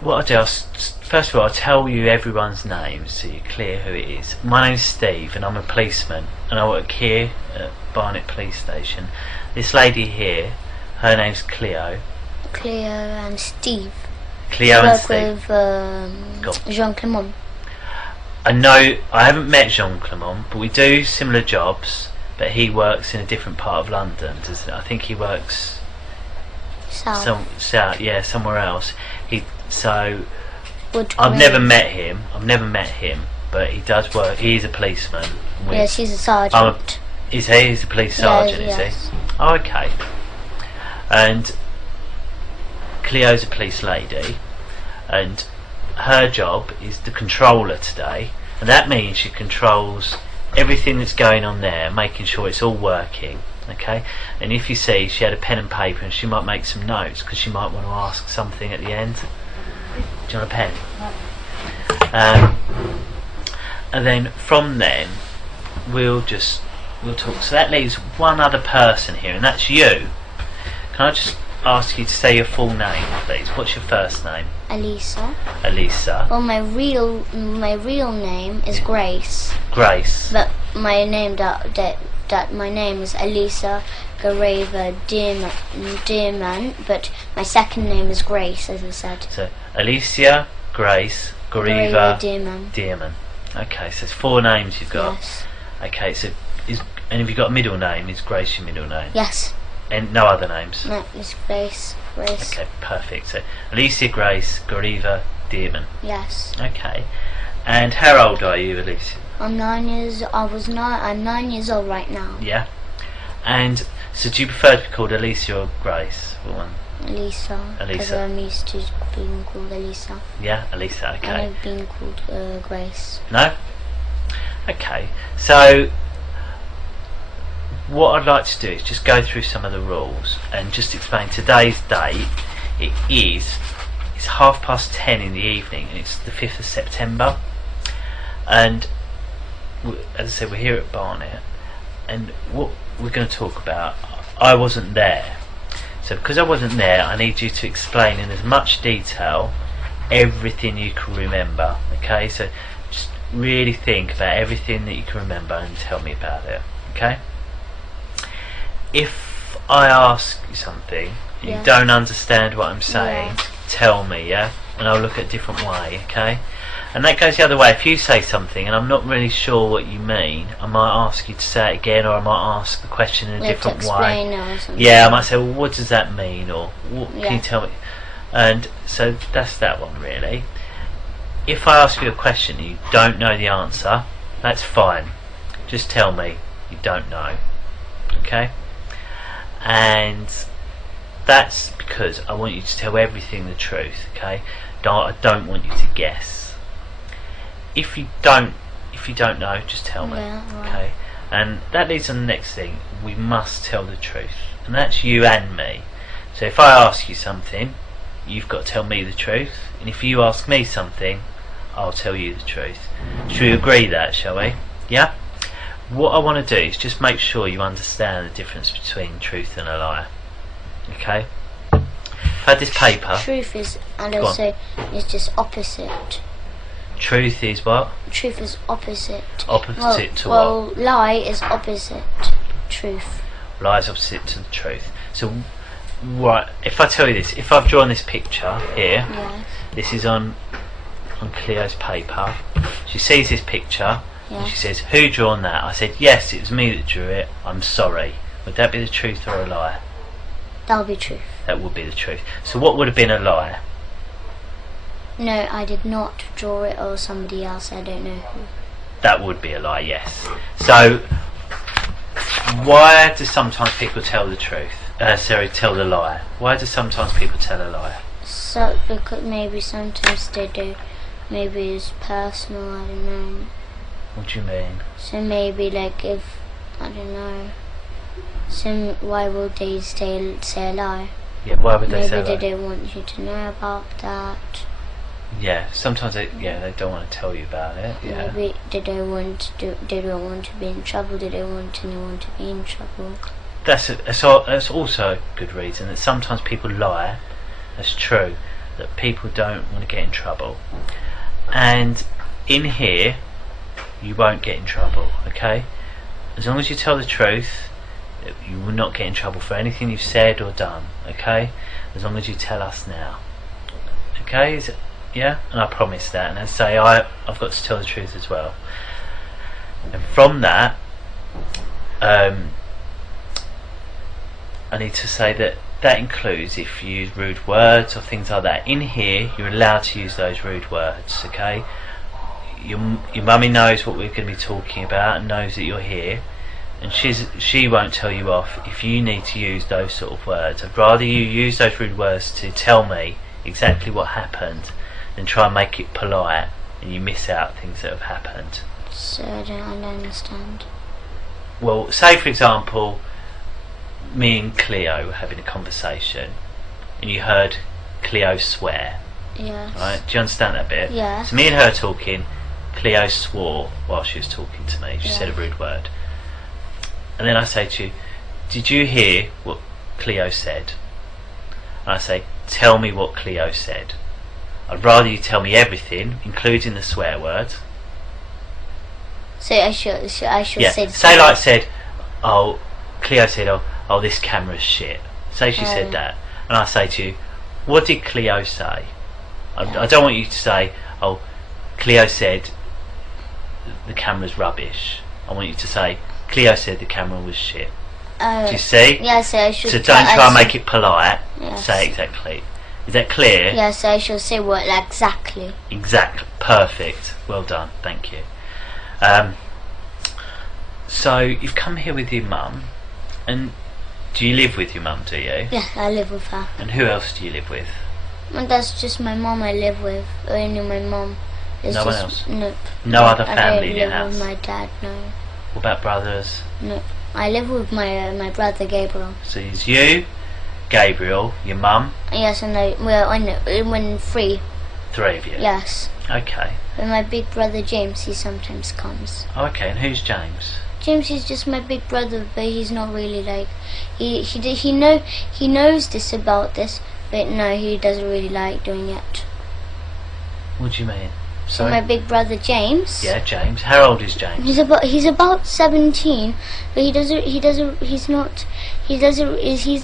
What I'll do, first of all, I'll tell you everyone's names so you're clear who it is. My name's Steve and I'm a policeman and I work here at Barnet Police Station. This lady here, her name's Cleo. Cleo and Steve. Cleo and Steve. With Jean Clement. I know, I haven't met Jean Clement, but we do similar jobs, but he works in a different part of London, doesn't he? I think he works south, yeah, somewhere else. I've never met him, but he does work. He's a policeman. Yes, he's a sergeant. Is he? He's a police sergeant, yes. Is he? Oh, okay. And Cleo's a police lady, and her job is the controller today, and that means she controls everything that's going on there, making sure it's all working. Okay, and if you see, she had a pen and paper and she might make some notes because she might want to ask something at the end. Do you want a pen? And then from then we'll talk. So that leaves one other person here, and that's you. Can I just ask you to say your full name, please? What's your first name? Elisa. Elisa. Well, my real name is Grace. Grace. But my name my name is Elisa Gareva Dearman, but my second name is Grace, as I said. So Alicia Grace Gareva Dearman. Okay, so it's 4 names you've got. Yes. Okay, so and have you got a middle name? Is Grace your middle name? Yes. And no other names? No, it's Grace. Okay, perfect. So Alicia Grace Gareva Dearman. Yes. Okay. And how old are you, Alicia? I'm 9 years. I'm 9 years old right now. Yeah. And so, do you prefer to be called Alicia or Grace? Elisa. Because I'm used to being called Elisa. Yeah, Elisa. Okay. And I've been called Grace. No. Okay. So, what I'd like to do is just go through some of the rules and just explain today's date. It's 10:30 in the evening, and it's the 5th of September. And as I said, we're here at Barnet, and what we're going to talk about, I wasn't there. So because I wasn't there, I need you to explain in as much detail everything you can remember. Okay, so just really think about everything that you can remember and tell me about it. Okay. If I ask you something and you don't understand what I'm saying, tell me, yeah? And I'll look at a different way, okay? And that goes the other way. If you say something and I'm not really sure what you mean, I might ask you to say it again, or I might ask the question in a different way. Or something. Yeah, I might say, well, what does that mean? Or can you tell me? And so that's that one, really. If I ask you a question and you don't know the answer, that's fine. Just tell me you don't know, okay? And that's because I want you to tell everything the truth, okay? I don't want you to guess. If you don't know, just tell me, okay? And that leads on the next thing. We must tell the truth, and that's you and me. So if I ask you something, you've got to tell me the truth, and if you ask me something, I'll tell you the truth. Should we agree that, shall we? Yeah? What I want to do is just make sure you understand the difference between truth and a lie. Okay? I've had this paper. Truth is, and also is just opposite. Truth is what? Truth is opposite. Opposite to well, what? Lie is opposite truth. Lie is opposite to the truth. So, right, if I tell you this, if I've drawn this picture here, this is on Cleo's paper. She sees this picture. And she says, who drawn that? I said, yes, it was me that drew it. I'm sorry. Would that be the truth or a lie? That would be truth. That would be the truth. So what would have been a lie? No, I did not draw it, or somebody else, I don't know who. That would be a lie, yes. So, why do sometimes people tell the truth? Tell the lie. Why do sometimes people tell a lie? So, because maybe sometimes they do. Maybe it's personal, I don't know. What do you mean? So maybe like if, I don't know, so why would they say a lie? Yeah, why would they say a lie? Maybe they don't want you to know about that. Yeah, sometimes they don't want to tell you about it. Yeah. Maybe they don't want to be in trouble. They don't want anyone to be in trouble. That's also a good reason that sometimes people lie. That's true. that people don't want to get in trouble. And in here, you won't get in trouble, okay? As long as you tell the truth, you will not get in trouble for anything you've said or done, okay? As long as you tell us now. Okay? Yeah? And I promise that. And I say I've got to tell the truth as well. And from that, I need to say that includes if you use rude words or things like that. In here, you're allowed to use those rude words, okay? Your mummy knows what we're going to be talking about and knows that you're here, and she won't tell you off if you need to use those sort of words. I'd rather you use those rude words to tell me exactly what happened than try and make it polite and you miss out things that have happened. So I don't understand. Well, say for example, me and Cleo were having a conversation and you heard Cleo swear. Yes. Right? Do you understand that bit? Yes. So me and her talking, Cleo swore while she was talking to me. She said a rude word. And then I say to you, did you hear what Cleo said? And I say, tell me what Cleo said. I'd rather you tell me everything, including the swear words. So I should say. Say like said, oh, Cleo said, oh, this camera's shit. Say she said that, and I say to you, what did Cleo say? I don't want you to say, oh, Cleo said the camera's rubbish. I want you to say, Cleo said the camera was shit. Do you see? Yes, so I should. So don't try and make it polite. Yes. Say exactly. Is that clear? Yes, so I shall say what exactly. Exactly. Perfect. Well done. Thank you. So you've come here with your mum, and do you live with your mum? Do you? Yeah, I live with her. And who else do you live with? And that's just my mum. I live with only my mum. No one else. Nope. No other family in your house. I don't live with my dad. No. What about brothers? No. I live with my brother Gabriel. So it's you, Gabriel, your mum. Yes, and when three. Three of you. Yes. Okay. And my big brother James, he sometimes comes. Okay, and who's James? James is just my big brother, but he's not really like he knows this about this, but no, he doesn't really like doing it. What do you mean? So my big brother James. Yeah, James. How old is James? He's about 17, but he's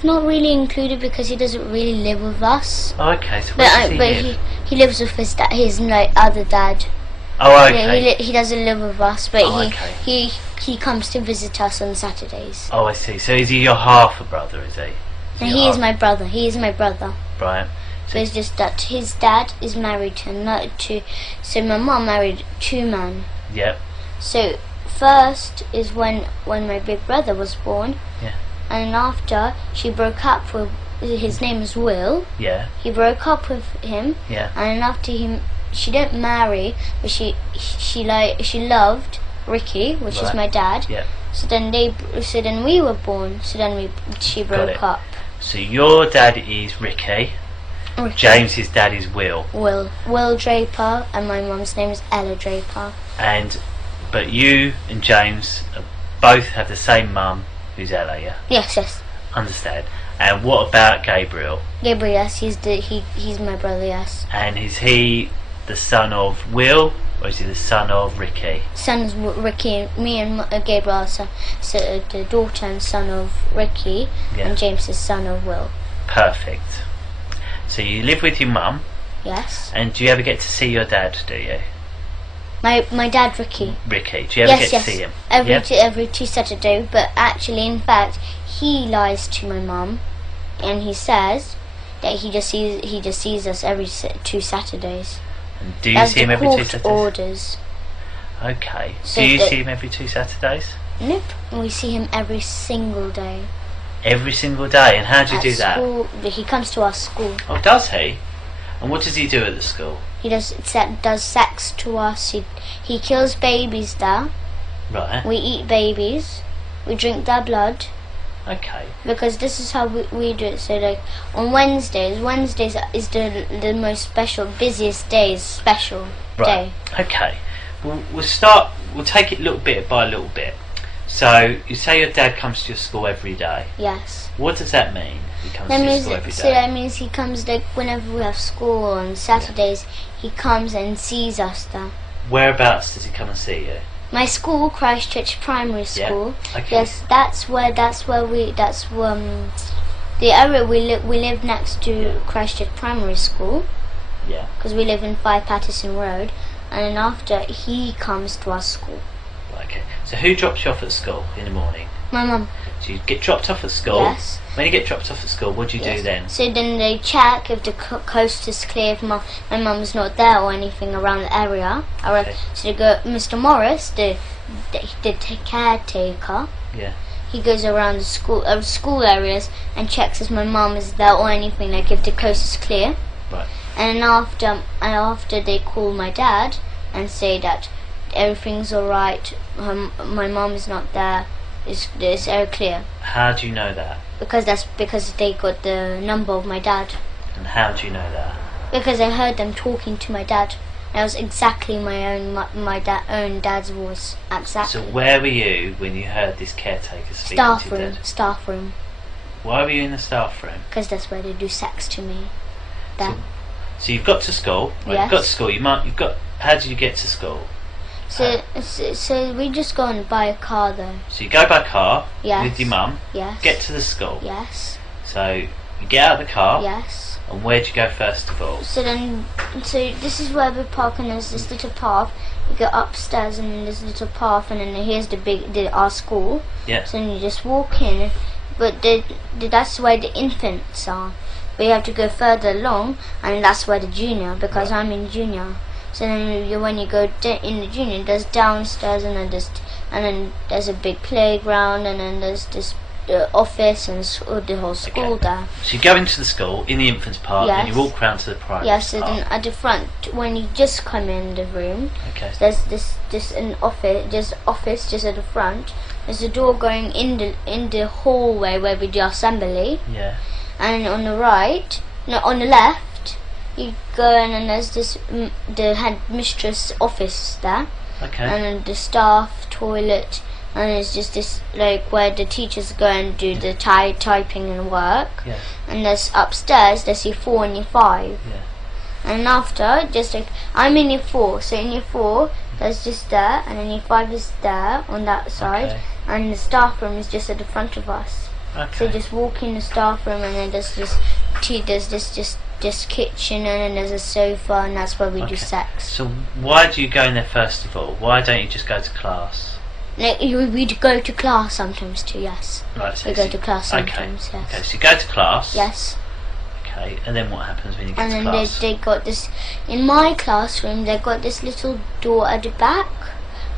not really included because he doesn't really live with us. Oh, okay, so where does he live? He lives with his like other dad. Oh, okay. Yeah, he doesn't live with us, but okay. he comes to visit us on Saturdays. Oh, I see. So is he your half a brother? Is he? And he is my brother. He is my brother. Right. So it's just that his dad is married to so my mum married two men. Yep. So first is when my big brother was born. Yeah. And after she broke up with his name is Will. Yeah. He broke up with him. Yeah. And after him, she didn't marry, but she loved Ricky, which is my dad. Yeah. So then we were born. So then she broke up. So your dad is Ricky. James's dad is Will. Will Draper, and my mum's name is Ella Draper. But you and James both have the same mum, who's Ella, yeah? Yes. Understand. And what about Gabriel? Gabriel, yes, he's my brother, yes. And is he the son of Will, or is he the son of Ricky? Son is Ricky. Me and Gabriel are so the daughter and son of Ricky, and James is son of Will. Perfect. So you live with your mum. Yes. And do you ever get to see your dad? Do you? My dad, Ricky. Ricky. Do you ever get to see him? Every two Saturdays. But actually, in fact, he lies to my mum, and he says that he just sees us every two Saturdays. And do you see him every 2 Saturdays? Orders. Okay. So do you see him every 2 Saturdays? Nope. We see him every single day. Every single day? And how do you do school, that? He comes to our school. Oh, does he? And what does he do at the school? He does sex to us. He kills babies there. Right. We eat babies. We drink their blood. Okay. Because this is how we do it. So like on Wednesdays is the most special, busiest day, day. Okay. We'll take it little bit by little bit. So you say your dad comes to your school every day. Yes. What does that mean? He comes That to your means school every day. so that means he comes like whenever we have school on Saturdays. He comes and sees us there. Whereabouts does he come and see you? My school, Christchurch Primary School. Yeah. Okay. Yes, that's the area we live next to Christchurch Primary School. Yeah. Because we live in 5 Patterson Road, and then after he comes to our school. Okay. So who drops you off at school in the morning? My mum. So you get dropped off at school. Yes. When you get dropped off at school, what do you do then? So then they check if the coast is clear, if my mum's not there or anything around the area. Okay. So they go, Mr. Morris, the caretaker. Yeah. He goes around the school areas and checks if my mum is there or anything, like if the coast is clear. Right. And after they call my dad and say that everything's alright, my mum is not there, it's all clear. How do you know that? Because they got the number of my dad. And how do you know that? Because I heard them talking to my dad. That was exactly my own dad's voice. Exactly. So where were you when you heard this caretaker speaking to your dad? Staff room. Why were you in the staff room? Because that's where they do sex to me. So you've got to school. Right, Yes. You've got to school. How did you get to school? So we just go and buy a car though. So you go by car Yes. with your mum. Yes. Get to the school. Yes. So you get out of the car. Yes. And where do you go first of all? So this is where we park, and there's this little path. You go upstairs, and then there's a little path, and then here's our school. Yeah. So then you just walk in, but that's where the infants are. But you have to go further along, and that's where the junior, because I'm in junior. So then when you go in the junior, there's downstairs, and then there's a big playground, and then there's this office and the whole school there. So you go into the school in the infants park, Yes. and you walk round to the primary Yes, so park. then at the front, when you just come in the room, Okay. there's this an office just at the front. There's a door going in the hallway where we do assembly, Yeah. and on the on the left, you go in, and there's the headmistress office there, Okay. and then the staff toilet, and it's just this like where the teachers go and do the typing and work. Yeah. And there's upstairs, there's year 4 and year 5. Yeah. And after, just like I'm in year 4, so in year 4 there's just there, and then year 5 is there on that side, Okay. and the staff room is just at the front of us. Okay. So just walk in the staff room, and then there's this kitchen, and then there's a sofa, and that's where we do sex. So why do you go in there first of all? Why don't you just go to class? Like, we go to class sometimes too. Yes. Right. So We go to class okay. sometimes. Yes. Okay. So you go to class. Yes. Okay. And then what happens when you get And to then class? they got this in my classroom. They got this little door at the back,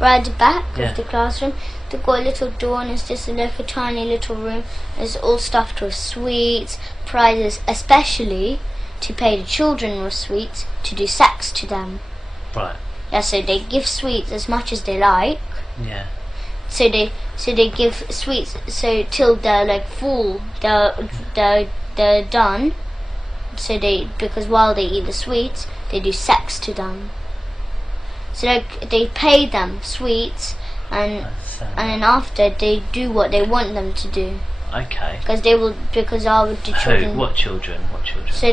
right at the back Yeah. of the classroom. They got a little door, and it's just like a tiny little room. It's all stuffed with sweets, prizes, especially to pay the children with sweets to do sex to them. Right. Yeah, so they give sweets as much as they like. Yeah. So they give sweets so till they're like full, they're done. So because while they eat the sweets, they do sex to them. So they pay them sweets, and then after they do what they want them to do. Okay. Because our children. Who? What children? What children? So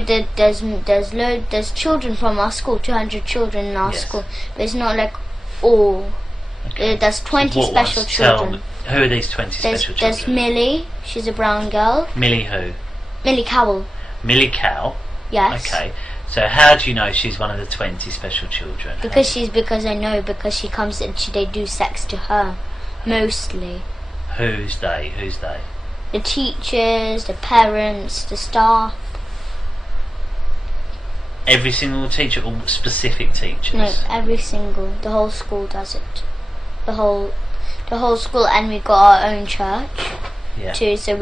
there's children from our school, 200 children in our Yes. school, but it's not like all. Okay. There's 20 What special ones? children. Who are these 20 special There's children? Millie, she's a brown girl. Millie who? Millie Cowell, Millie Cow. yes. Okay. So how do you know she's one of the 20 special children? Because I know, because she comes and they do sex to her, mostly. Who's they? Who's they? The teachers, the parents, the staff. Every single teacher or specific teachers? No, the whole school does it. The whole school, and we got our own church Yeah. too. So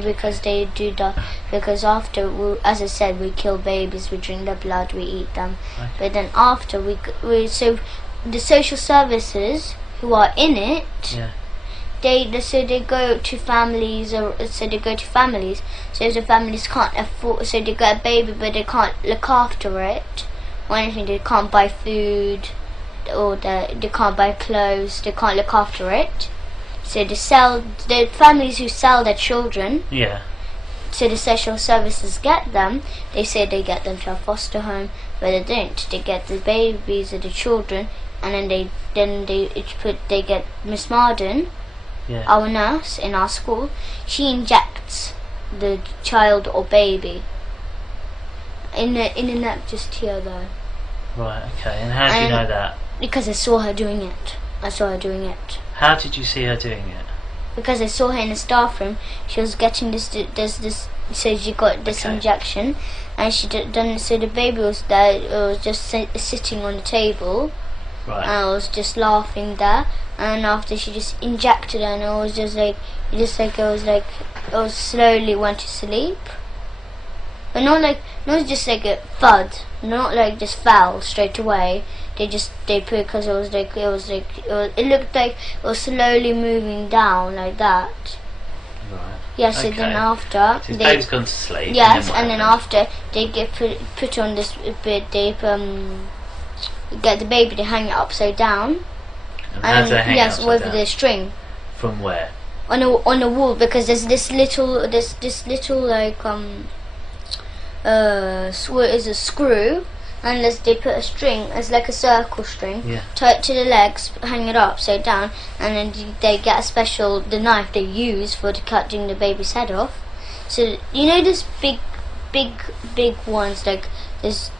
because they do that, because after, as I said, we kill babies, we drink their blood, we eat them. Okay. But then after so the social services who are in it, Yeah. they go to families, So if the families can't afford, so they got a baby but they can't look after it or anything, they can't buy food, or they can't buy clothes, they can't look after it. So the families who sell their children. Yeah. So the social services get them. They say they get them to a foster home, but they don't. They get the babies or the children, and then they get Miss Marden, our nurse in our school. She injects the child or baby in the neck just here though. Right. Okay. And how do you know that? Because I saw her doing it. How did you see her doing it? Because I saw her in the staff room. She was getting this. So she got this injection, and she done. So the baby was there. It was just sitting on the table, right. And I was just laughing there. And after she just injected her, and it was it was slowly went to sleep. But not just like a thud, not like just fell straight away. They put because it looked like it was slowly moving down like that. Right. Yes, okay. And then after so his baby's gone to sleep. Yes, and then after they get put on this bit, they get the baby, they hang it upside down. And how do they hang it upside with down? the string. From where? On the wall, because there's this little like is a screw, unless they put a string, it's like a circle string, tie it to the legs, hang it upside down, and then they get the knife they use for cutting the baby's head off. So you know this big ones, like this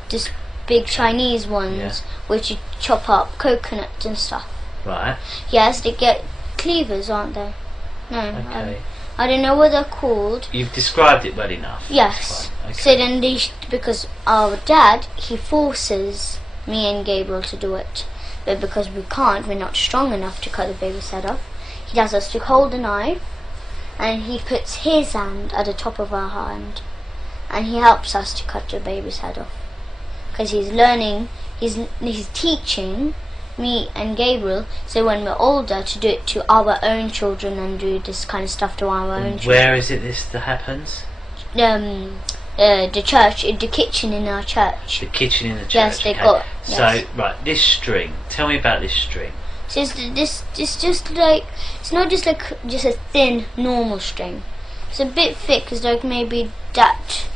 big Chinese ones, which you chop up coconut and stuff. Right. Yes, they get cleavers, aren't they? No. Okay. I don't know what they're called. You've described it well enough. Yes. Okay. So then because our dad, he forces me and Gabriel to do it. But because we can't, we're not strong enough to cut the baby's head off. He does us to hold the knife, and he puts his hand at the top of our hand, and he helps us to cut the baby's head off. Because he's learning, he's teaching me and Gabriel, so when we're older, to do it to our own children and do this kind of stuff to our own children. Where is it that happens? The church, the kitchen in our church. The kitchen in the church. Yes, they got. Yes. So right, this string. Tell me about this string. So it's just like, it's not just like just a thin normal string. It's a bit thick. It's like maybe that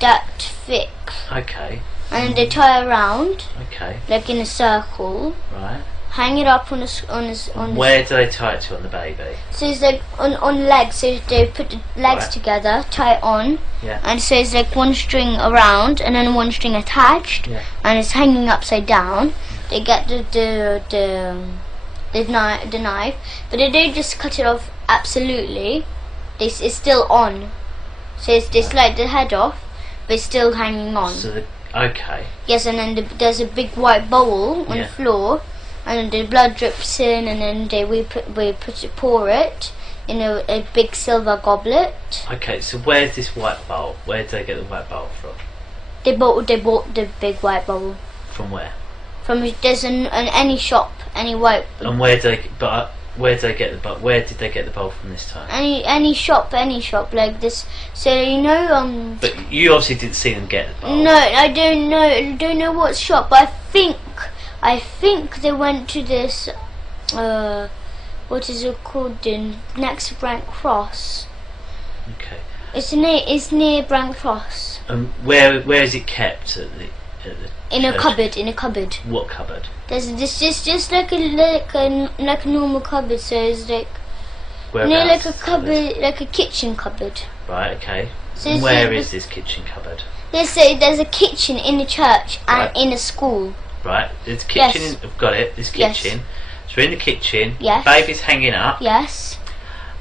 thick. Okay. And they tie around. Okay. Like in a circle. Right. Hang it up on Where do they tie it to on the baby? So it's like on legs. So they put the legs together, tie it on. Yeah. And so it's like one string around and then one string attached. Yeah. And it's hanging upside down. They get the knife, but they don't just cut it off absolutely. It's still on. So they slide the head off, but it's still hanging on. So okay. Yes, and then there's a big white bowl on the floor, and the blood drips in, and then we pour it in a big silver goblet. Okay, so where's this white bowl? Where did they get the white bowl from? They bought the big white bowl. From where? There's any shop, any white. And where did they get the bowl? Where did they get the bowl from this time? Any shop like this. So you know. But you obviously didn't see them get the bowl. No, I don't know. I don't know what shop. But I think they went to this. What is it called? Next Brent Cross. Okay. It's near Brent Cross. Where is it kept at the in a church? In a cupboard. What cupboard? There's just like a normal cupboard. So it's like Whereabouts? like a cupboard, like a kitchen cupboard. Right. Okay. So where is this kitchen cupboard? There's a kitchen in the church and in a school. Right. There's a kitchen. I've got it. This kitchen. Yes. So in the kitchen. Yes. Baby's hanging up. Yes.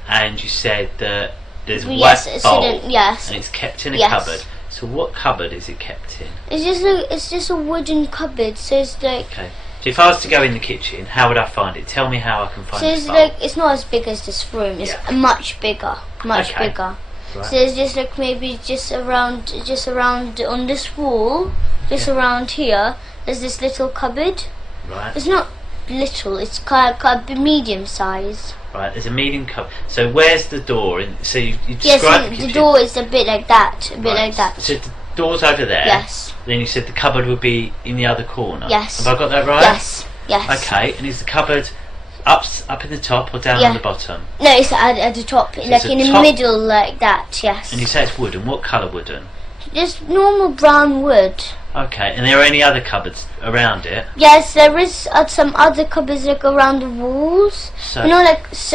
And you said that there's a white bowl. Yes. And it's kept in a cupboard. So what cupboard is it kept in? It's just a wooden cupboard. So it's like. Okay. So if I was to go in the kitchen, how would I find it? Tell me how I can find it. So it's like, it's not as big as this room. It's much bigger. Much bigger. Right. So it's just like maybe just around on this wall, just around here. There's this little cupboard. Right. It's not little. It's kind of medium size. Right. There's a medium cupboard. So where's the door? So you described the kitchen. The door is a bit like that. Like that. So the door's over there. Yes. Then you said the cupboard would be in the other corner. Yes. Have I got that right? Yes. Yes. Okay. And is the cupboard Up in the top or down on the bottom? No, it's at the top, so like in the middle, like that. Yes. And you say it's wooden. What colour wooden? Just normal brown wood. Okay. And there are any other cupboards around it? Yes, there is some other cupboards like around the walls. So lots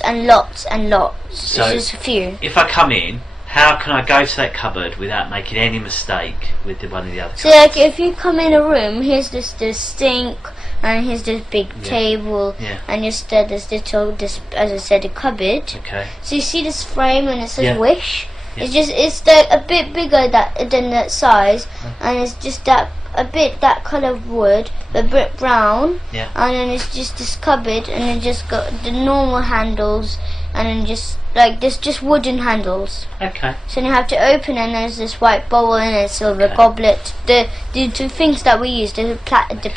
and lots and lots. So there's just a few. If I come in, how can I go to that cupboard without making any mistake with one of the other cupboards? So like if you come in a room, here's this sink, and here's this big table, and just this little, as I said, a cupboard. Okay. So you see this frame and it says wish. Yeah. It's like a bit bigger than that size, and it's just that colour of wood, a bit brown, and then it's just this cupboard, and then just got the normal handles, and then just like there's just wooden handles. Okay. So you have to open, and there's this white bowl and a silver goblet. The two things that we use, the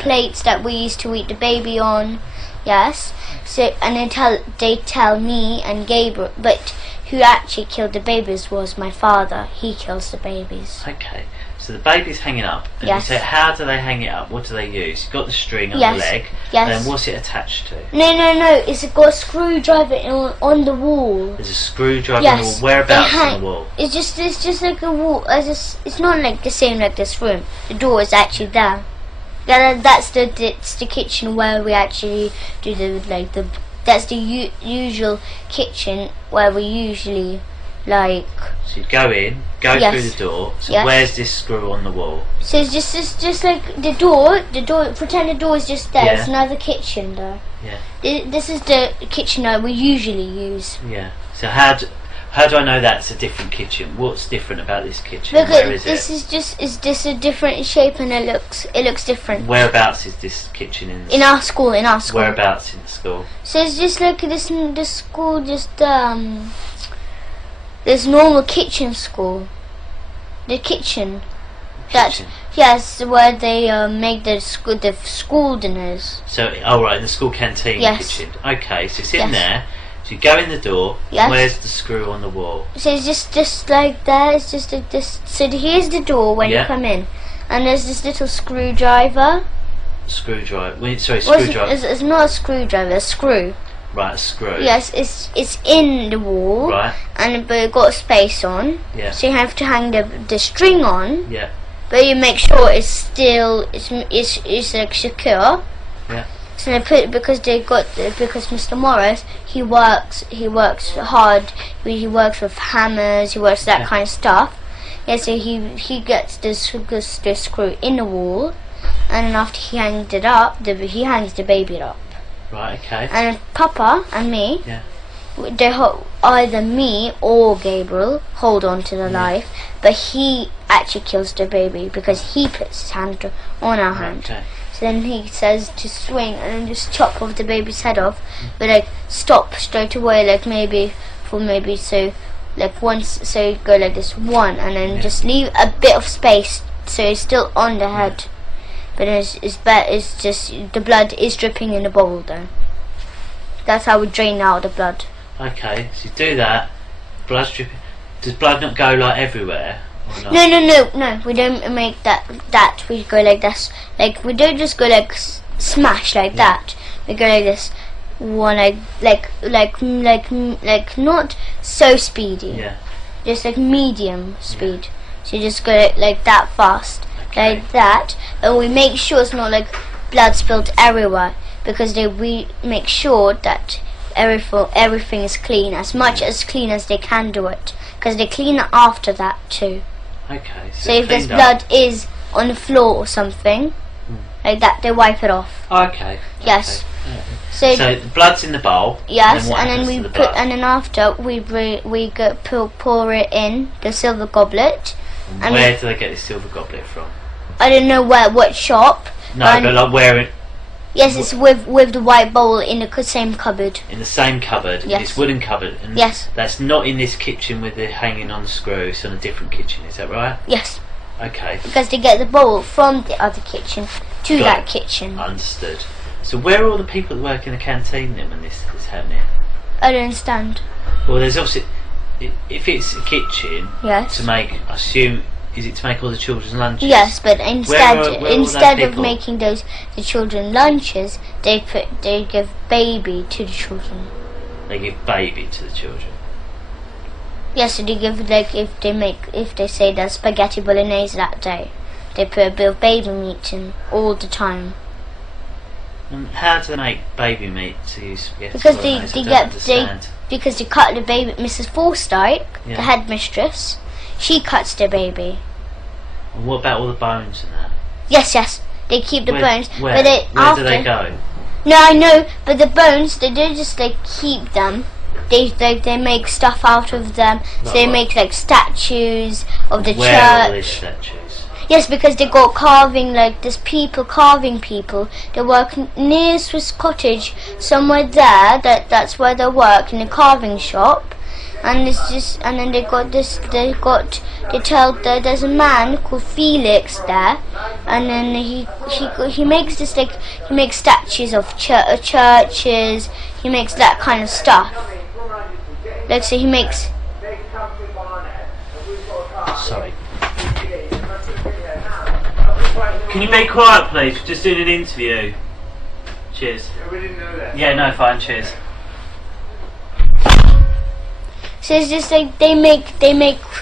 plates that we used to eat the baby on. Yes. So and they tell me and Gabriel, but who actually killed the babies was my father. He kills the babies. Okay. So the baby's hanging up, and you say, how do they hang it up? What do they use? You've got the string on the leg, and then what's it attached to? No, it's got a screwdriver on the wall. There's a screwdriver on the wall. Whereabouts on the wall? It's just like a wall. It's not like the same like this room. The door is actually there. That's the kitchen where we actually do that's the usual kitchen where we usually like. So you go in, through the door. So where's this screw on the wall? So it's just like the door. Pretend the door is just there. It's another kitchen though. Yeah. This is the kitchen that we usually use. Yeah. So how do I know that's a different kitchen? What's different about this kitchen? Because where is is this a different shape, and it looks different. Whereabouts is this kitchen in our school? Whereabouts in the school? So it's just like the school, just there's normal kitchen school. The kitchen. Where they make the school dinners. So right, in the school canteen kitchen. Okay, so it's in there. So you go in the door. Where's the screw on the wall? So it's just like that. It's just like this. So here's the door when you come in, and there's this little screwdriver. Screwdriver. Screwdriver. It's not a screwdriver. A screw. Right, a screw. Yes, it's in the wall. Right. But it got a space on. Yeah. So you have to hang the string on. Yeah. But you make sure it's still it's like secure. Yeah. So they put because Mr. Morris he works hard. He works with hammers. He works that kind of stuff. Yeah. So he gets this screw in the wall, and then after he hangs it up, he hangs the baby up. Right, okay. And Papa and me, either me or Gabriel hold on to the knife, but he actually kills the baby because he puts his hand on our hand. Okay. So then he says to swing and then just chop off the baby's head off, but like stop straight away, like maybe so like once, so you go like this one, and then just leave a bit of space so it's still on the head. But it's just the blood is dripping in the bowl though. That's how we drain out the blood. Okay, so you do that. Blood's dripping. Does blood not go like everywhere? Or not? No. We don't make that. We go like this. Like we don't just go like smash like that. We go like this. One like not so speedy. Yeah. Just like medium speed. So you just go like that fast. Like that, and we make sure it's not like blood spilled everywhere, because we make sure that everything is clean, as much as clean as they can do it, because they clean it after that too. Okay. So if there's blood is on the floor or something like that, they wipe it off. Okay. Yes. Okay. So the blood's in the bowl. Yes, and then we after we pour it in the silver goblet. And where do they get this silver goblet from? I don't know what shop. No, but like where it... Yes, it's with the white bowl in the same cupboard. In the same cupboard? Yes. This wooden cupboard? And yes. That's not in this kitchen with the hanging on the screw, it's in a different kitchen, is that right? Yes. Okay. Because they get the bowl from the other kitchen to that kitchen. Understood. So where are all the people that work in the canteen then when this is happening? I don't understand. Well, there's obviously... If it's a kitchen, to make, I assume Is it to make all the children's lunches? Yes, but instead of people? making the children lunches, they give baby to the children. They give baby to the children. Yes, so they give, like, if they say there's spaghetti bolognese that day, they put a bit of baby meat in all the time. And how do they make baby meat to use spaghetti Because bolognese? because they cut the baby. Mrs. Forsyth, Yeah. the headmistress, she cuts the baby. And what about all the bones and that? Yes, they keep the bones. Where? But Where do they go? No, I know, but the bones, they don't just like keep them. They make stuff out of them. So they make like statues of the Where are all church. these statues? Yes, because they got carving, like there's people carving people. They work near Swiss Cottage, somewhere there. That's where they work, in a carving shop. And it's just, and then they tell that there's a man called Felix there, and then he makes this, like, he makes statues of churches. He makes that kind of stuff. Like, so he makes. Sorry. Can you be quiet, please? We're just doing an interview. Cheers. Yeah, no, fine. Cheers. So it's just like they make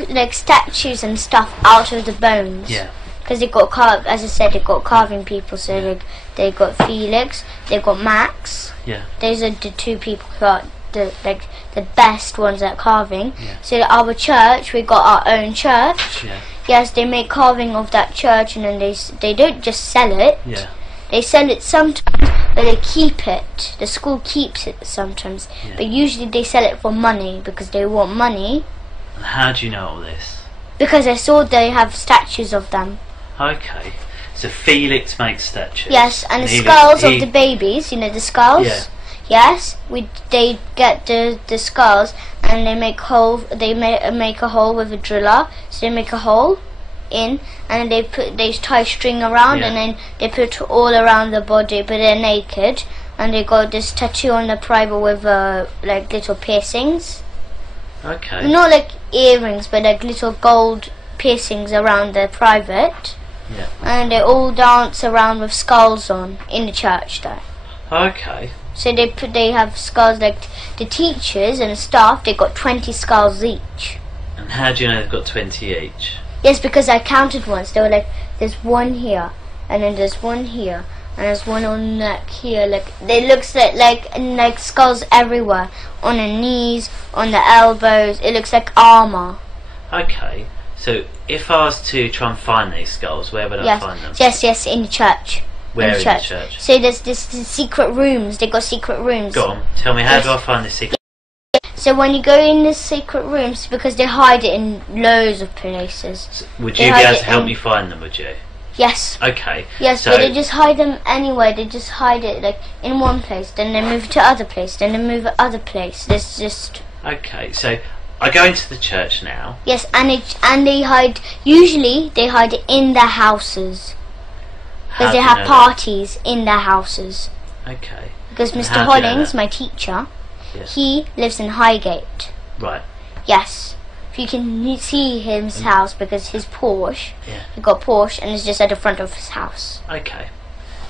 like statues and stuff out of the bones. Yeah. Because they got as I said, they got carving people. So like they got Felix, they got Max. Yeah. Those are the two people who are the best ones at carving. Yeah. So our church, we got our own church. Yeah. Yes, they make carving of that church, and then they don't just sell it. Yeah. They sell it sometimes, but they keep it. The school keeps it sometimes, Yeah. but usually they sell it for money because they want money. And how do you know all this? Because I saw they have statues of them. Okay. So Felix makes statues. Yes, and the he skulls of the babies. You know the skulls. Yeah. Yes, they get the skulls and they make hole. They make a hole with a driller. So they make a hole in, and they tie string around, Yeah. and then they put all around the body, but they're naked, and they got this tattoo on the private with like little piercings. Okay. Not like earrings, but like little gold piercings around the private. Yeah. And they all dance around with skulls on in the church there. Okay. So they have skulls, like the teachers and the staff. They got 20 skulls each. And how do you know they've got 20 each? Yes, because I counted once. They were like, there's one here, and then there's one here, and there's one on the neck here. Like they looks like skulls everywhere, on the knees, on the elbows. It looks like armor. Okay. So if I was to try and find these skulls, where would I find them? Yes, in the church. Where in the church? church? So there's this secret rooms. They got secret rooms. Go on. Tell me, how do I find this secret? So when you go in the secret rooms, because they hide it in loads of places. Would you be able to help me find them, would you? Yes. Okay. Yes, so but they just hide them anywhere. They just hide it like in one place, then they move to other place, then they move to other place. There's just. Okay, so I go into the church now. Yes, and they hide. Usually they hide it in their houses because they have parties in their houses. Okay. Because And Mr. how do you know Hollings, that? my teacher, Yes. he lives in Highgate. Right. Yes. If you can see his house, because his Porsche, Yeah. he got Porsche and it's just at the front of his house. Okay.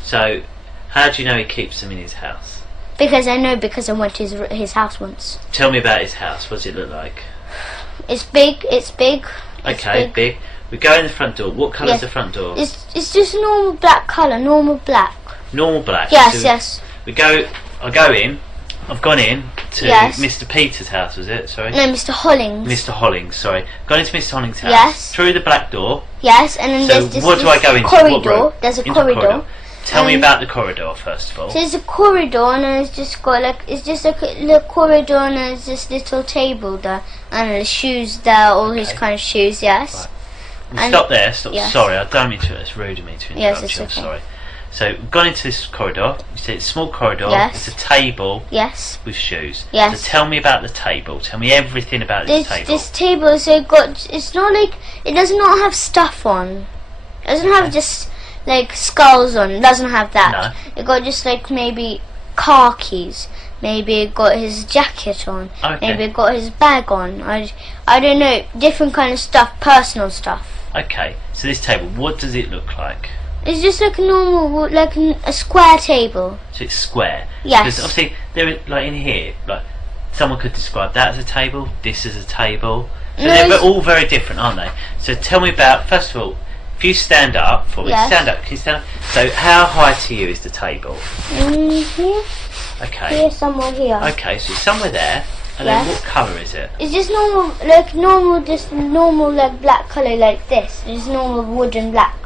So, how do you know he keeps them in his house? Because I know, because I went to his house once. Tell me about his house. What does it look like? It's big. It's big. Okay, big. We go in the front door. What colour's the front door? It's just normal black colour. Normal black. Normal black. Yes, So yes. We go. I go in. I've gone in to Yes. Mr. Peter's house. Was it? Sorry. No, Mr. Hollings. Mr. Hollings. Sorry. Gone into Mr. Hollings' house. Yes. Through the black door. Yes, and then So there's this, what do I go into? corridor. What room? There's a Into the corridor. Tell me about the corridor first of all. So there's a corridor, and then it's just got like it's just like a little corridor, and there's this little table there, and the shoes there, all his kind of shoes. Yes. Right. And Stop there. Stop. yes. Sorry, I don't mean to. It's rude of me to interrupt Yes, it's you. I'm okay. sorry. So we've gone into this corridor. You said it's a small corridor. Yes. It's a table Yes. with shoes. Yes. So tell me about the table. Tell me everything about this table. This table is it's not like, it does not have stuff on. It doesn't have just like skulls on. It doesn't have that. No. It got just like maybe car keys. Maybe it got his jacket on. Okay. Maybe it got his bag on. I don't know. Different kind of stuff. Personal stuff. Okay, so this table, what does it look like? It's just like a normal, like a square table. So it's square. Yes. Because obviously, like in here, like someone could describe that as a table, this as a table. So they're all very different, aren't they? So tell me about, first of all, if you stand up for me, stand up, can you stand up? So how high to you is the table? Here. Okay. Here, somewhere here. Okay, so it's somewhere there. And then what colour is it? It's just normal, just normal like black colour like this. It's normal wood and black.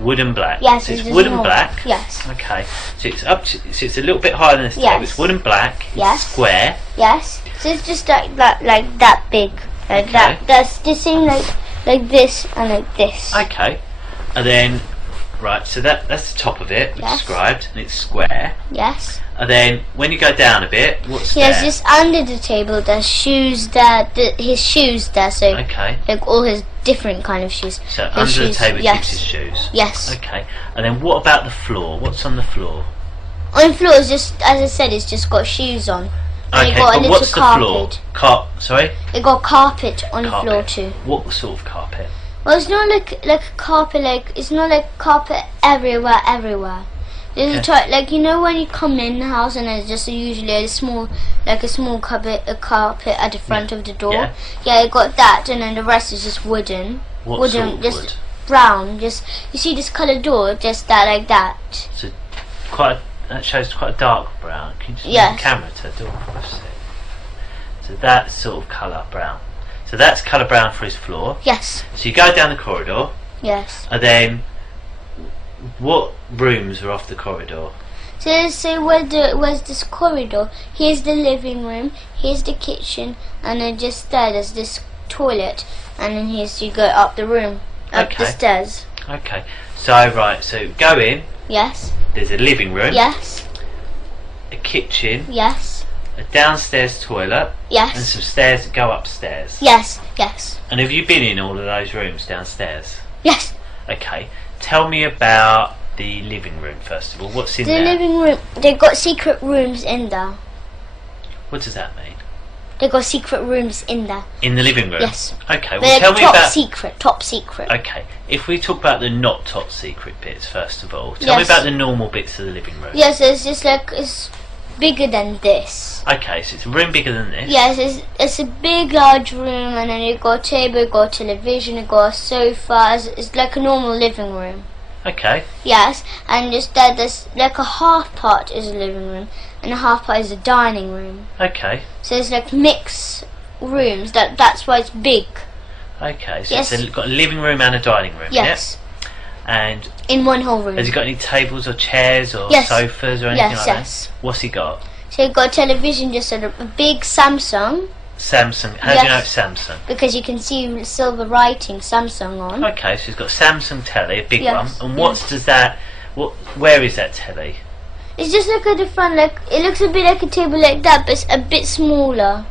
Wood and black. Yes, so it's wood and black. Yes. Okay. So it's up to, so it's a little bit higher than this table. It's wood and black. It's square. Yes. So it's just like that big, like that. That's the same like this and like this. Okay. And then so that's the top of it, described, and it's square. Yes. And then when you go down a bit, what's there? Yes, just under the table there's shoes there, his shoes there, so like all his different kind of shoes. So under the table keeps his shoes? Yes. Okay. And then what about the floor? What's on the floor? On the floor is just, as I said, it's just got shoes on. And Okay, got a but little what's carpet. the floor? Sorry? It got carpet on the floor too. What sort of carpet? Well, it's not like a carpet, it's not like carpet everywhere. There's a type, like, you know when you come in the house and there's just usually a small carpet at the front of the door. Yeah, it got that, and then the rest is just wooden. What sort of just wood? Brown. Just, you see this coloured door, just that, like that. So that shows quite a dark brown. Can you just move the camera to the door for us? So that sort of colour brown. So that's colour brown for his floor. Yes. So you go down the corridor. Yes. And then what rooms are off the corridor? So where's this corridor? Here's the living room, here's the kitchen, and then just there's this toilet, and then here's you go up the room, up the stairs. Okay. So so go in. Yes. There's a living room. Yes. A kitchen. Yes. A downstairs toilet. Yes. And some stairs that go upstairs. Yes. Yes. And have you been in all of those rooms downstairs? Yes. Okay. Tell me about the living room first of all. What's in there? The living room, they've got secret rooms in there. What does that mean? They've got secret rooms in there. In the living room? Yes. Okay, well tell me about... Top secret. Okay, if we talk about the not top secret bits first of all, tell me about the normal bits of the living room. Yes, it's just like, it's bigger than this. Okay, so it's a room bigger than this? Yes, it's a big large room, and then you've got a table, you've got a television, you've got a sofa. It's like a normal living room. Okay. Yes, and just there's like a half part is a living room and a half part is a dining room. Okay. So it's like mixed rooms. That's why it's big. Okay, so it's got a living room and a dining room. Yes. Yep. And in one whole room. Has he got any tables or chairs or sofas or anything like that? What's he got? So he's got a television, just a big Samsung. Samsung. How do you know it's Samsung? Because you can see silver writing Samsung on. Okay, so he's got Samsung telly, a big one. And where is that telly? It's just like a different, it looks a bit like a table like that, but it's a bit smaller.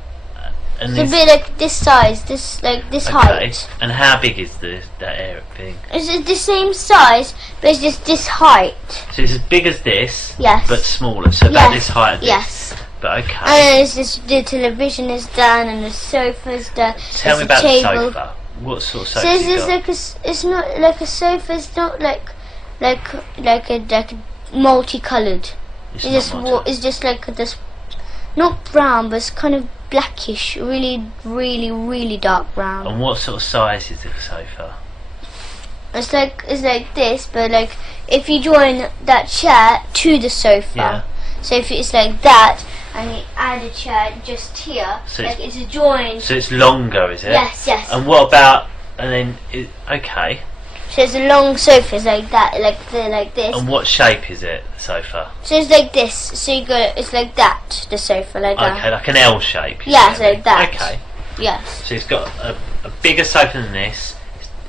It's a bit like this size, this height. And how big is that area thing? It's the same size, but it's just this height. So it's as big as this, but smaller. So about this height. Yes. But okay. And it's just the television is down and the sofa's there. Tell me about the sofa. What sort of sofa? So it's not like a sofa. It's not like a multicoloured. It's just like this, not brown, but it's kind of blackish, really dark brown. And what sort of size is the sofa? It's like this, but like if you join that chair to the sofa, so if it's like that, and you add a chair just here, so it's a join. So it's longer, is it? Yes, yes. And what about, okay. So it's a long sofa, it's like that, like this. And what shape is it, the sofa? So it's like this, so it's like that, the sofa, like that. Okay, like an L shape. Yes, like that. Okay. Yes. So it's got a bigger sofa than this.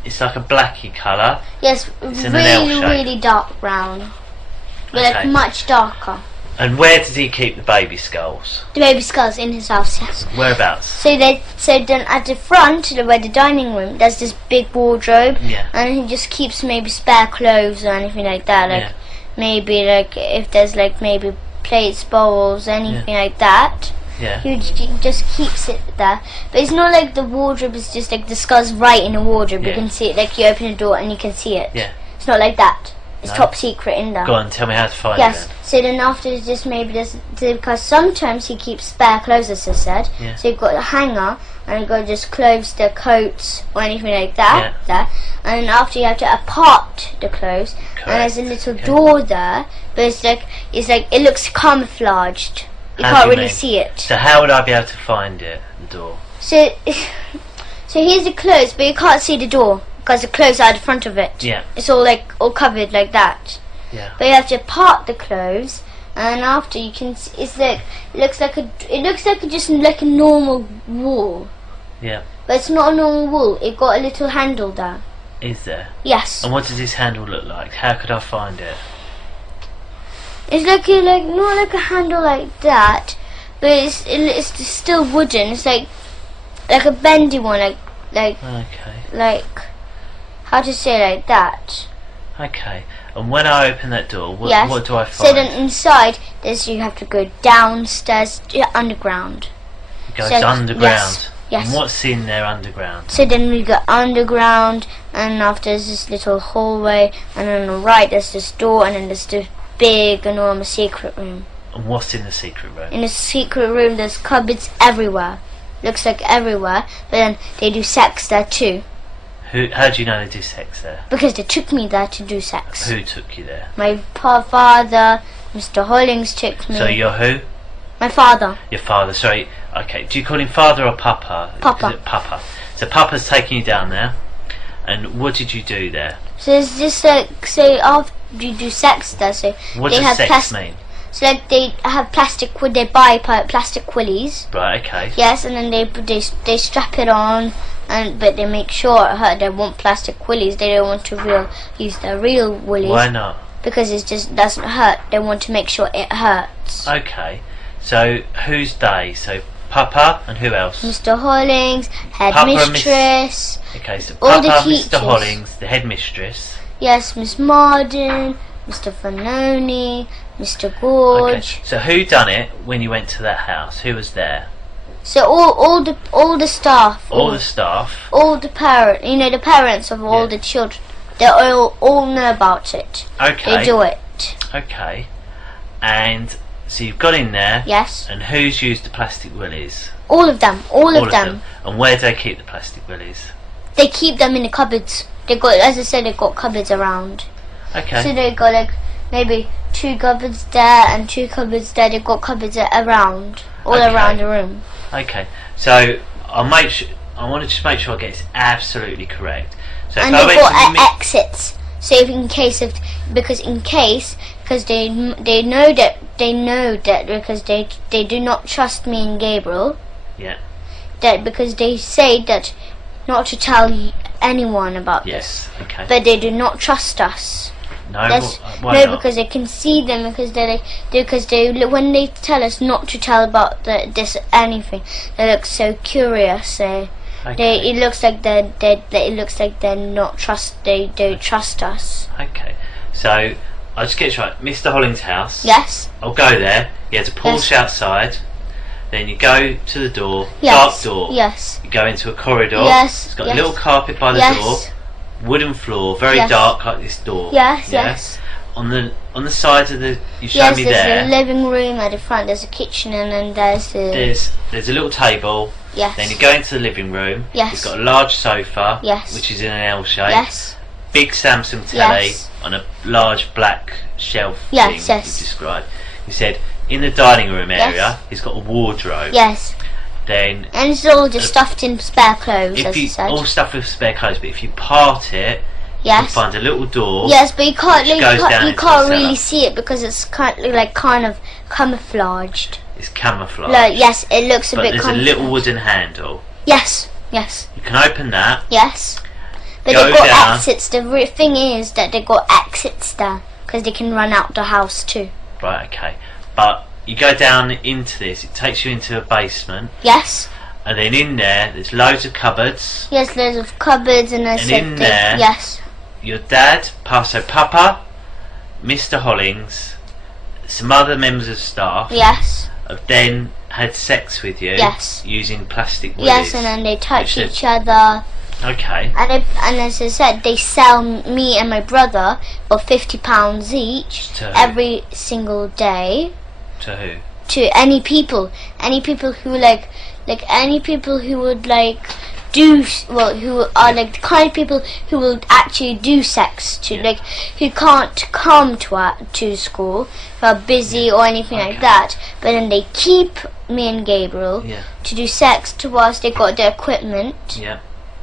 It's like a blacky colour. Yes, it's in an L shape. Really dark brown. But like much darker. And where does he keep the baby skulls? The baby skulls in his house, yes. Whereabouts? So then at the front, where the dining room, there's this big wardrobe, and he just keeps maybe spare clothes or anything like that. Maybe if there's maybe plates, bowls, anything like that. Yeah. He just keeps it there. But it's not like the wardrobe is just like the scar's right in the wardrobe. Yeah. You can see it, like you open the door and you can see it. Yeah. It's not like that. It's No? top secret in there. Go on, tell me how to find Yes. it. So then after it's just maybe just because sometimes he keeps spare clothes, as I said. Yeah. So you've got a hanger and you've got just clothes, the coats or anything like that. There. And then after you have to apart the clothes. Correct. And there's a little door there, but it's like it looks camouflaged. You How can't do you really mean? see it. So how would I be able to find it? The door. So here's the clothes, but you can't see the door because the clothes are at the front of it. Yeah. It's all covered like that. Yeah. But you have to part the clothes, and after you can, it's like it looks like just like a normal wall, Yeah. but it's not a normal wall. It got a little handle there. Is there? Yes. And what does this handle look like? How could I find it? It's like not like a handle like that, but it's still wooden. It's like a bendy one, like Okay. how to say like that. Okay. And when I open that door, what do I find? So then inside, you have to go downstairs, underground. It goes so- underground. Yes. And what's in there underground? So then we go underground, and after there's this little hallway, and on the right there's this door, and then there's this big, enormous secret room. And what's in the secret room? In the secret room there's cupboards everywhere. Looks like everywhere, but then they do sex there too. How do you know they do sex there? Because they took me there to do sex. Who took you there? My father, Mr. Hollings took me. So you're who? My father. Your father, sorry. Okay, do you call him father or papa? Papa. Is it papa? So papa's taking you down there, and what did you do there? So it's just like, say after you do sex there, so What they does have sex mean? So like they have they buy plastic willies. Right, okay. Yes, and then they strap it on, but they make sure it hurt. They want plastic willies. They don't want to use their real willies. Why not? Because it just doesn't hurt. They want to make sure it hurts. Okay, so who's they? So Papa and who else? Mr. Hollings, Papa and headmistress. Okay, so all the Papa, teachers. Mr. Hollings, the headmistress. Yes, Miss Marden, Mr. Fanoni, Mr. Gorge. Okay, so who done it when you went to that house? Who was there? So all the staff. All the staff. All the the parents of all the children. They all know about it. Okay. They do it. Okay. And so you've got in there. Yes. And who's used the plastic willies? All of them. All of them. And where do they keep the plastic willies? They keep them in the cupboards. They got, as I said, they've got cupboards around. Okay. So they got like maybe 2 cupboards there and 2 cupboards there. They've got cupboards around, all around the room. Okay. So I want to just make sure I get this absolutely correct. So And they've got exits. So if because they know that because they do not trust me and Gabriel. Yeah. That because they say that not to tell anyone about this. Okay. But they do not trust us. No. Why not? Because they can see them because they when they tell us not to tell about this anything, they look so curious. It looks like they don't trust us. Okay. So I'll just get it right. Mr. Hollings' house. Yes. I'll go there. He has a Porsche outside. Then you go to the door, Yes. dark door. Yes. You go into a corridor. Yes. It's got a little carpet by the door, wooden floor, very dark like this door. Yes. Yeah? Yes. On the sides of the you showed me there's there. a living room at the front. There's a kitchen, and then there's a little table. Yes. Then you go into the living room. Yes. It's got a large sofa. Yes. Which is in an L shape. Yes. Big Samsung telly Yes. on a large black shelf Yes, thing yes. you described. You said in the dining room area, Yes. he's got a wardrobe. Yes. Then And it's all just stuffed in spare clothes, as you said. all stuff with spare clothes, but if you part it, you Yes. find a little door. Yes, but you can't. which goes down You into can't the really cellar. see it because it's kind of camouflaged. It's camouflage. Like, yes, it looks a but bit. there's a little wooden handle. Yes. Yes. You can open that. Yes. But Go they've got down. exits. The thing is that they've got exits there because they can run out the house too. Right. Okay. But you go down into this. It takes you into a basement, Yes. and then in there's loads of cupboards. Yes, loads of cupboards and I said in there- yes. Your dad, Papa, Mr. Hollings, some other members of staff, Yes. have then had sex with you. Yes. Using plastic willies. Yes, and then they touch each other. Okay. And as I said, they sell me and my brother for £50 each every single day. To who? To any people who any people who would do who are the kind of people who will actually do sex to who can't come to school, who are busy or anything like that, but then they keep me and Gabriel to do sex to us. They got the equipment,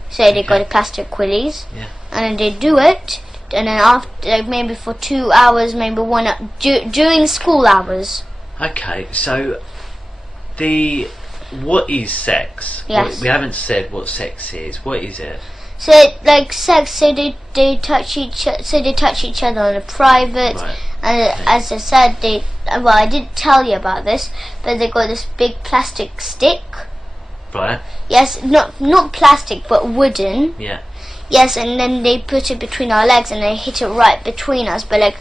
so they got the plastic willies, and then they do it, and then after maybe for 2 hours, maybe 1 hour, during school hours. Okay, so what is sex? Yes. We haven't said what sex is. What is it? So sex. So they touch each. So they touch each other on a private. Right. And as I said, I didn't tell you about this, but they got this big plastic stick. Right. Yes, not plastic, but wooden. Yeah. Yes, and then they put it between our legs, and they hit it right between us, but like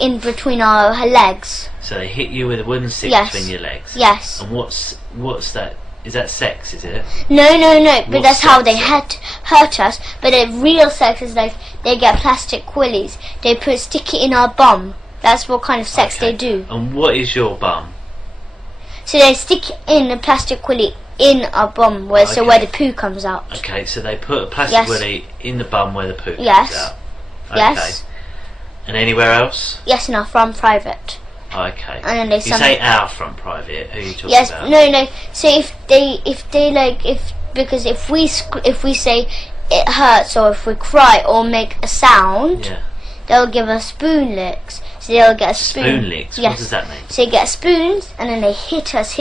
in between our legs. So they hit you with a wooden stick between your legs. Yes. And what's that? Is that sex? Is it? No. But that's how they hurt us. But the real sex is they get plastic willies. They stick it in our bum. That's what kind of sex they do. And what is your bum? So they stick in the plastic willy in our bum, where the poo comes out. Okay, so they put a plastic willy in the bum where the poo comes out. Okay. Yes. And anywhere else? Yes, in our front private. Okay. And then you say our front private. Who are you talking about? No. So if we say it hurts, or if we cry or make a sound, they'll give us spoon licks. So they'll get a spoon. Spoon licks. Yes. What does that mean? So you get spoons, and then they hit us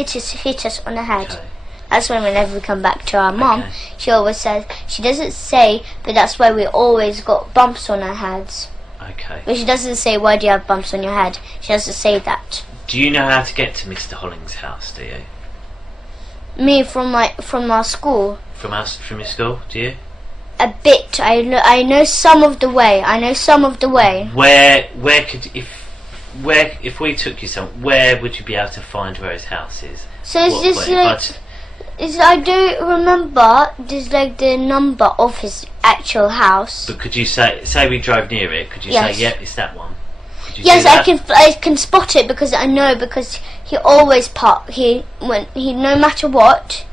on the head. Okay. That's when whenever we come back to our mum, she always says, she doesn't say, but that's why we always got bumps on our heads. Okay. But she doesn't say, why do you have bumps on your head? She doesn't say that. Do you know how to get to Mr. Holling's house, do you? Me from our school. From your school, do you? A bit. I know some of the way. Where could if we took you where would you be able to find where his house is? So I don't remember there's the number of his actual house. But could you say we drove near it, could you say, yep, it's that one? Yes, I can spot it because I know, because he always no matter what,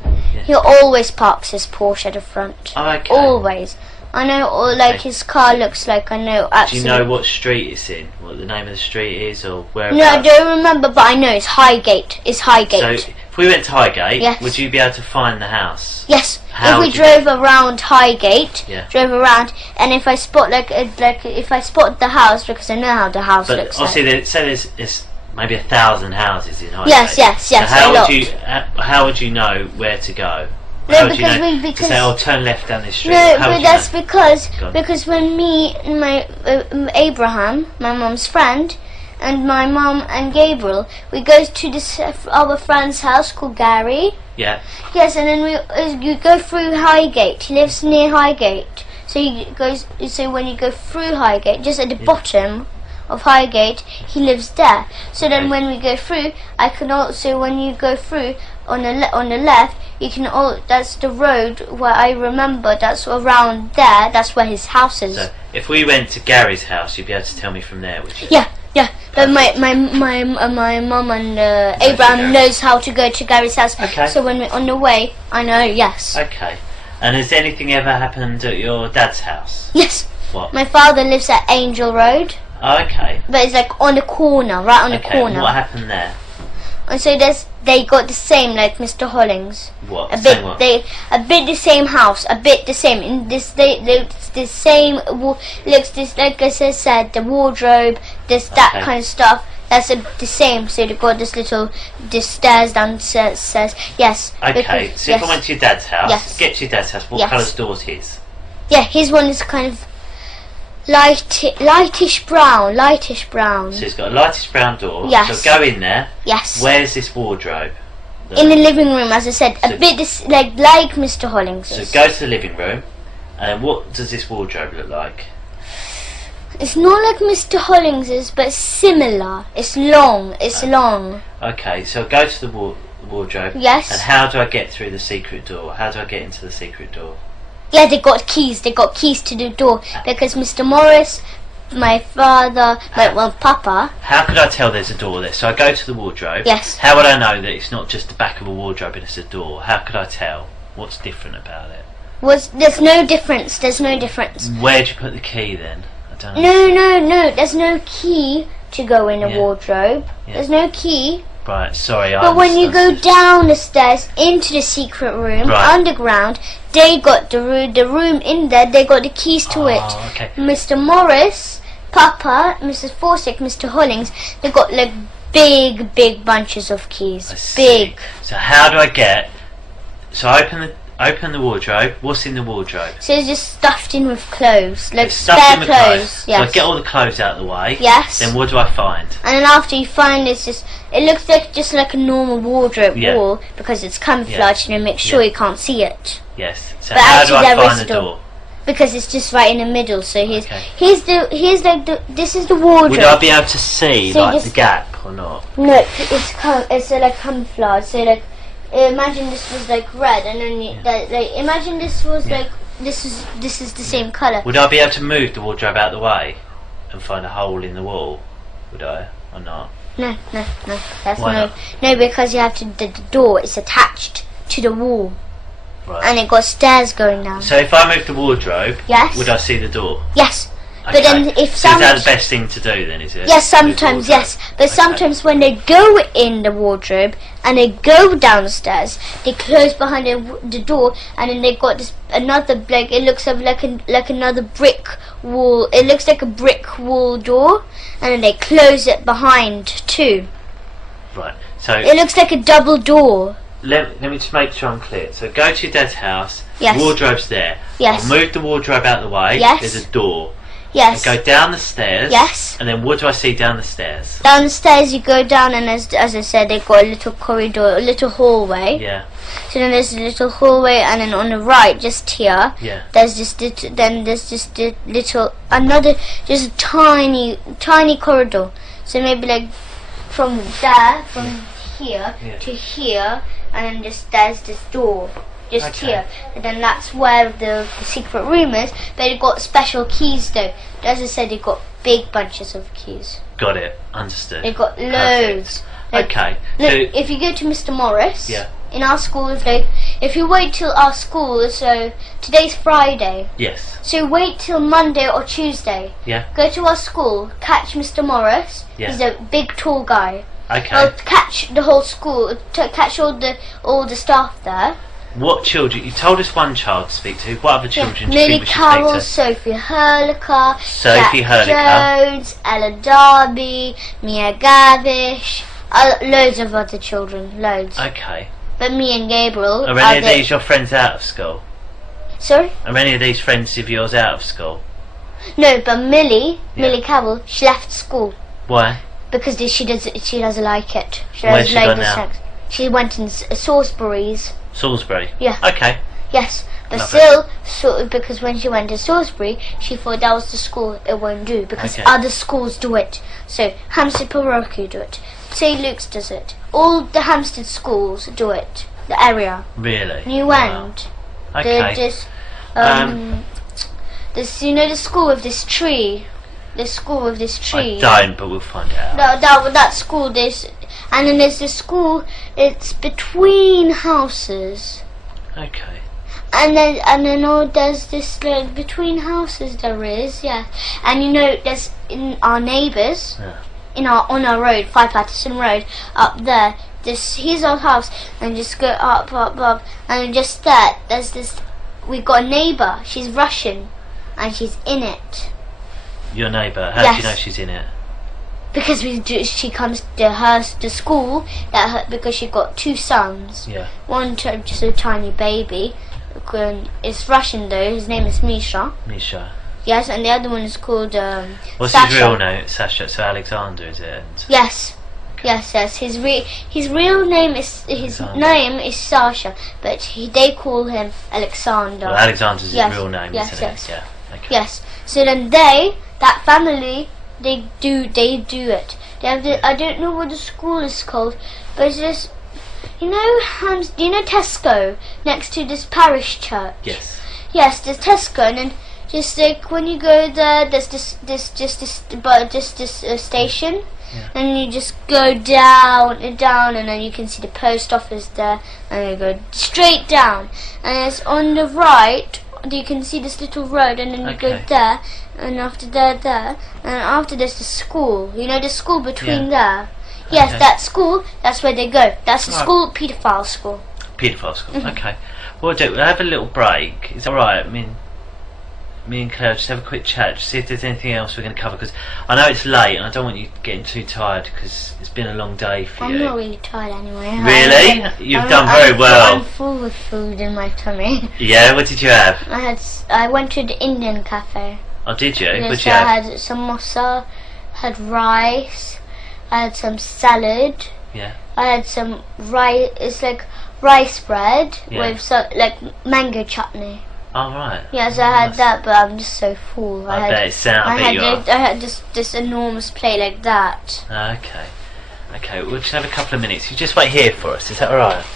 he always parks his Porsche at the front. Oh, okay. Always. I know, his car looks like, I know absolutely. Do you know what street it's in? What the name of the street is, or where? No, I don't remember, but I know it's Highgate. It's Highgate. So, if we went to Highgate, would you be able to find the house? Yes. If we drove around Highgate, and if I spot if I spot the house, because I know how the house looks like. But obviously, there's maybe 1,000 houses in Highgate. Yes. So how would you know where to go? No, because say, turn left down this street. No, but that's because when me and my Abraham, my mum's friend, and my mum and Gabriel, we go to our friend's house called Gary. Yeah. Yes, and then you go through Highgate. He lives near Highgate, so when you go through Highgate, just at the bottom of Highgate, he lives there. So then when we go through, I can also, when you go through on the left, you can that's the road where I remember, that's around there, that's where his house is. So if we went to Gary's house, you'd be able to tell me from there, would you? Yeah. But my mum and Abraham knows how to go to Gary's house. Okay. So when we're on the way, I know. Yes. Okay. And has anything ever happened at your dad's house? Yes. What? My father lives at Angel Road. Oh, okay. But it's on the corner, right on the corner. And what happened there? And so they got the same like Mr. Hollings. What? A bit the same house, a bit the same. In this the same looks this, like I said, the wardrobe, that kind of stuff. That's the same. So they got this stairs downstairs. Yes. Okay. So if I went to your dad's house, get to your dad's house, what colour's door's his? Yeah, his one is kind of lightish brown. So it's got a lightish brown door. Yes. So go in there. Yes. Where's this wardrobe? In the living room, as I said, a bit like Mr. Hollings. So go to the living room, and what does this wardrobe look like? It's not like Mr. Hollings's, but similar. It's long. It's long. Okay, so go to the wardrobe. Yes. And how do I get through the secret door? How do I get into the secret door? Yeah, they got keys. They got keys to the door because Mr. Morris, my father, Papa. How could I tell there's a door there? So I go to the wardrobe. Yes. How would I know that it's not just the back of a wardrobe and it's a door? How could I tell? What's different about it? There's no difference. There's no difference. Where'd you put the key then? I don't know. No. There's no key to go in a wardrobe. Yeah. There's no key. Right, sorry. But when you go down the stairs into the secret room, underground, they got the room in there. They got the keys to it. Okay. Mr. Morris, Papa, Mrs. Forsyth, Mr. Hollings, they got like big bunches of keys. Big. So how do I get? So I open the wardrobe. What's in the wardrobe? So it's just stuffed in with clothes, like spare clothes. Yes. So I get all the clothes out of the way. Yes. Then what do I find? And then after you find it looks like just like a normal wardrobe wall because it's camouflaged and it makes sure you can't see it. Yes. So but how do I find the door? Because it's just right in the middle. So this is the wardrobe. Would I be able to see like the gap or not? No, it's like camouflage. So like imagine this was like red, and then imagine this was like this is the same colour. Would I be able to move the wardrobe out of the way and find a hole in the wall? Would I or not? No. That's no, because you have to. The door is attached to the wall. Right. And it got stairs going down. So if I move the wardrobe, would I see the door? Yes. Okay. But then if so is that the best thing to do then, is it? Yes, sometimes, yes. But sometimes when they go in the wardrobe and they go downstairs, they close behind the door, and then they got this another it looks like another brick wall. It looks like a brick wall door, and then they close it behind too. Right. So it looks like a double door. Let me just make sure I'm clear. So go to your dad's house. Yes. Wardrobe's there. Yes. I'll move the wardrobe out of the way. Yes. There's a door. Yes. I go down the stairs. Yes. And then what do I see down the stairs? Down the stairs you go down, and as I said, they've got a little corridor, a little hallway. Yeah. So then there's a little hallway, and then on the right, just here, there's just just a tiny corridor. So maybe like from there, here to here, and then there's this door. Just here, and then that's where the secret room is. But it got special keys though. As I said, it got big bunches of keys. Got it. Understood. It got loads. Okay. Look, if you go to Mr. Morris, in our school, if you wait till our school, so today's Friday. Yes. So wait till Monday or Tuesday. Yeah. Go to our school, catch Mr. Morris. Yeah. He's a big, tall guy. Okay. I'll catch the whole school, catch all the staff there. What children? You told us one child to speak to. What other children do you Millie think we should Carroll, speak to? Sophie Hurliker, Sophie Jack Hurliker. Jones, Ella Darby, Mia Gavish, loads of other children, loads. Okay. But me and Gabriel Are any of these your friends out of school? Sorry? Are any of these friends of yours out of school? No, but Millie Carroll, she left school. Why? Because she doesn't like it. Where's she gone now? She went in Salisbury's. Salisbury? Yeah. Okay. Yes, but because when she went to Salisbury, she thought that was the school it won't do, because other schools do it. So Hampstead Parochial do it, St. Luke's does it, all the Hampstead schools do it, the area. Really? New End. Okay. This, the school with this tree. The school with this tree. I don't, but we'll find out. That school, and then there's this school. It's between houses. Okay. And then there's this between houses there is, and there's in our neighbours, on our road, 5 Patterson Road, up there. Here's our house, and just go up, and just there's this. We've got a neighbour. She's Russian, and she's in it. Your neighbour? How do you know she's in it? Because she comes to school because she got 2 sons. Yeah. One just a tiny baby. It's Russian though. His name is Misha. Misha. Yes, and the other one is called What's Sasha. his real name? Sasha. So Alexander, is it? And yes. Okay. Yes. His real name is Sasha, but they call him Alexander. Well, Alexander's his real name, isn't it? Yeah. Okay. Yes. So then they that family, they do it. They have I don't know what the school is called, but it's just, you know Tesco next to this parish church. Yes. Yes, there's Tesco, and then just like when you go there, there's this station. Yeah. And you just go down and down, and then you can see the post office there, and you go straight down, and it's on the right. You can see this little road, and then you go there, and after there, and after there's the school. You know the school between there. Yes, that school. That's where they go. That's the school, paedophile school. Paedophile school. Okay. We'll have a little break. Is that all right? I mean, me and Claire just have a quick chat, just see if there's anything else we're going to cover, because I know it's late and I don't want you getting too tired because it's been a long day for you. I'm not really tired anyway. Really? You've done very well. I'm full with food in my tummy. Yeah, what did you have? I went to the Indian cafe. Oh, did you? Yes, What did you I have? had samosa, had rice, I had some salad. Yeah. I had some rice. It's like rice bread with like mango chutney. Oh, right. Yes, I had that, but I'm just so full. I bet it sounds a bit you are. I had this enormous plate like that. Okay. Okay, we'll just have a couple of minutes. You just wait here for us, is that alright?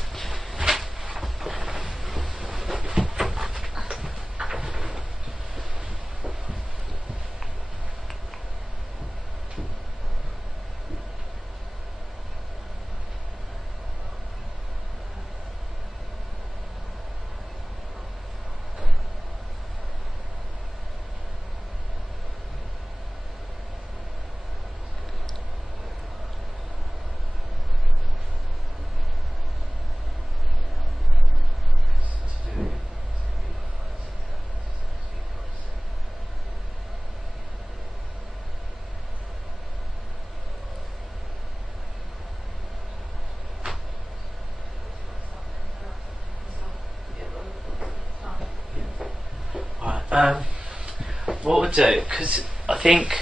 What we'll do, because I think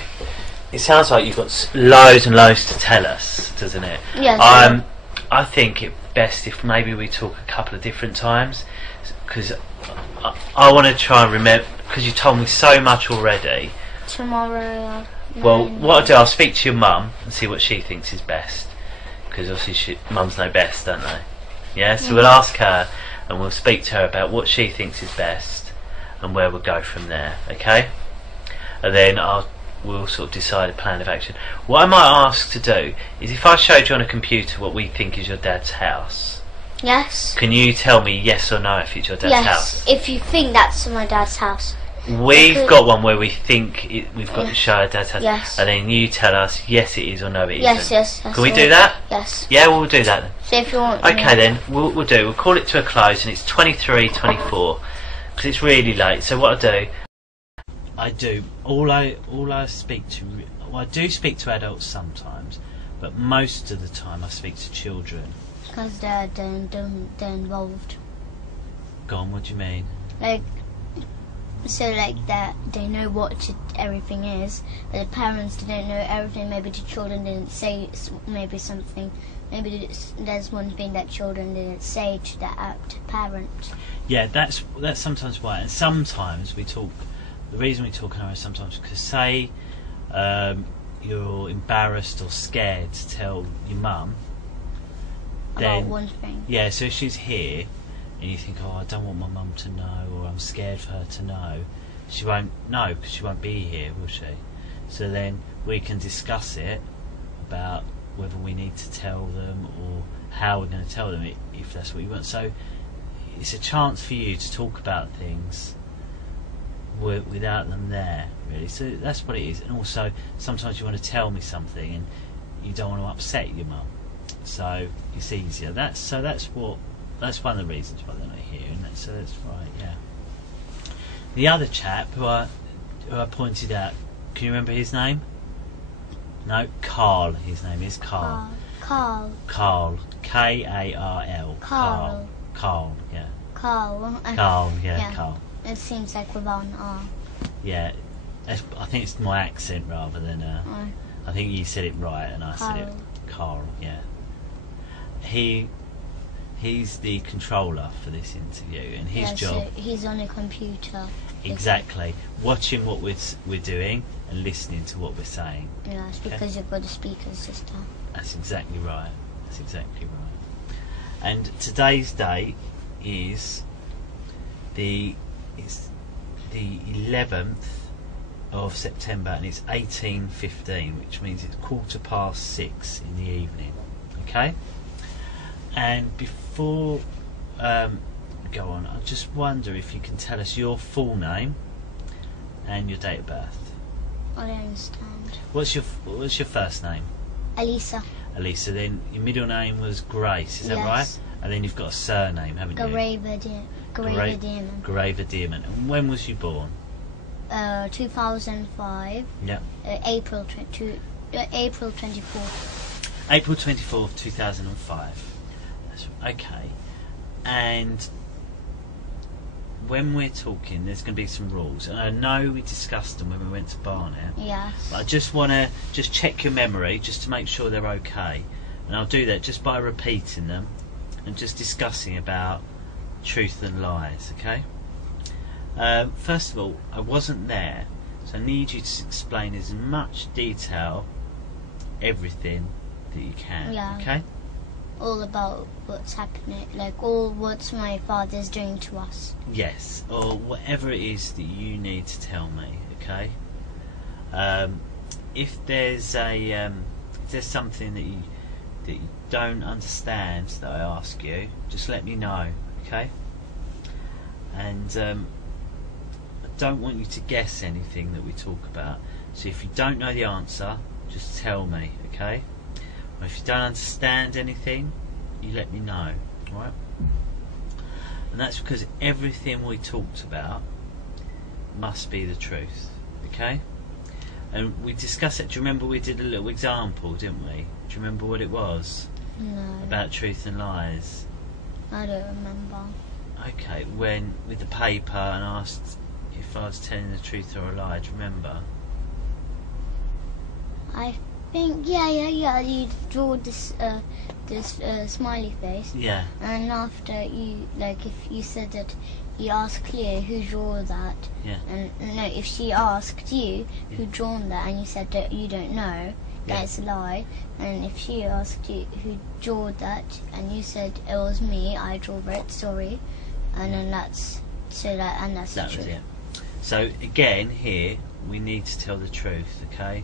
it sounds like you've got loads and loads to tell us, doesn't it? Yes. I think it's best if maybe we talk a couple of different times, because I want to try and remember, because you told me so much already. Tomorrow. Well, what I'll do, I'll speak to your mum and see what she thinks is best, because obviously mums know best, don't they? Yeah, so we'll ask her and we'll speak to her about what she thinks is best and where we'll go from there, okay? And then we'll sort of decide a plan of action. What I might ask to do is, if I showed you on a computer what we think is your dad's house, yes, can you tell me yes or no if it's your dad's house? Yes, if you think that's my dad's house. We've got one where we think we've got to show our dad's house, yes, and then you tell us yes it is or no it yes, isn't. yes. Can we do that? Yes. Yeah, we'll do that then. So if you want. Okay then, we'll call it to a close, and it's 23:24 because it's really late. So what I do, I speak to. Well, I do speak to adults sometimes, but most of the time I speak to children. Because they're involved. Go on, what do you mean? So that they know what everything is, but the parents didn't know everything. Maybe the children didn't say maybe something. Maybe there's one thing that children didn't say to the parent. Yeah, that's sometimes why. And sometimes we talk. The reason we talk is sometimes because say you're embarrassed or scared to tell your mum. About one thing. Yeah, so if she's here and you think, oh, I don't want my mum to know, or I'm scared for her to know, she won't know because she won't be here, will she? So then we can discuss it about whether we need to tell them or how we're going to tell them if that's what you want. So it's a chance for you to talk about things without them there, really. So that's what it is. And also sometimes you want to tell me something and you don't want to upset your mum, so it's easier. That's one of the reasons why they're not here, and that's right. Yeah. The other chap who I pointed out, can you remember his name? No, Carl. His name is Carl. Carl. K-A-R-L. Carl. Carl. Yeah. Carl. Carl. Yeah. Carl. It seems like without an R. Yeah. I think it's my accent rather than. I think you said it right and I said it. Carl. Yeah. He's the controller for this interview, and his job. So he's on a computer. Exactly, watching what we're doing and listening to what we're saying. Yeah, it's because you've got a speaker system. That's exactly right. That's exactly right. And today's date is the 11th of September, and it's 18:15, which means it's 6:15 in the evening. Okay. And before we go on, I just wonder if you can tell us your full name and your date of birth. I don't understand. What's your first name? Elisa. Elisa. Then your middle name was Grace. Is that right? And then you've got a surname, haven't you? Graver Dearman. Graver Dearman. And when was you born? 2005. Yeah. April 24th. April 24th, 2005. That's okay. And when we're talking, there's going to be some rules, and I know we discussed them when we went to Barnet. Yes. But I just want to check your memory, just to make sure they're okay, and I'll do that just by repeating them and just discussing about truth and lies. Okay. First of all, I wasn't there, so I need you to explain as much detail, everything that you can. Yeah. Okay. All about what's happening, like all what my father's doing to us. Yes, or whatever it is that you need to tell me. Okay. If there's something that you don't understand that I ask you, just let me know. Okay. And I don't want you to guess anything that we talk about. So if you don't know the answer, just tell me. Okay. Or if you don't understand anything, you let me know, right? And that's because everything we talked about must be the truth, okay? And we discussed it. Do you remember we did a little example, didn't we? Do you remember what it was? No. About truth and lies. I don't remember. Okay, when with the paper and asked if I was telling the truth or a lie. Do you remember? I think yeah. You draw this smiley face. Yeah. And after you, like, if you said that you asked Cleo who drew that. Yeah. And no, if she asked you who drawn that, and you said that you don't know, that's a lie. And if she asked you who drew that, and you said it was me, I drew it. Sorry. And then that's the truth. Was it. So again, here we need to tell the truth, okay?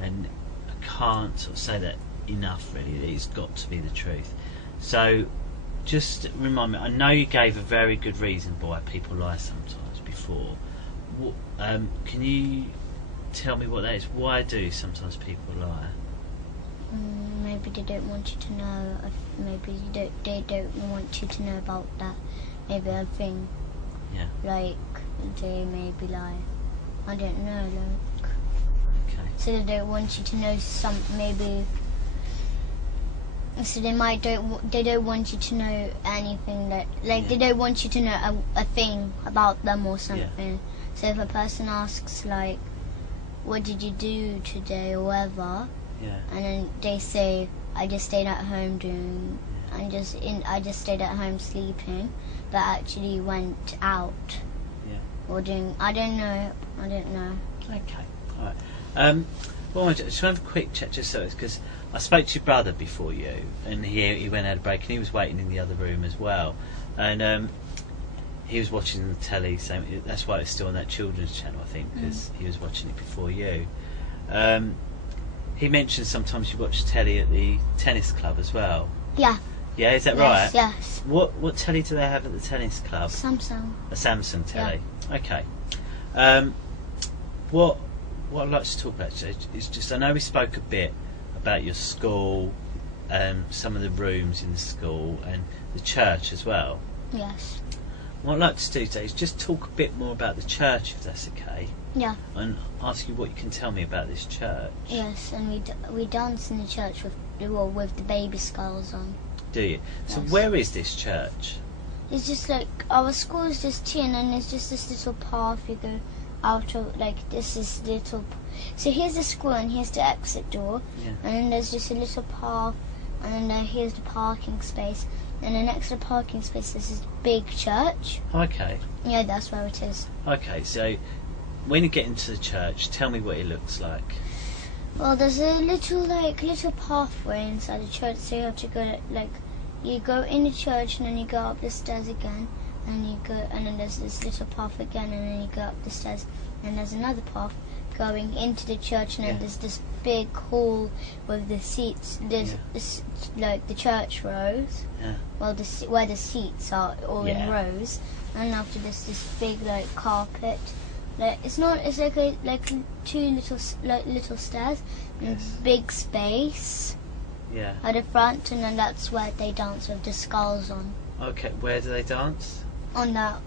And I can't sort of say that enough, really. It's got to be the truth. So just remind me. I know you gave a very good reason why people lie sometimes before. Can you tell me what that is? Why do sometimes people lie? Maybe they don't want you to know. Maybe they don't want you to know about that. Maybe a thing. Yeah. Like they maybe lie. I don't know. Like. Okay. So they don't want you to know maybe. So they don't want you to know anything that they don't want you to know a thing about them or something. Yeah. So if a person asks like, what did you do today or whatever, and then they say, I just stayed at home I just stayed at home sleeping, but actually went out or doing, I don't know. Okay, alright. Well, I just have a quick check just so it's because I spoke to your brother before you, and he went out of break, and he was waiting in the other room as well, and he was watching the telly, so that's why it's still on that children's channel, I think, because he was watching it before you. He mentioned sometimes you watch telly at the tennis club as well. Yeah. Yeah, is that right? Yes. What telly do they have at the tennis club? Samsung. A Samsung telly. Yeah. Okay. What I'd like to talk about is just, I know we spoke a bit about your school, some of the rooms in the school, and the church as well. Yes. What I'd like to do today is just talk a bit more about the church, if that's okay. Yeah. And ask you what you can tell me about this church. Yes, and we dance in the church with the baby skulls on. Do you? So yes. Where is this church? It's just like our school is just here, and then there's just this little path you go out of. Like this is little. So here's the school, and here's the exit door, and then there's just a little path, and then here's the parking space, And then next to the parking space, there's this big church. Okay. Yeah, that's where it is. Okay, so when you get into the church, tell me what it looks like. Well, there's a little pathway inside the church, so you have to go you go in the church and then you go up the stairs again, and then there's this little path again, and then you go up the stairs, and there's another path going into the church, and then there's this big hall with the seats. There's the church rows. Yeah. Well, where the seats are all in rows, and after this big carpet. It's like two little stairs and big space. Yeah. At the front, and then that's where they dance with the skulls on. Okay, where do they dance? On that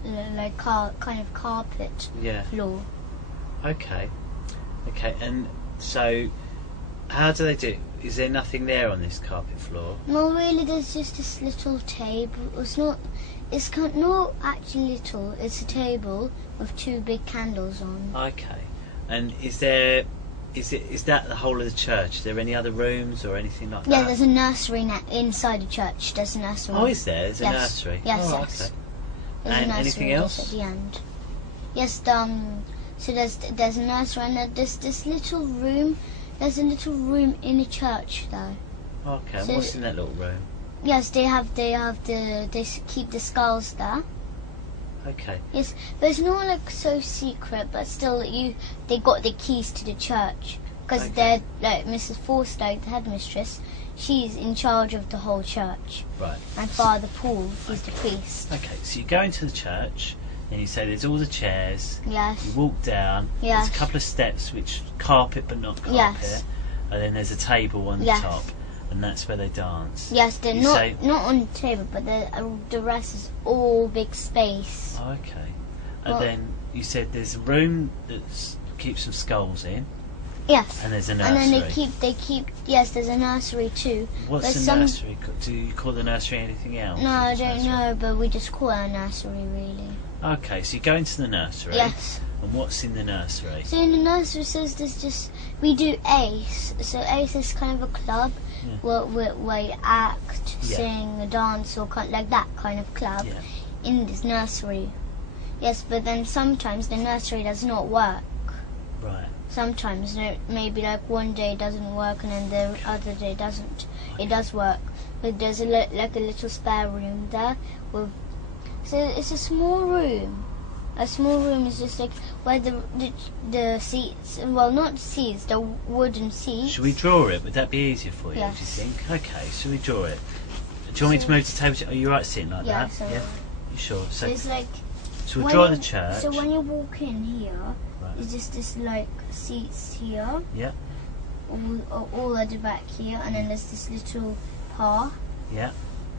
kind of carpet floor. Okay, and so how do they do it? Is there nothing there on this carpet floor? No, really, there's just this little table. It's not actually little. It's a table with two big candles on. Okay, and is that the whole of the church? Is there any other rooms or anything like that? Yeah, there's a nursery inside the church. There's a nursery. Oh, is there? There's a nursery. Yes, yes. Okay. There's and a nursery anything else at the end? Yes. So there's a nursery, and there's this little room. There's a little room in the church, though. Okay. So what's in that little room? Yes, they keep the skulls there. Okay. Yes, but it's not so secret, but still they got the keys to the church, because they're Mrs. Forster, the headmistress, she's in charge of the whole church. Right. And Father Paul, he's the priest. Okay, so you go into the church and you say there's all the chairs. Yes. You walk down. Yes. There's a couple of steps which carpet but not carpet. Yes. And then there's a table on the top. And that's where they dance. Yes, they're not on the table, but the rest is all big space. Okay. And then you said there's a room that keeps some skulls in. Yes. And there's a nursery. And then they keep yes, there's a nursery too. What's the nursery? Do you call the nursery anything else? No, I don't know, but we just call it a nursery, really. Okay, so you go into the nursery. Yes. And what's in the nursery? So in the nursery says we do ACE. So ACE is kind of a club where you act, sing, dance, or like that kind of club in this nursery. Yes, but then sometimes the nursery does not work. Right. Sometimes maybe one day it doesn't work and then the other day doesn't. It does work, but there's a little spare room there so it's a small room. A small room is just where the seats, well, not seats, the wooden seats. Should we draw it? Would that be easier for you, yes. do you think? Okay, should we draw it? Do you want me to move the table? Are you right sitting like that? So yeah. You sure? So it's so we'll draw the church. So when you walk in here, there's just this seats here. Yeah. All at the back here, and then there's this little path. Yeah.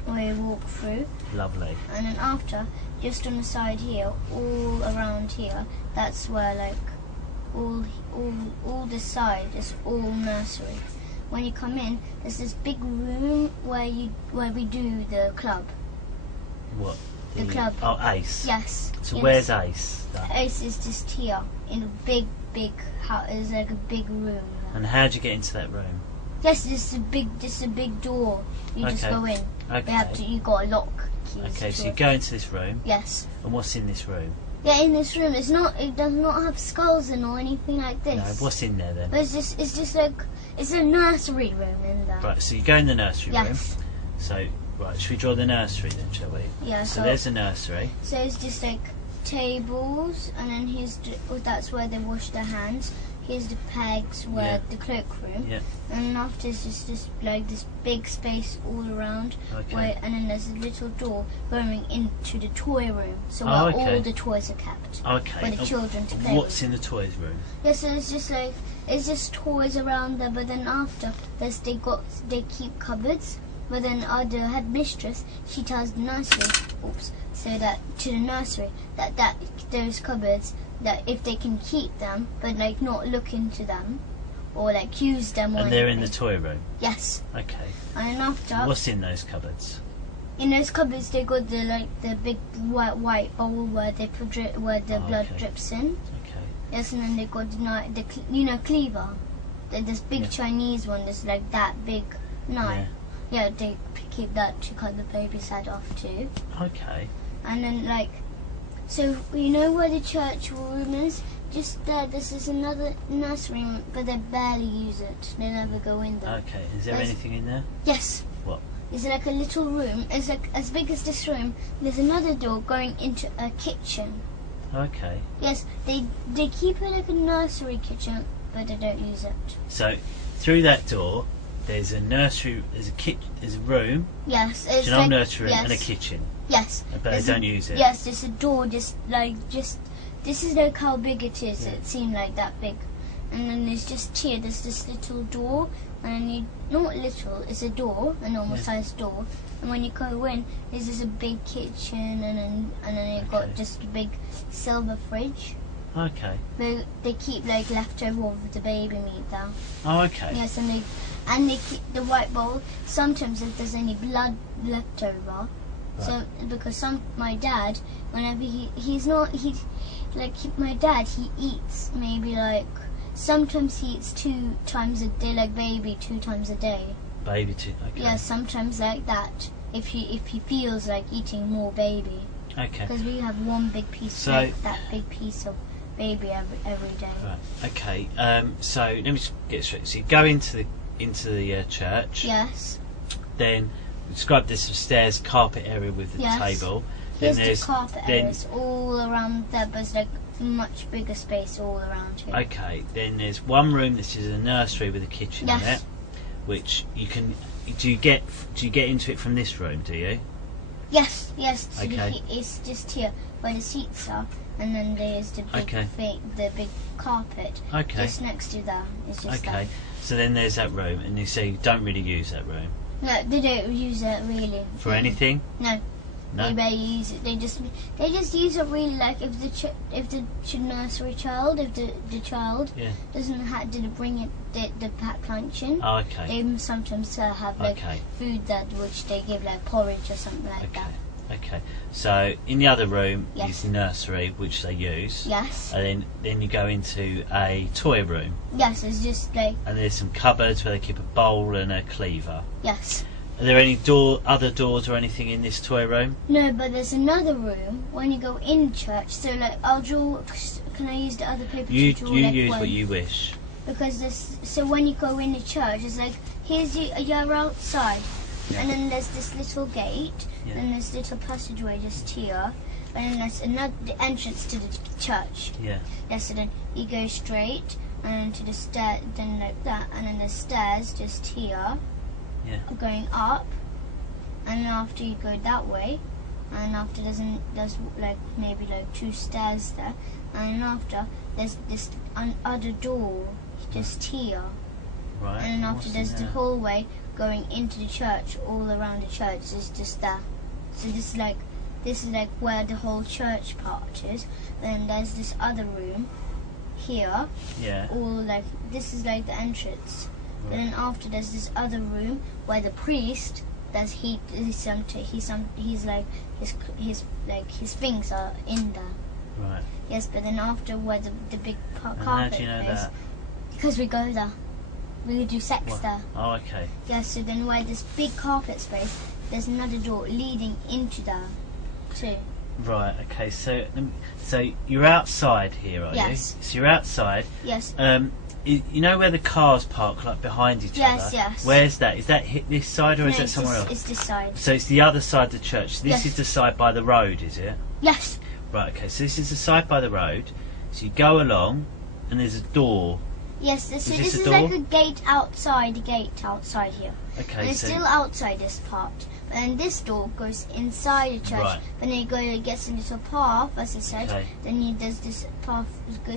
Where you walk through. Lovely. And then after, just on the side here, all around here, that's where all the side is all nursery. When you come in, there's this big room where we do the club. What? The club. Oh, ACE. Yes. So where's ACE? ACE is just here in a big house. It's like a big room. And how do you get into that room? Yes, this is a big door. You just go in. Okay. You got a lock keys. Okay, so you go into this room. Yes. And what's in this room? Yeah, in this room, it does not have skulls in or anything like this. No, what's in there then? But it's just it's a nursery room in there. Right, so you go in the nursery room. So, right, should we draw the nursery then, shall we? Yeah. So there's the nursery. So it's just tables, and then that's where they wash their hands. Here's the pegs where the cloakroom. Yeah. And after it's just this big space all around. Okay. And then there's a little door going into the toy room. So where all the toys are kept. Okay. For the children to play. What's in the toys room? Yeah, so it's just toys around there, but then after they keep cupboards. But then the headmistress, she tells the nursery, so that to the nursery that those cupboards, that if they can keep them but not look into them or use them. And they're in the toy room. Yes. Okay. And then after. What's in those cupboards? In those cupboards, they got the big white bowl where the blood drips in. Okay. Yes, and then they got the cleaver, this big Chinese one that's that big knife. Yeah, they keep that to cut the baby's head off too. Okay. And then like, so you know where the church room is? Just there, this is another nursery room, but they barely use it. They never go in there. Okay. Is there anything in there? Yes. What? It's like a little room. It's like as big as this room. There's another door going into a kitchen. Okay. Yes, they keep it like a nursery kitchen, but they don't use it. So through that door, there's a nursery. There's a room. Yes, it's an old nursery yes. and a kitchen. Yes. But they don't use it. Yes, there's a door. Just. This is like how big it is. Yeah. It seemed like that big. And then there's just here, there's this little door, and not little, it's a door, a normal sized door. And when you go in, there's just a big kitchen, and then you've got just a big silver fridge. Okay. They keep like leftover of the baby meat there. Oh, okay. Yes, and they keep the white bowl. Sometimes if there's any blood left over, so because my dad, whenever he eats maybe like. Sometimes he eats 2 times a day, like baby, 2 times a day. Baby too. Okay. Yeah, sometimes like that. If he feels like eating more baby. Okay. Because we have one big piece, like that big piece of baby every day. Right. Okay. So let me just get straight. So you go into the church. Yes. Then describe this stairs, carpet area with the table. Here's then the carpet areas all around there, but it's like much bigger space all around here. Okay, then there's one room. This is a nursery with a kitchen in it, which you can. Do you get into it from this room? Do you? Yes. So okay. It's just here where the seats are, and then there's the big carpet. Okay. Just next to that. It's just okay. So then there's that room, and you say you don't really use that room. No, they don't use it really. For anything? No. No? They barely use it. They just use it really like if the nursery child, if the child didn't bring it the packed lunch in. Oh, okay. They sometimes have like food which they give like porridge or something like that. Okay. So in the other room is the nursery, which they use. Yes. And then you go into a toy room. Yes, it's just like. And there's some cupboards where they keep a bowl and a cleaver. Yes. Are there any other doors or anything in this toy room? No, but there's another room when you go in church. So like I'll draw. Can I use the other paper to draw? You use what you wish. Because so when you go in the church, it's like you're outside, and then there's this little gate, and there's little passageway just here, and then there's the entrance to the church. Yeah. Yes. So then you go straight and to the stair, then like that, and then there's stairs just here. Yeah. Going up, and then after you go that way, and after there's like maybe like 2 stairs there, and after there's this other door just here, right? And then after there's the hallway going into the church. All around the church is just that. So this is like where the whole church part is. Then there's this other room here. Yeah. All like this is like the entrance. And then after there's this other room where the priest his things are in there. Right. Yes, but then after where the big carpet how do you know that? Because we go there. We do sex there. Oh, okay. Yes, so then where this big carpet space, there's another door leading into there too. Right. Okay. So you're outside here, are you? Yes. So you're outside. Yes. You know where the cars park, like behind each other? Yes. Where's that? Is that this side or is that somewhere else? It's this side. So it's the other side of the church. This is the side by the road, is it? Yes. Right, okay, so this is the side by the road. So you go along and there's a door. Yes, this is like a gate outside here. Okay, and it's still outside this part. But then this door goes inside the church. Right. But then it gets a little path, as I said. Okay. Then there's this path,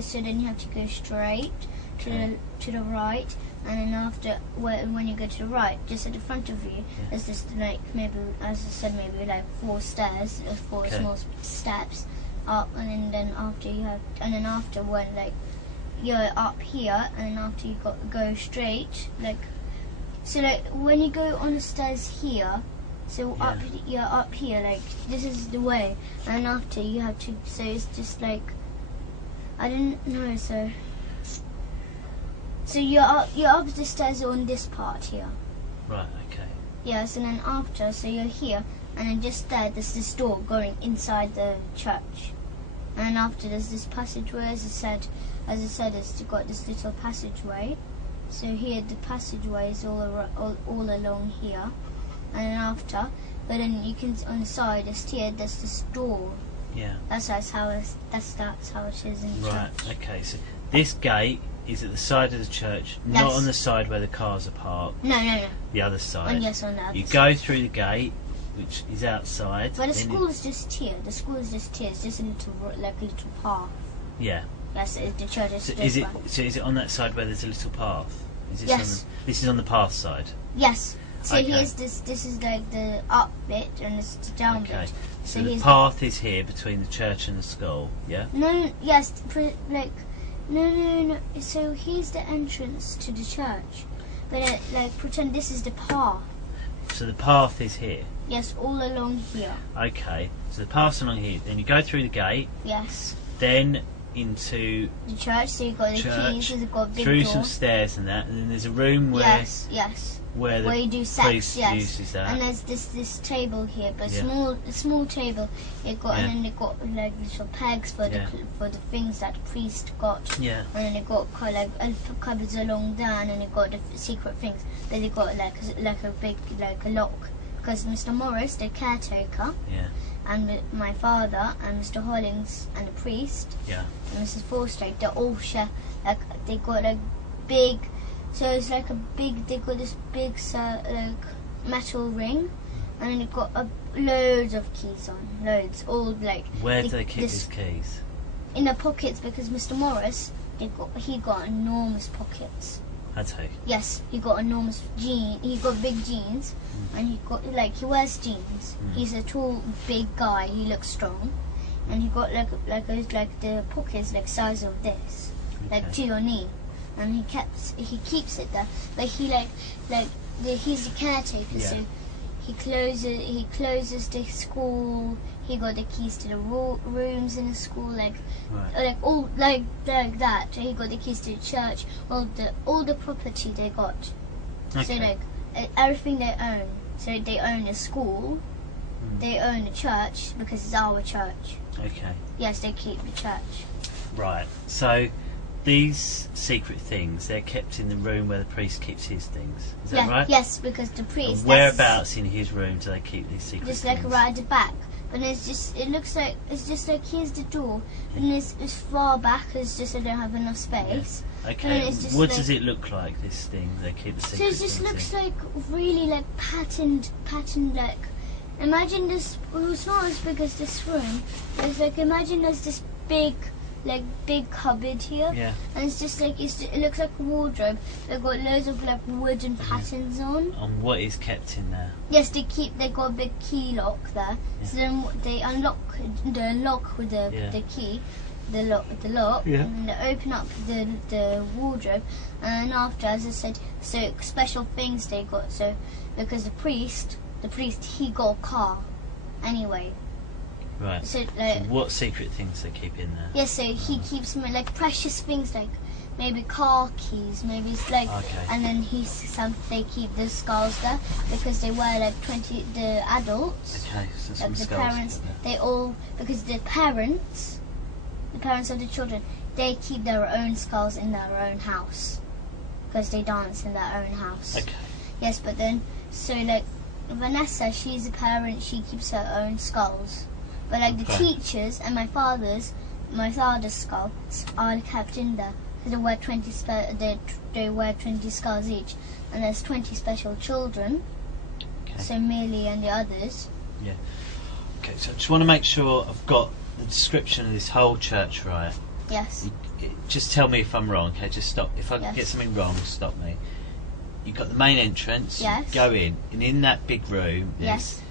so then you have to go straight to the right. And then after, when you go to the right, just at the front of you, there's this like maybe, as I said, maybe like 4 stairs, 4 small steps up, and then after when like you're up here, and then after you go straight, like so like when you go on the stairs here, so you're up here, like this is the way, and after you have to, so it's just like I didn't know, so you're up the stairs on this part here. Right, okay. Yes, and then after, so you're here, and then just there's this door going inside the church. And then after, there's this passageway, as I said, it's got this little passageway. So here, the passageway is all along here. And then after, but then you can, on the side, there's this door. Yeah. That's how it is in the Right, church. okay, so this gate is at the side of the church, Yes. not on the side where the cars are parked. No. The other side. On the other You side. go through the gate, which is outside. But the then school is just here. The school is just here. It's just a little path. Yeah. Yes, the church is So this is it? one. So is it on that side where there's a little path? Is this Yes. this is on the path side. Yes. So Okay. here's this. This is like the up bit and this is the down Okay. bit. So the here's path is here between the church and the school. Yeah. No. Yes. No. So here's the entrance to the church, but pretend this is the path. So the path is here. Yes, all along here. Okay. So the path's along here. Then you go through the gate. Yes. Then into The church. So you've got the church, keys. You've got a big through door. some stairs and that, and then there's a room where Yes. where the Where you do sex, priest yes. uses that. And there's this table here, but Yeah. small table. It got Yeah. and then they got like little pegs for Yeah. the things that the priest got. Yeah. And then they got cupboards along there, and then they got the secret things. Then they got like a big a lock, because Mr. Morris, the caretaker, Yeah. and my father and Mr. Hollings and the priest Yeah. and Mrs. Forsyth, they all share, like, they got like big, so it's like a big, they got this big metal ring, and then they got loads of keys on, all like. Where do they keep these keys? In the pockets, because Mr. Morris, he got enormous pockets. I'd say. Yes, he got enormous he got big jeans, and he wears jeans. He's a tall, big guy, he looks strong, and he got like the pockets like size of this, like to your knee, and he keeps it there, but he's the caretaker, Yeah. so he closes the school. He got the keys to the rooms in the school, Right. all like that. He got the keys to the church, all the property they got. Okay. So everything they own. So they own the school, they own the church because it's our church. Okay. Yes, they keep the church. Right. So these secret things, they're kept in the room where the priest keeps his things. Is that right? Yes, because the priest. And whereabouts in his room do they keep these secret Just things? like right at the back. But it's just like here's the door, and it's far back. It's just I don't have enough space. Okay. And it's just What like, does it look like? This thing they keep the secret So it just things looks in? like really like patterned like. Imagine this. Well, it's not as big as this room. It's like imagine there's this big cupboard here, Yeah. and it's just like it looks like a wardrobe. They've got loads of like wooden patterns on. And what is kept in there? Yes, they got a big key lock there. Yeah. So then they unlock with the key, the lock, Yeah. and they open up the wardrobe, and after, as I said, so special things they got. So because the priest he got a car, anyway. Right. So So what secret things they keep in there? yeah, so he keeps like precious things like maybe car keys, maybe it's like, Okay. and then they keep the skulls there because they wear like 20 the adults. Okay. So some Like the skulls parents, in there. they all, because the parents of the children, they keep their own skulls in their own house because they dance in their own house. Okay. Yes, but then so like Vanessa, she's a parent, she keeps her own skulls, but like the Okay. teachers and my father's skulls are kept in there because they wear 20 they wear 20 skulls each, and there's 20 special children. Okay. So Millie and the others. Yeah. Okay. So I just want to make sure I've got the description of this whole church right. Yes. Just tell me if I'm wrong. Okay. Just stop. If I Yes. get something wrong, stop me. You've got the main entrance. Yes. You go in, and in that big room, there's Yes.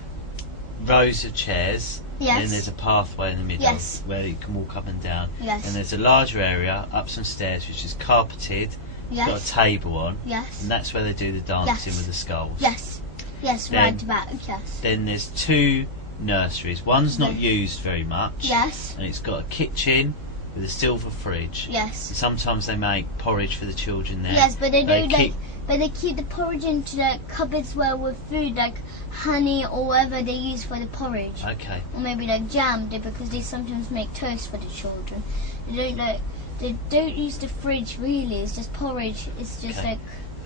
rows of chairs. Yes. Then there's a pathway in the middle Yes. where you can walk up and down. Yes. And there's a larger area up some stairs which is carpeted. Got a Yes. table on, Yes. and that's where they do the dancing Yes. with the skulls. Yes. Yes. Then- Right back. Yes. Then there's two nurseries. One's not Yes. used very much. Yes. And it's got a kitchen with a silver fridge. Yes. And sometimes they make porridge for the children there. Yes, but they don't but they keep the porridge into like cupboards where with food like honey or whatever they use for the porridge. Okay. Or maybe like jam, because they sometimes make toast for the children. They don't use the fridge really. It's just porridge. It's just like.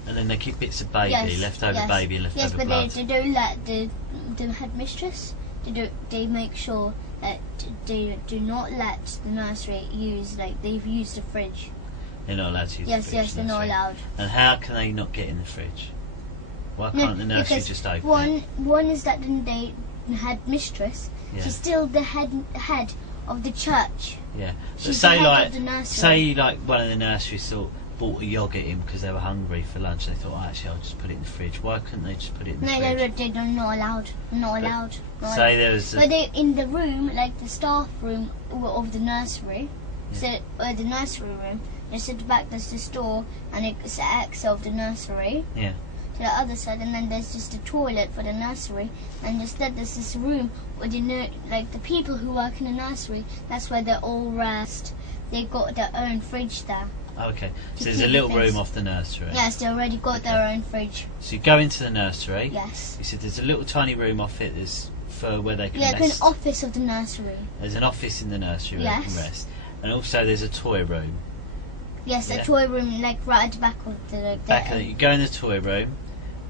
And then they keep bits of baby, leftover baby, and leftover blood. Yes, but they don't let the headmistress. They make sure that they do not let the nursery use they've used the fridge. They're not allowed to use the fridge. Yes, they're not allowed. And how can they not get in the fridge? Why can't the nursery just open it? One is that the headmistress. Yeah. She's still the head of the church. Yeah. She's say the head of the nursery. one of the nurseries bought a yoghurt in because they were hungry for lunch. They thought, actually, I'll just put it in the fridge. Why couldn't they just put it in the fridge? No, they're not allowed. Not allowed. Say there was. But they in the room, like the staff room of the nursery. Yeah. So the nursery room. Just at the back, there's this door, and it's the exit of the nursery. Yeah. To the other side, and then there's just a toilet for the nursery, and instead there's this room where the people who work in the nursery. That's where they all rest. They got their own fridge there. Okay, so there's a little room off the nursery. Yes, they already got their own fridge. So you go into the nursery. Yes. You said there's a little tiny room off it. There's for where they can rest. Yeah, an office of the nursery. There's an office in the nursery where they can rest, and also there's a toy room. Yes, a toy room right at the back of the. You go in the toy room,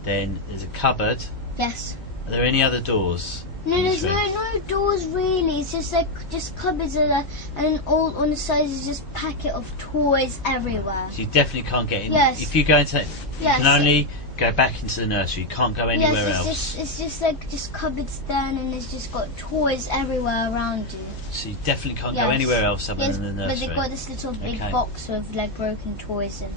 then there's a cupboard. Yes. Are there any other doors? No, there's no doors really. It's just cupboards and all on the sides is just packet of toys everywhere. So you definitely can't get in. Yes. If you go into, you can only go back into the nursery. You can't go anywhere else. It's just cupboards there, and it's just got toys everywhere around you. So you definitely can't go anywhere else other than the nursery. But they got this little big box with broken toys in.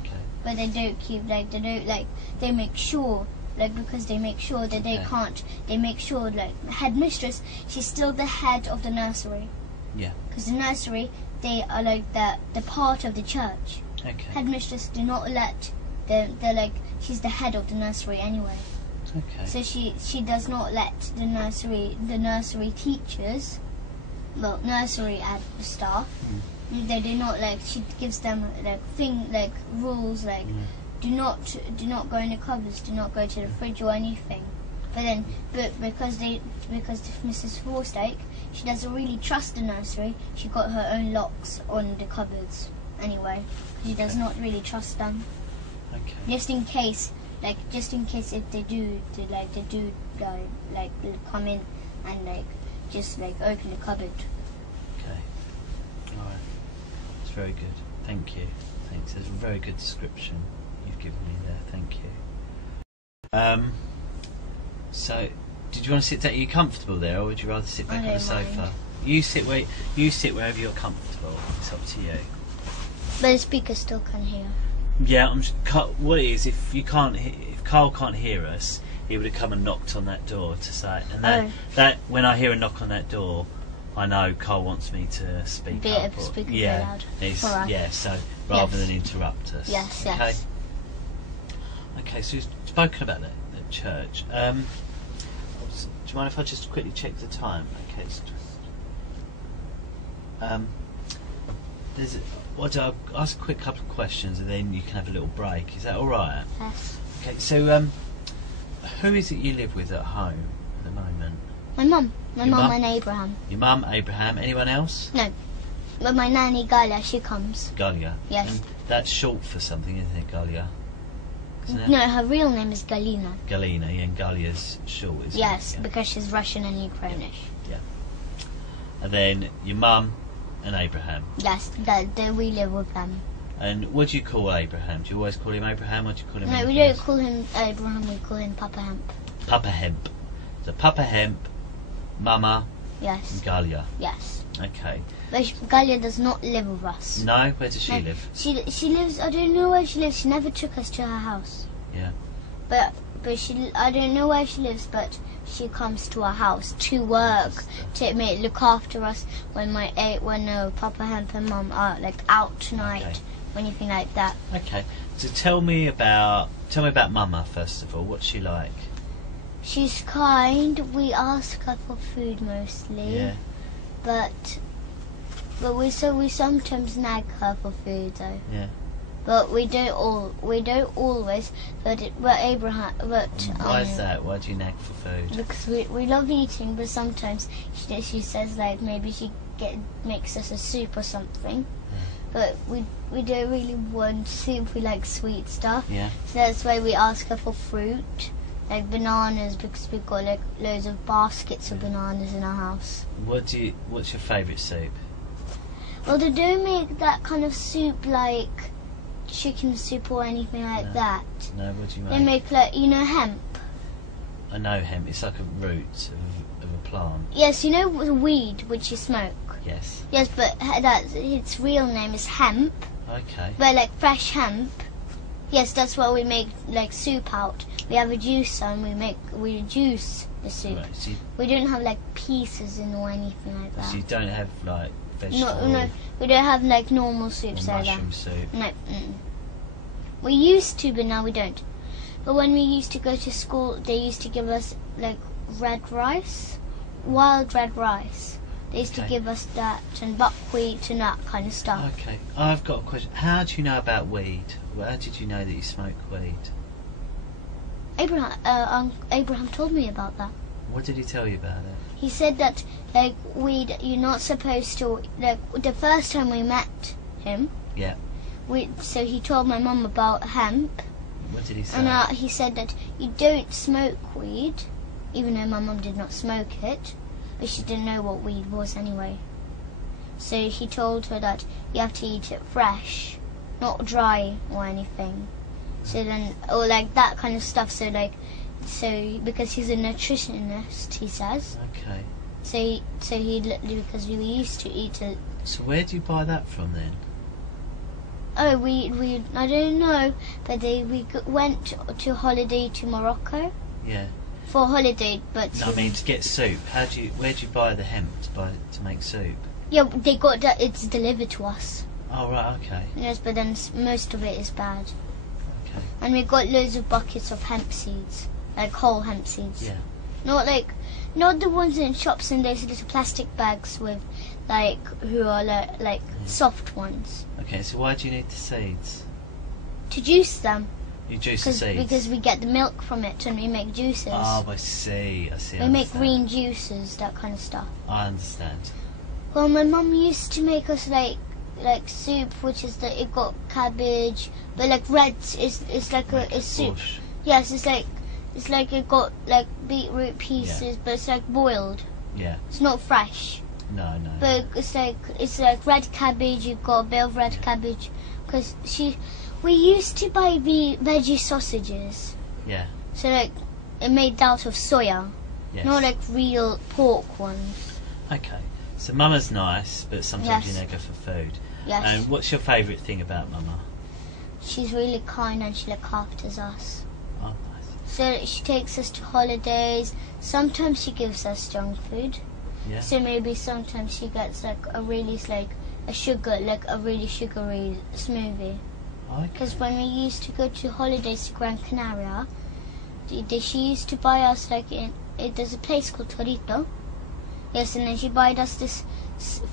Okay. But they don't keep they make sure. Because they make sure that they can't. They make sure headmistress. She's still the head of the nursery. Yeah. Because the nursery, they are the part of the church. Okay. Headmistress do not let. She's the head of the nursery anyway. Okay. So she does not let the nursery teachers, nursery staff. They do not She gives them rules Do not go in the cupboards. Do not go to the fridge or anything. But because Mrs. Forstake, she doesn't really trust the nursery. She got her own locks on the cupboards anyway. She does not really trust them. Okay. Just in case if they do come in and just open the cupboard. Okay. All right. That's very good. Thank you. Thanks. That's a very good description you've given me there. Thank you. So, did you want to sit down? Are you comfortable there, or would you rather sit back on the sofa? You sit wherever you're comfortable. It's up to you. But the speaker still can hear. Yeah, what it is, if Carl can't hear us, he would have come and knocked on that door to say, and that when I hear a knock on that door, I know Carl wants me to speak up. Speak loud. So rather than interrupt us. Yes. Okay. Yes. Okay, so we've spoken about the church. Do you mind if I just quickly check the time? Okay. I'll ask a quick couple of questions and then you can have a little break. Is that all right? Yes. Okay. So, who is it you live with at home at the moment? My mum. My mum and Abraham. Your mum, Abraham. Anyone else? No. But my nanny Galia, she comes. Galia. Yes. And that's short for something, isn't it, Galia? No, her real name is Galina. Galina, yeah, and Galia's short, isn't it? Yes, because she's Russian and Ukrainish. Yeah. And then your mum and Abraham. Yes, we live with them. And what do you call Abraham? Do you always call him Abraham, or do you call him? No, we don't call him Abraham. We call him Papa Hemp. Papa Hemp. So Papa Hemp, Mama. Yes. And Galia. Yes. Okay. But Galia does not live with us. No, where does she live? She lives. I don't know where she lives. She never took us to her house. Yeah. But I don't know where she lives, but she comes to our house to work, to look after us when Papa Hemp and Mum are out tonight, or anything like that. Okay. So tell me about Mama first of all. What's she like? She's kind. We ask her for food mostly. Yeah. But But we sometimes nag her for food though. Yeah. But we don't always. But Abraham. But Why is that? Why do you nag for food? Because we love eating, but sometimes she says like maybe she makes us a soup or something. But we don't really want soup. We like sweet stuff. Yeah. So that's why we ask her for fruit, like bananas, because we've got like loads of baskets of bananas in our house. What's your favourite soup? Well, they don't make that kind of soup like chicken soup or anything like that. No, what do you make? They make like, you know, hemp. I know hemp. It's like a root of a plant. Yes, you know the weed which you smoke. Yes. Yes, but its real name is hemp. Okay. But like fresh hemp. Yes, that's what we make like soup out. We have a juicer and we juice the soup. Right, so we don't have like pieces in or anything like that. So you don't have like vegetable. No, we don't have like normal soups or like that. mushroom soup. No. We used to, but now we don't. But when we used to go to school, they used to give us like red rice, wild red rice. They used to give us that and buckwheat and that kind of stuff. Okay, I've got a question. How do you know about weed? Where did you know that you smoke weed? Abraham told me about that. What did he tell you about it? He said that like weed, you're not supposed to. Like the first time we met him. Yeah. So he told my mum about hemp. What did he say? And he said that you don't smoke weed, even though my mum did not smoke it, but she didn't know what weed was anyway. So he told her that you have to eat it fresh, not dry or anything. So then, or like that kind of stuff. So because he's a nutritionist, he says. Okay. So because we used to eat it. So where do you buy that from then? Oh, I don't know, but we went to holiday to Morocco. Yeah. For holiday, but no, I mean to get soup. Where do you buy the hemp to make soup? Yeah, they got that. It's delivered to us. Oh right, okay. Yes, but then most of it is bad. Okay. And we got loads of buckets of hemp seeds, like whole hemp seeds. Yeah. Not the ones in shops in those little plastic bags with, who are like soft ones. Okay, so why do you need the seeds? To juice them. You juice the seeds? Because we get the milk from it and we make juices. Oh, I see. We make green juices, that kind of stuff. I understand. Well, my mum used to make us like soup, which is it got cabbage, but like red it's like a soup. Bush. Yes, it's like it got like beetroot pieces, but it's like boiled. Yeah. It's not fresh. No. But it's like red cabbage. You've got a bit of red cabbage, because we used to buy the veggie sausages. Yeah. So it made out of soya, yes. not like real pork ones. Okay. So Mama's nice, but sometimes Yes. you neg her for food. Yes. And what's your favourite thing about Mama? She's really kind and she looks after us. Oh, nice. So she takes us to holidays. Sometimes she gives us junk food. Yeah. So maybe sometimes she gets a really sugary smoothie. Okay. Because when we used to go to holidays to Gran Canaria, she used to buy us there's a place called Torito. Yes, and then she bought us this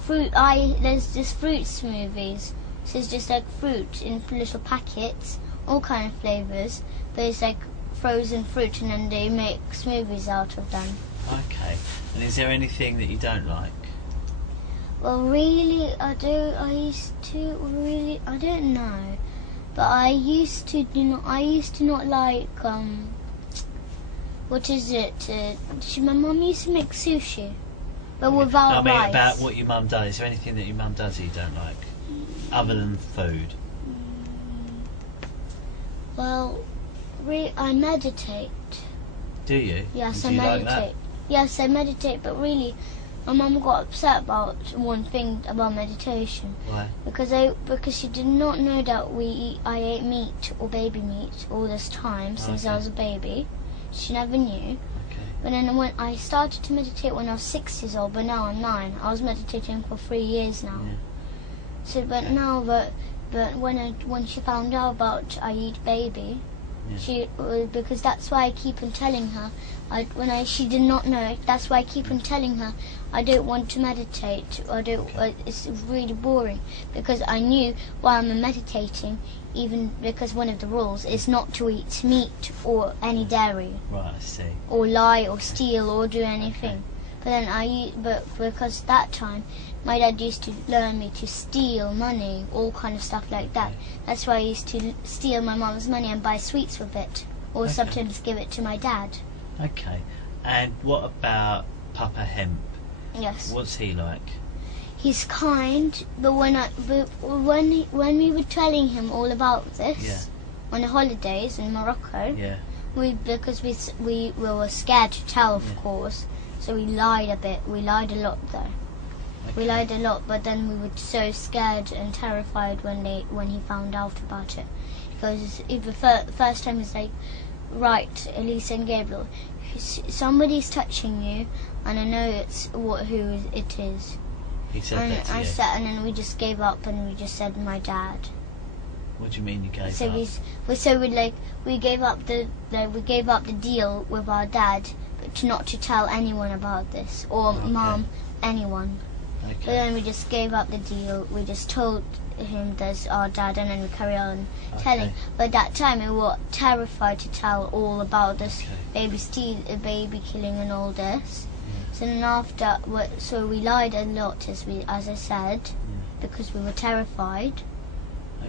fruit. There's this fruit smoothies. So it's just like fruit in little packets, all kind of flavors. But it's like frozen fruit, and then they make smoothies out of them. Okay. And is there anything that you don't like? Well, really, I don't know. But I used to not like what is it? My mum used to make sushi, but without I mean, rice. about what your mum does. Is there anything that your mum does that you don't like, other than food? Well, I meditate. Do you? Yes, Do I you meditate. like that? Yes, I meditate, but really, my mum got upset about one thing about meditation. Why? Because she did not know that I ate meat or baby meat all this time since I was a baby. She never knew. Okay. But then when I started to meditate when I was 6 years old, but now I'm 9. I was meditating for 3 years now. Yeah. So, but now, but when she found out about I eat baby, She because that's why I keep on telling her. She did not know. That's why I keep on telling her I don't want to meditate. I don't. It's really boring because I knew while I'm meditating, even because one of the rules is not to eat meat or any dairy. Right, I see. Or lie or steal or do anything. But because that time my dad used to learn me to steal money, all kind of stuff like that. That's why I used to steal my mum's money and buy sweets with it, or sometimes give it to my dad. Okay. And what about Papa Hemp? Yes. What's he like? He's kind, but when we were telling him all about this on the holidays in Morocco, because we were scared to tell, of course, so we lied a bit. We lied a lot though. Okay. We lied a lot, but then we were so scared and terrified when he found out about it, because the first time he's like, right, Elisa and Gabriel, somebody's touching you, and I know who it is. He said that to you? And then we just gave up, and we just said my dad. What do you mean you gave up? We gave up the deal with our dad, but not to tell anyone about this, or mom, anyone. Okay. But then we just gave up the deal. We just told him there's our dad, and then we carry on telling. But that time we were terrified to tell all about this baby killing and all this. So then after, so we lied a lot, as I said, because we were terrified,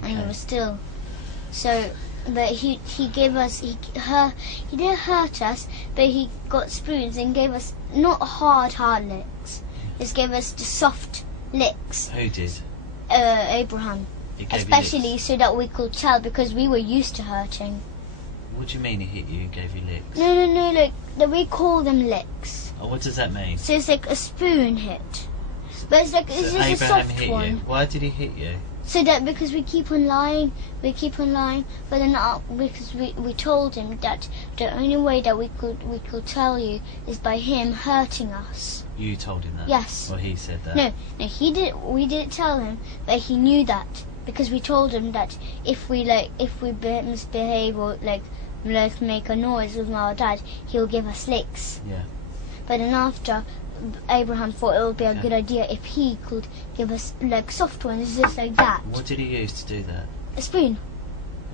and we were still. So, but he gave us, he didn't hurt us, but he got spoons and gave us not hard licks. Just gave us the soft licks. Who did? Abraham. Especially so that we could tell, because we were used to hurting. What do you mean he hit you and gave you licks? No, we call them licks. Oh, what does that mean? So it's like a spoon hit. But it's just Abraham a soft hit one. You. Why did he hit you? So that because we keep on lying, but then because we told him that the only way that we could tell you is by him hurting us. You told him that? Yes. Well, he said that. No, he did. We didn't tell him, but he knew that because we told him that if we misbehave or make a noise with our dad, he'll give us licks. Yeah. But then after, Abraham thought it would be a good idea if he could give us soft ones, just like that. What did he use to do that? A spoon.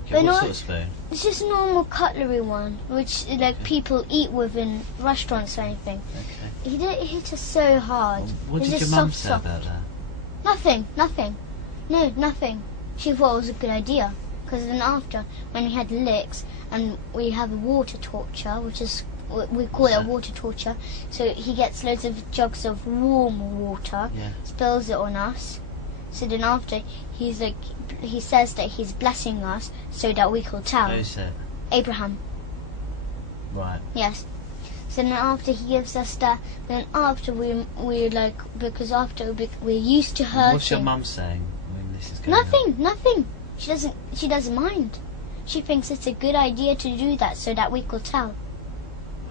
Okay, what sort of spoon? It's just a normal cutlery one, which people eat with in restaurants or anything. Okay. He didn't hit us so hard. What did your mum say about that? Nothing. No, nothing. She thought it was a good idea. Because then after, when we had licks, and we have a water torture, which is, we call it a water torture, so he gets loads of jugs of warm water, spills it on us, so then after, he says that he's blessing us, so that we could tell. Who's that? Abraham. Right. Yes. So then after he gives us that, then after because after we're used to hurting. What's your mum saying when this is going on? Nothing. She doesn't mind. She thinks it's a good idea to do that so that we could tell.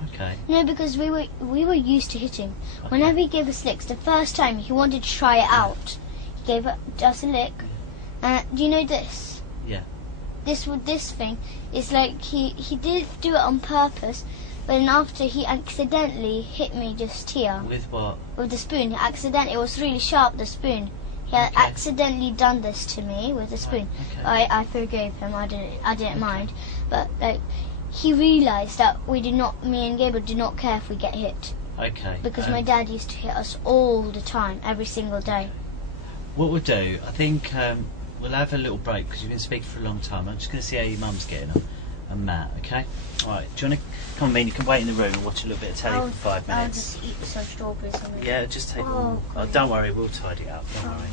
Okay. No, because we were used to hitting. Okay. Whenever he gave us licks, the first time he wanted to try it out, he gave us a lick. Do you know this? Yeah. This thing is like he did do it on purpose, but then after he accidentally hit me just here. With what? With the spoon. It was really sharp, the spoon. He had accidentally done this to me with the spoon. Okay. I forgave him. I didn't mind, but he realised that me and Gabriel do not care if we get hit. Okay. Because my dad used to hit us all the time, every single day. What we'll do, I think we'll have a little break because you've been speaking for a long time. I'm just going to see how your mum's getting on, and Matt. Okay. All right. Do you want to come on, Bean? You can wait in the room and watch a little bit of telly for 5 minutes. I'll just eat some strawberries. Yeah, just take them. Oh, don't worry, we'll tidy it up. Don't worry.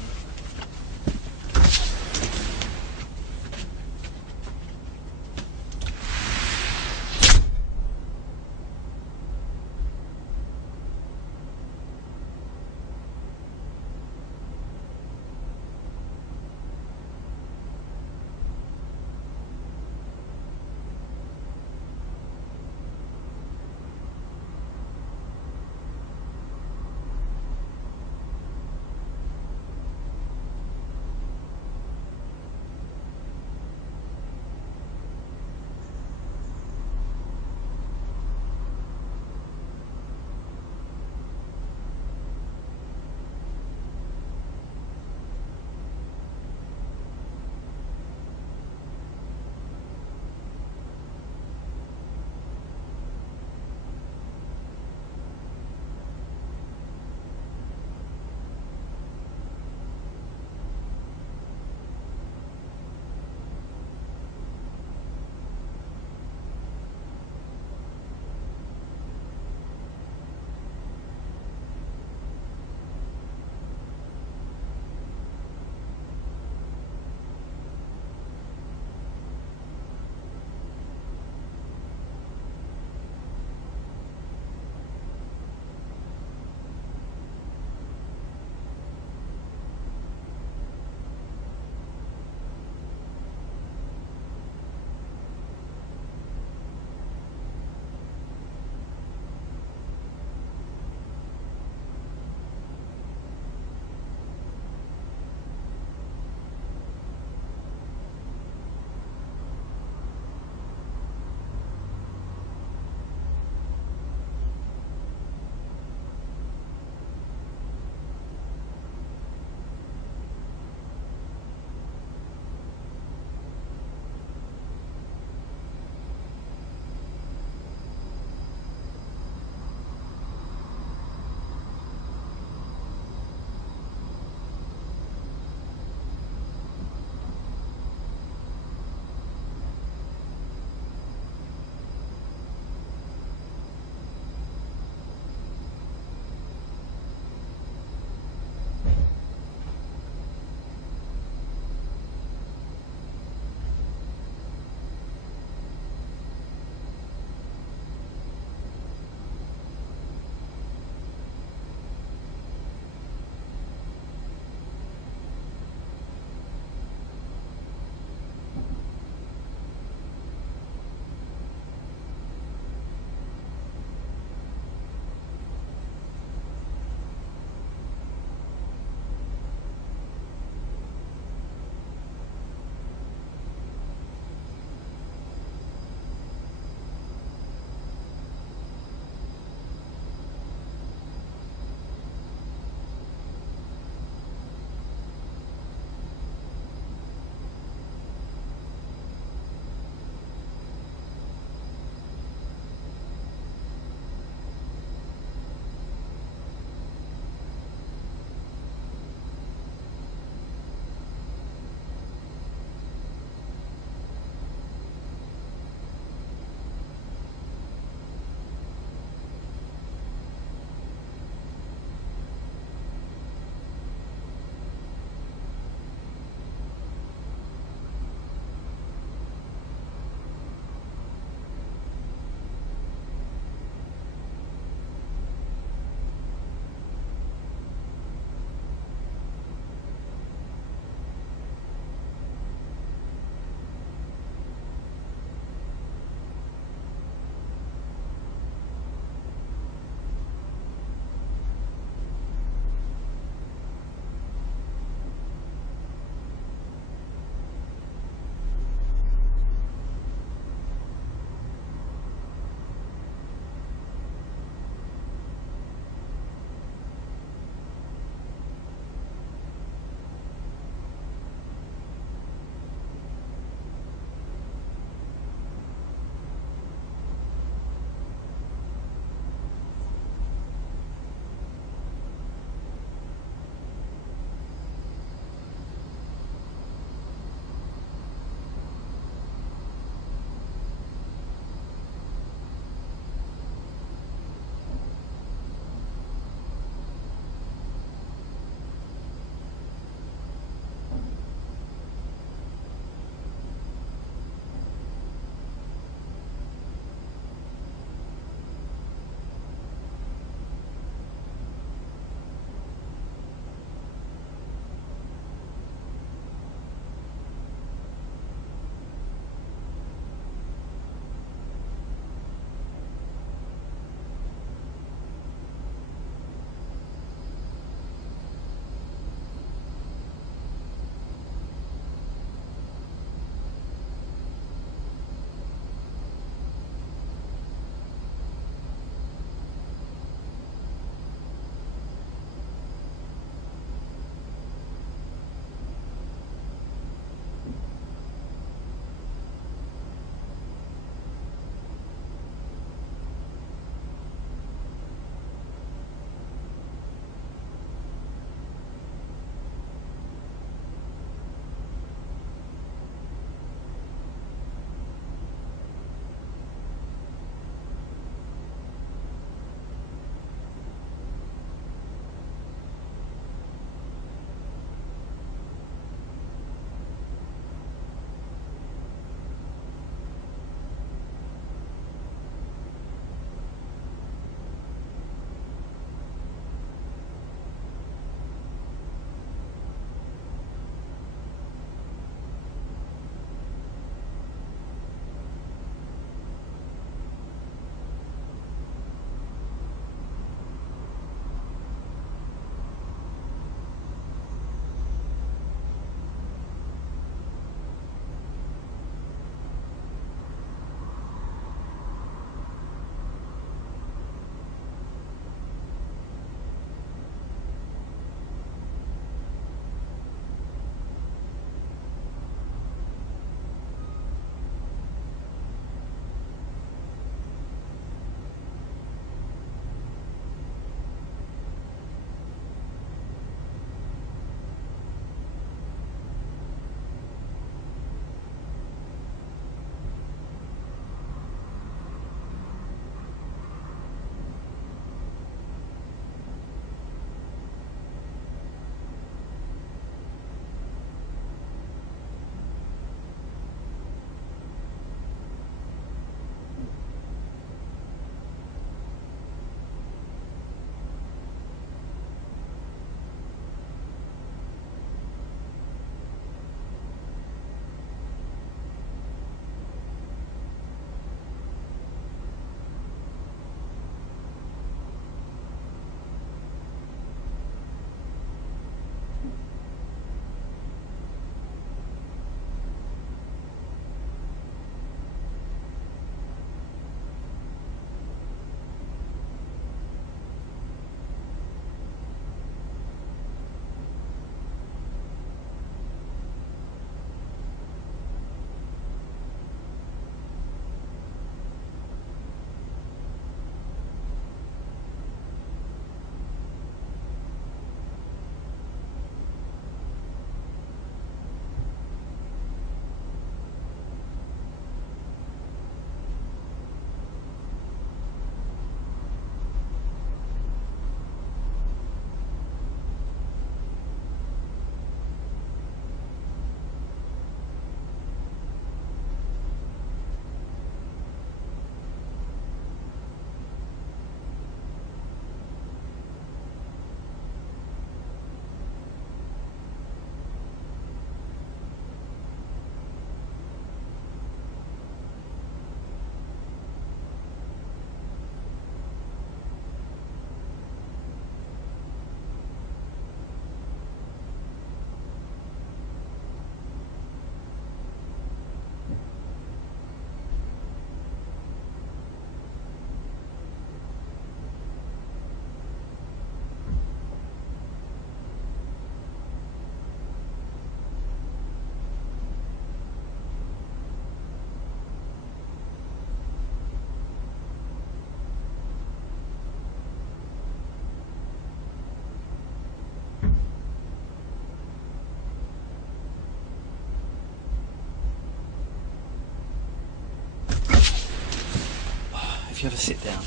you have a sit down.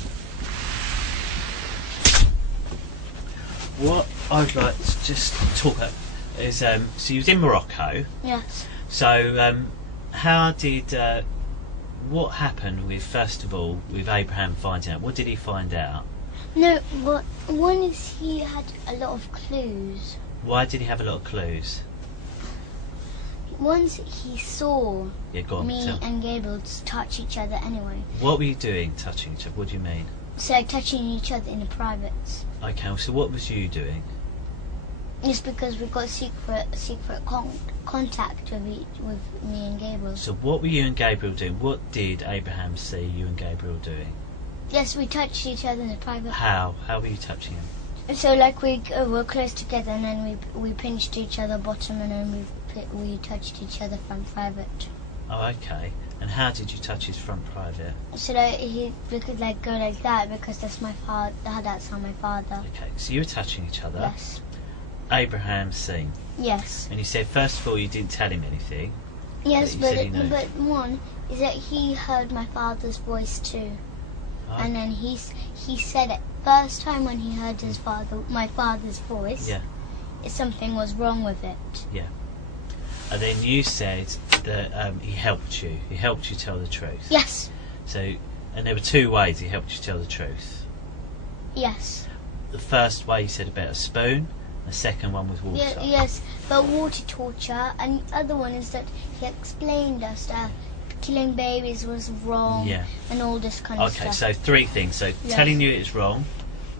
What I'd like to just talk about is, so you was in Morocco. Yes. So, how did, what happened with, first of all, with Abraham finding out? What did he find out? No, but one is he had a lot of clues. Why did he have a lot of clues? Once he saw me tell. and Gabriel touch each other anyway. What were you doing, touching each other? What do you mean? So like touching each other in the privates. Okay, so what was you doing? Just because we got secret contact with me and Gabriel. So what were you and Gabriel doing? What did Abraham see you and Gabriel doing? Yes, we touched each other in the private. How? How were you touching him? So like we were close together, and then we pinched each other bottom, and then we touched each other front private. Oh, okay. And how did you touch his front private? So that we could like go like that because that's my father. That's how my father. Okay, so you were touching each other. Yes. Abraham's seen. Yes. And you said first of all you didn't tell him anything. Yes, but one is that he heard my father's voice too, and then he said it first time when he heard my father's voice. Yeah. Something was wrong with it. Yeah. And then you said that he helped you. He helped you tell the truth. Yes. So, and there were two ways he helped you tell the truth. Yes. The first way you said about a spoon. The second one was water. Yes, but water torture, and the other one is that he explained us that killing babies was wrong, and all this kind of stuff. Okay, so three things. So telling you it's wrong,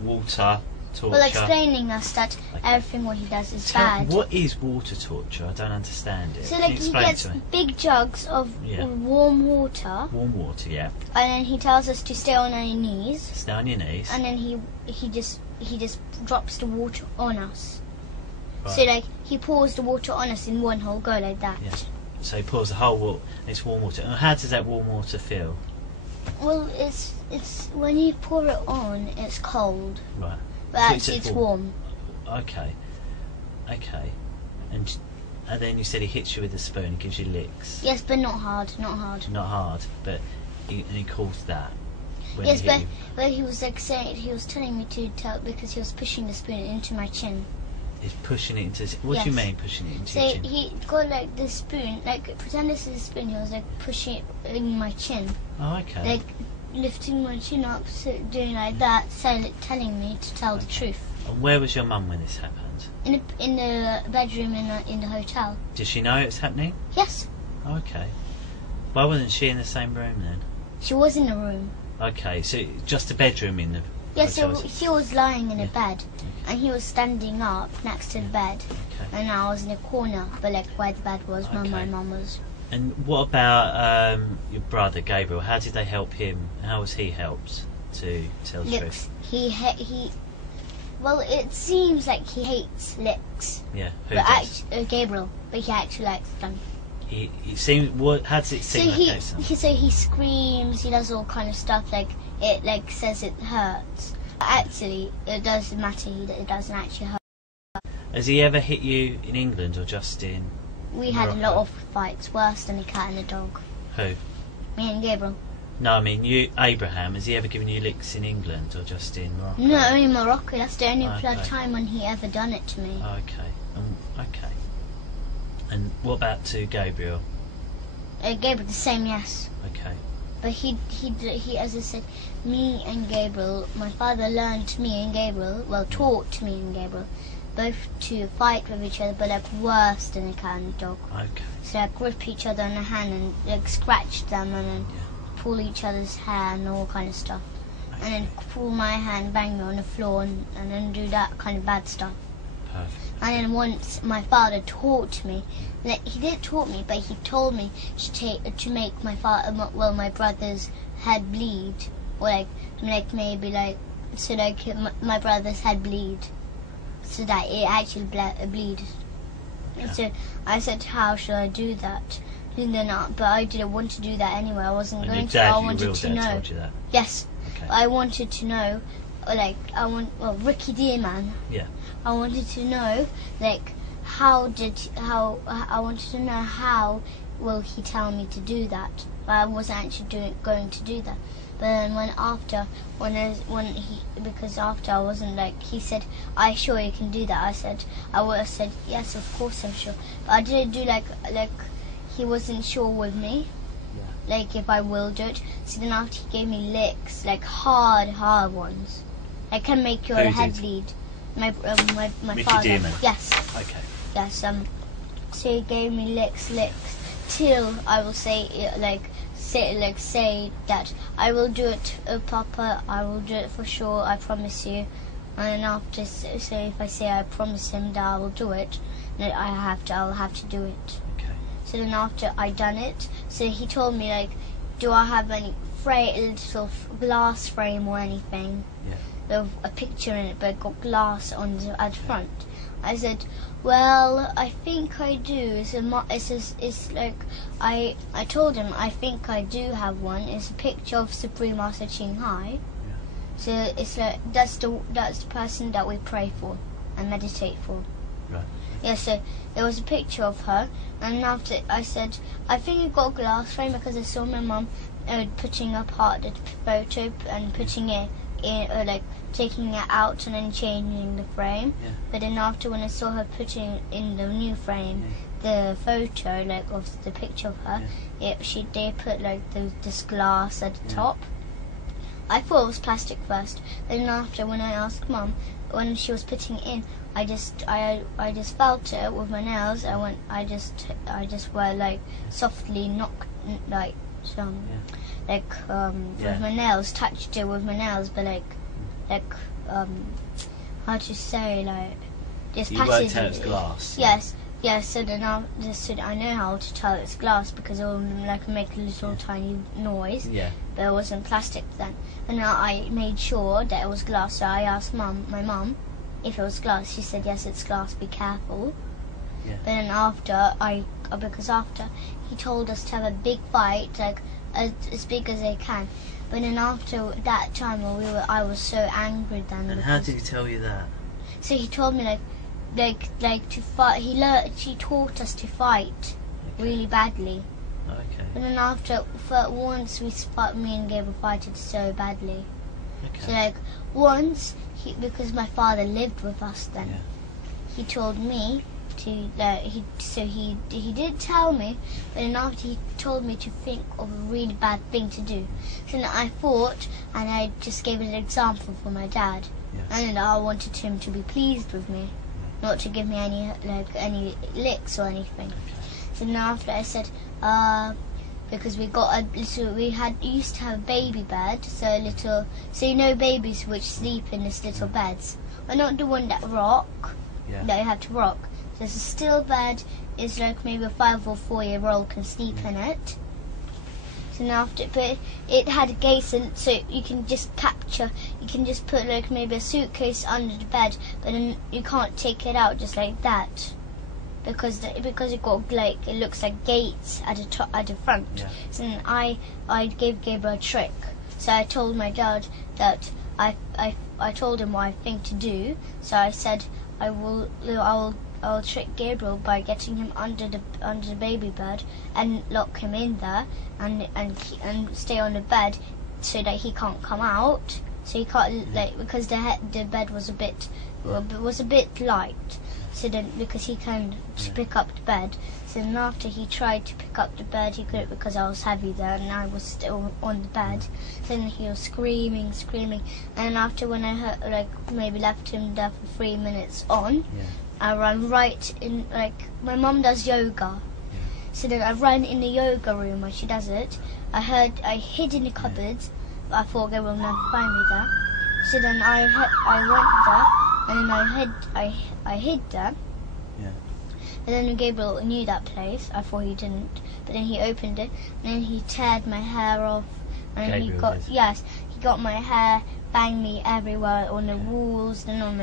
water, torture. Well, explaining us that everything what he does is bad. What is water torture? I don't understand it. So like he gets big jugs of warm water. Warm water, yeah. And then he tells us to stay on our knees. Stay on your knees. And then he just drops the water on us. Right. So like he pours the water on us in one whole go like that. Yeah. So he pours the whole water. It's warm water. And how does that warm water feel? Well, it's when you pour it on, it's cold. Right. But actually, it's warm. Okay. Okay. And then you said he hits you with a spoon. He gives you licks. Yes, but not hard. Not hard. Not hard. But he calls that. Yes, but he was like saying he was telling me to tell because he was pushing the spoon into my chin. He's pushing it into. What do you mean pushing it into your chin? So he got like the spoon, like pretend this is a spoon. He was like pushing it in my chin. Oh, okay. Like lifting my chin up, so doing like that, so like, telling me to tell the truth. And where was your mum when this happened? In the bedroom in the hotel. Did she know it was happening? Yes. Oh, okay. Why wasn't she in the same room then? She was in the room. Okay, so just a bedroom in the. Yes, so she was lying in a bed, and he was standing up next to the bed, and I was in a corner, but like where the bed was, where my mum was. And what about your brother Gabriel? How did they help him? How was he helped to tell the truth? Well, it seems like he hates licks. Yeah, who does? Gabriel, but he actually likes them. He seems. What? How does it seem? So he screams. He does all kind of stuff. Like it, like says it hurts. But actually, it doesn't matter. It doesn't actually hurt. Has he ever hit you in England or just in? We had a lot of fights, worse than a cat and a dog. Who? Me and Gabriel. No, I mean you, Abraham. Has he ever given you licks in England or just in Morocco? No, only Morocco. That's the only time when he ever done it to me. Okay. Okay. And what about to Gabriel? Gabriel, the same, yes. Okay. But he, as I said, me and Gabriel, my father learned me and Gabriel, taught me and Gabriel, both to fight with each other, but like worse than a cat and a dog. Okay. So like grip each other on the hand and like scratch them and then pull each other's hair and all kind of stuff. Okay. And then pull my hand, bang me on the floor and then do that kind of bad stuff. Perfect. And then once my father taught me, like he didn't taught me, but he told me to make my brother's head bleed, or like maybe like so like my brother's head bleed, so that it actually bleed. Yeah. So I said, how should I do that? And then, but I didn't want to do that anyway. I wasn't going to. I wanted to know. Told you that? Yes. Okay. I wanted to know, Ricky Dearman. Yeah. I wanted to know, like, I wanted to know how will he tell me to do that? But I wasn't actually going to do that. But then because after I wasn't like, he said, "Are you sure you can do that?" I said, yes, of course I'm sure. But I didn't do like he wasn't sure with me, like if I will do it. So then after he gave me licks, like hard ones, like can make your head bleed. My Mickey father. Demon. Yes. Okay. Yes. So he gave me licks till I will say say that I will do it, Papa. I will do it for sure. I promise you. And after, so if I say I promise him that I will do it, then I'll have to do it. Okay. So then after I done it, so he told me like, do I have any little glass frame or anything? Yeah. With a picture in it, but it got glass at the front. I said, well, I think I do. It's like I told him I think I do have one. It's a picture of Supreme Master Ching Hai. Yeah. So it's like that's the person that we pray for and meditate for. Right. Yeah. So there was a picture of her, and after I said I think it got a glass frame because I saw my mum putting apart the photo and putting it in, like taking it out and then changing the frame. Yeah. But then after when I saw her putting in the new frame the photo like of the picture of her, they put like this glass at the top. I thought it was plastic first. Then after when I asked Mum when she was putting it in, I just felt it with my nails. I just were like softly knocked like some. Yeah. With my nails, touched it with my nails, but how to say, like, just you worked out it's glass. Yes, so then I know how to tell it's glass because it will like make a little tiny noise. Yeah. But it wasn't plastic then. And I made sure that it was glass, so I asked my mum if it was glass. She said, yes, it's glass, be careful. Yeah. But then because after he told us to have a big fight, like, as big as they can. But then after that time I was so angry then. And how did he tell you that? So he told me like to fight. She taught us to fight really badly. Okay. But then for once me and Gabriel fighted so badly. Okay. So like once because my father lived with us then, he told me to he did tell me, but then after he told me to think of a really bad thing to do. So then I thought, and I just gave an example for my dad, and then I wanted him to be pleased with me, not to give me any licks or anything. Okay. So then after I said, because we used to have a baby bed, so you know babies which sleep in this little beds, but not the one that rock, that you have to rock. There's a still bed, is like maybe a 5 or 4-year-old can sleep in it. So now but it had a gate, so you can just put like maybe a suitcase under the bed, but then you can't take it out just like that, because it got like it looks like gates at the front. Yeah. So then I gave Gabriel a trick. So I told my dad that I told him what I think to do. So I said I'll trick Gabriel by getting him under the baby bed and lock him in there and stay on the bed so that he can't come out. So he can't because the bed was a bit light. So then because he can pick up the bed. So then after he tried to pick up the bed, he couldn't because I was heavy there and I was still on the bed. So then he was screaming, and after when I heard, maybe left him there for 3 minutes on. I ran right in, my mum does yoga. So then I ran in the yoga room where she does it. I hid in the cupboards, but I thought they will never find me there. So then I went there, and then I hid there. Yeah. And then Gabriel knew that place. I thought he didn't, but then he opened it, and then he teared my hair off, and he got my hair, banged me everywhere on the walls, then on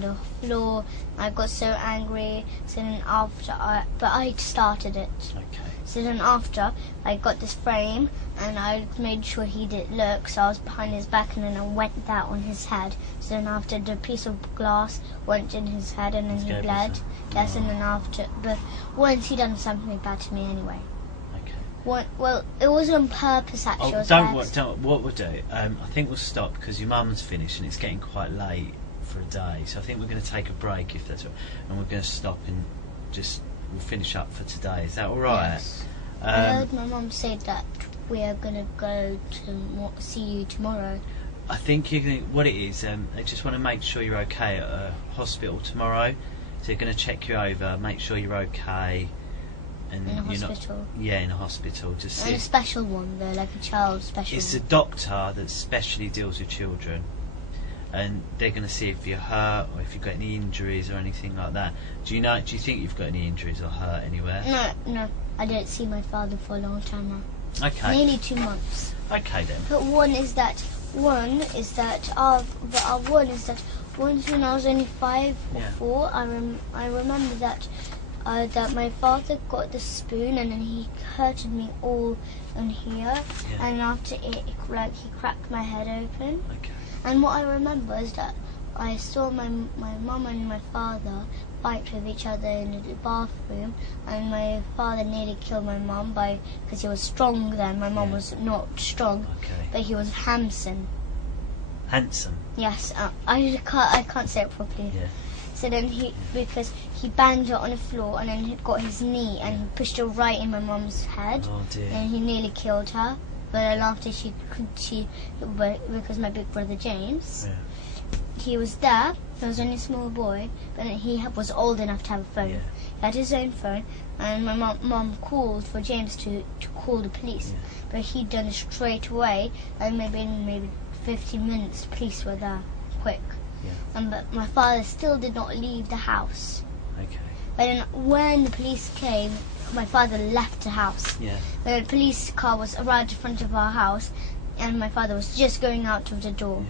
the floor. I got so angry. So then but I started it. Okay. So then after, I got this frame, and I made sure he didn't look, so I was behind his back, and then I went that on his head. So then after, the piece of glass went in his head, and then he bled. Yes, and then after, but once he done something bad to me anyway. Well, it was on purpose actually. Oh, don't what we'll do, I think we'll stop because your mum's finished and it's getting quite late for a day, so I think we're going to take a break if that's all, and we're going to stop and we'll finish up for today. Is that alright? Yes. I heard my mum say that we are going to go to see you tomorrow. I think what it is, they just want to make sure you're okay at a hospital tomorrow, so they're going to check you over, make sure you're okay. And in a hospital? In a hospital. Just and a special one though, like a child special It's one. a doctor that specially deals with children, and they're going to see if you're hurt or if you've got any injuries or anything like that. Do you think you've got any injuries or hurt anywhere? No, I didn't see my father for a long time now. Okay. Nearly 2 months. Okay then. But one is that once when I was only 5 or 4, I remember that my father got the spoon and then he hurted me all in here, and after it, he cracked my head open. Okay. And what I remember is that I saw my mum and my father fight with each other in the bathroom, and my father nearly killed my mum because he was strong then. My mum was not strong, but he was handsome. Handsome. Yes, I can't say it properly. Yeah. So then because he banged her on the floor and then he got his knee and he pushed her right in my mum's head. Oh dear. And he nearly killed her. But then after because my big brother James, he was there. He was only a small boy, but he was old enough to have a phone. Yeah. He had his own phone, and my mum called for James to call the police. Yeah. But he'd done it straight away, and maybe 15 minutes, the police were there, quick. Yeah. But my father still did not leave the house. Okay. But then when the police came, my father left the house. Yeah. The police car was arrived in front of our house, and my father was just going out of the door.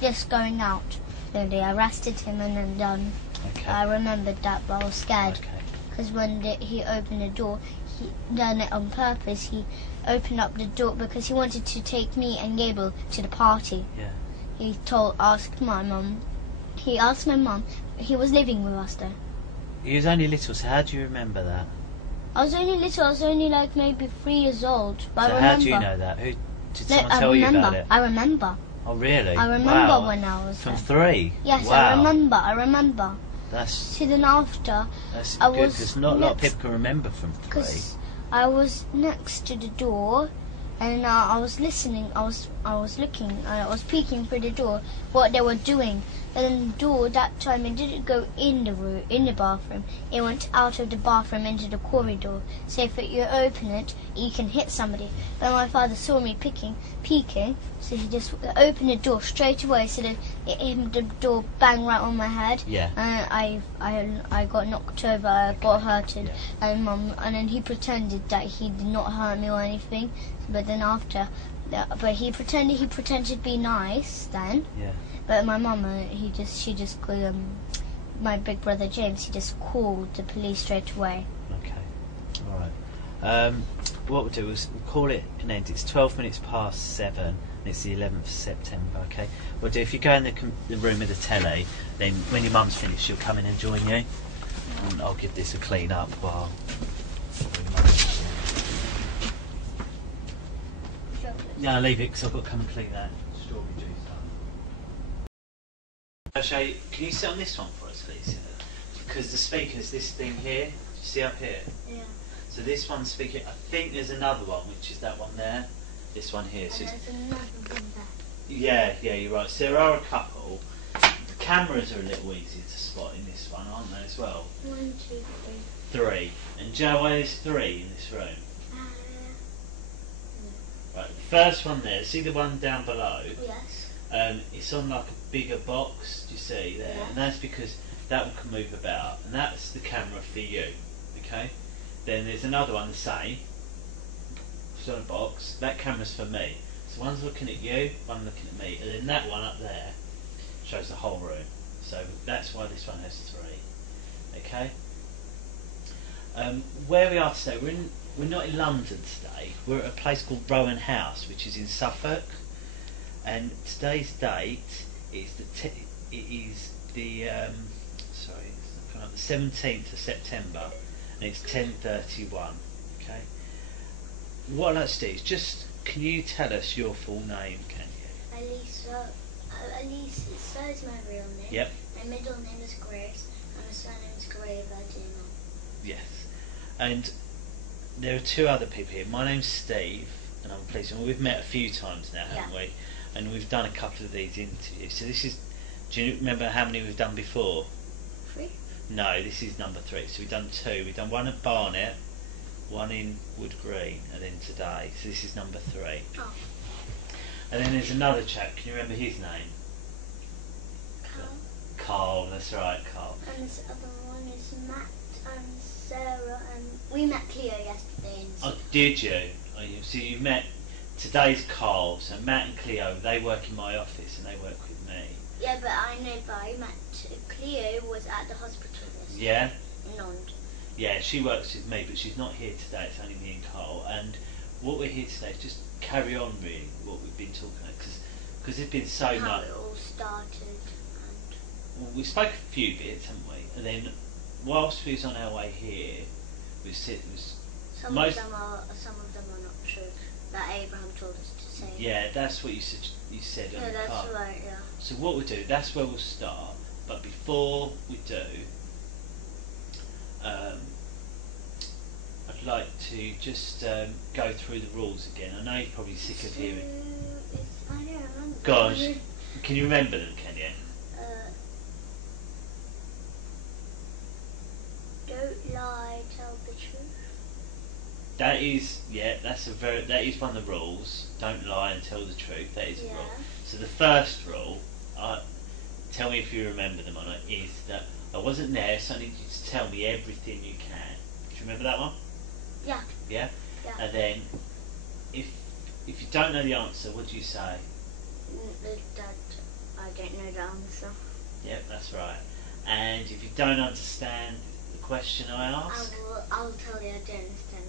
Yeah. Just going out. So they arrested him and then done. Okay. I remembered that, but I was scared. Okay. Because when he opened the door, he done it on purpose. He opened up the door because he wanted to take me and Gable to the party. Yeah. He asked my mum. He asked my mum. He was living with us though. He was only little, so how do you remember that? I was only little. I was only like maybe 3 years old. But So I remember. how do you know that? Did No, someone I tell you remember. about it? I remember. Oh really? I remember Wow. when I was From there. 3? Yes, Wow. I remember. That's So then after, good, because not a lot of people can remember from 3. because I was next to the door, and I was listening. I was looking. I was peeking through the door what they were doing. And then the door that time it didn't go in the bathroom. It went out of the bathroom into the corridor. So if you open it, you can hit somebody. But my father saw me peeking, so he just opened the door straight away. So that the door banged right on my head. Yeah. And I got knocked over. I got hurted. Yeah. And then he pretended that he did not hurt me or anything. But then after, but he pretended to be nice then. Yeah. But my mum, she just called my big brother James. He just called the police straight away. Okay. All right. What we'll do is we'll call it an end. It's 12 minutes past 7, and it's the 11th of September. Okay. We'll do. If you go in the room with the telly, then when your mum's finished, she'll come in and join you, and I'll give this a clean up while. No, leave it because I've got to come and clean that strawberry juice up. I'll show you. Can you sit on this one for us, please? Because the speaker's this thing here. Do you see up here? Yeah. So this one's speaking. I think there's another one, which is that one there. This one here. So There's another one there. yeah, you're right. So there are a couple. The cameras are a little easier to spot in this one, aren't they, as well? 1, 2, 3. 3. And do you know why there's 3 in this room? Right, the first one there, see the one down below? Yes. It's on like a bigger box, do you see there? Yeah. And that's because that one can move about, and that's the camera for you, okay? Then there's another one the same, it's on a box, that camera's for me. So one's looking at you, one looking at me, and then that one up there shows the whole room. So that's why this one has 3, okay? Where we are today, we're not in London today. We're at a place called Rowan House, which is in Suffolk. And today's date is the 17th of September, and it's 10:31. Okay. what I'd like to do is just, can you tell us your full name, can you? Elisa. Elisa is my real name. Yep. My middle name is Grace, and my surname is Graverdino. Yes. And there are two other people here. My name's Steve, and I'm pleased. And we've met a few times now, haven't we? And we've done a couple of these interviews. So this is, do you remember how many we've done before? 3? No, this is number 3. So we've done 2. We've done one at Barnet, one in Wood Green, and then today. So this is number 3. Oh. And then there's another chap. Can you remember his name? Carl. Carl, that's right, Carl. And this other one is Matt and Sarah, and we met Cleo yesterday. Oh, did you? Oh, so you met, today's Carl, so Matt and Cleo, they work in my office and they work with me. Yeah, but I met Cleo was at the hospital yesterday. Yeah? In London. Yeah, she works with me, but she's not here today, it's only me and Carl. And what we're here today is just carry on really what we've been talking about, because there's been so much. How it all started. Well, we spoke a few bits, haven't we? And then whilst we was on our way here, some of them are not true. That Abraham told us to say. Yeah, that's what you said on the car. Yeah, that's right. Yeah. So what we'll do, that's where we'll start. But before we do, I'd like to just go through the rules again. I know you're probably sick of hearing. I don't remember. Gosh, can you remember them? Can you? Don't lie, tell the truth. That is, that is one of the rules. Don't lie and tell the truth. That is a rule. So the first rule, tell me if you remember them or not, is that I wasn't there, so I need you to tell me everything you can. Do you remember that one? Yeah. Yeah? Yeah. And then, if you don't know the answer, what do you say? That I don't know the answer. Yep, that's right. And if you don't understand the question I ask, I'll tell you I don't understand.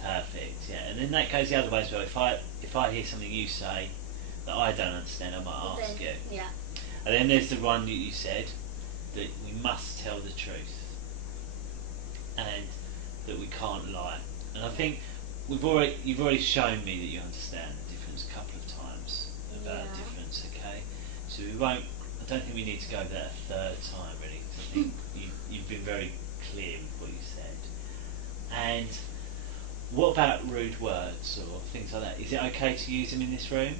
Perfect. Yeah, and then that goes the other way as well. If I hear something you say that I don't understand, I might ask you. Yeah. And then there's the one that you said that we must tell the truth and that we can't lie. And I think you've already shown me that you understand the difference a couple of times about the difference. Okay, so I don't think we need to go over that a third time really. Cause I think you've been very clear with what you said. And what about rude words or things like that? Is it okay to use them in this room?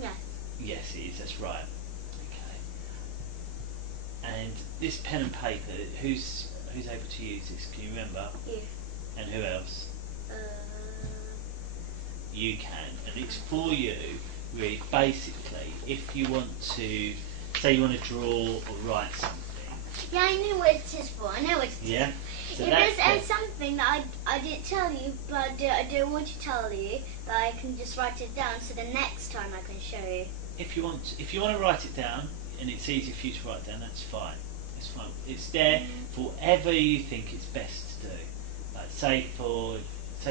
Yes. Yes, it is. That's right. Okay. And this pen and paper, who's able to use this? Can you remember? You. And who else? You can, and it's for you. Really, basically, if you want to, say, you want to draw or write something. Yeah, I know what it is for. I know what it is. Yeah. So if there's something that I didn't tell you, but I don't want to tell you, that I can just write it down, so the next time I can show you. If you want to write it down, and it's easy for you to write down, that's fine. It's fine. It's there for whatever you think it's best to do. Like say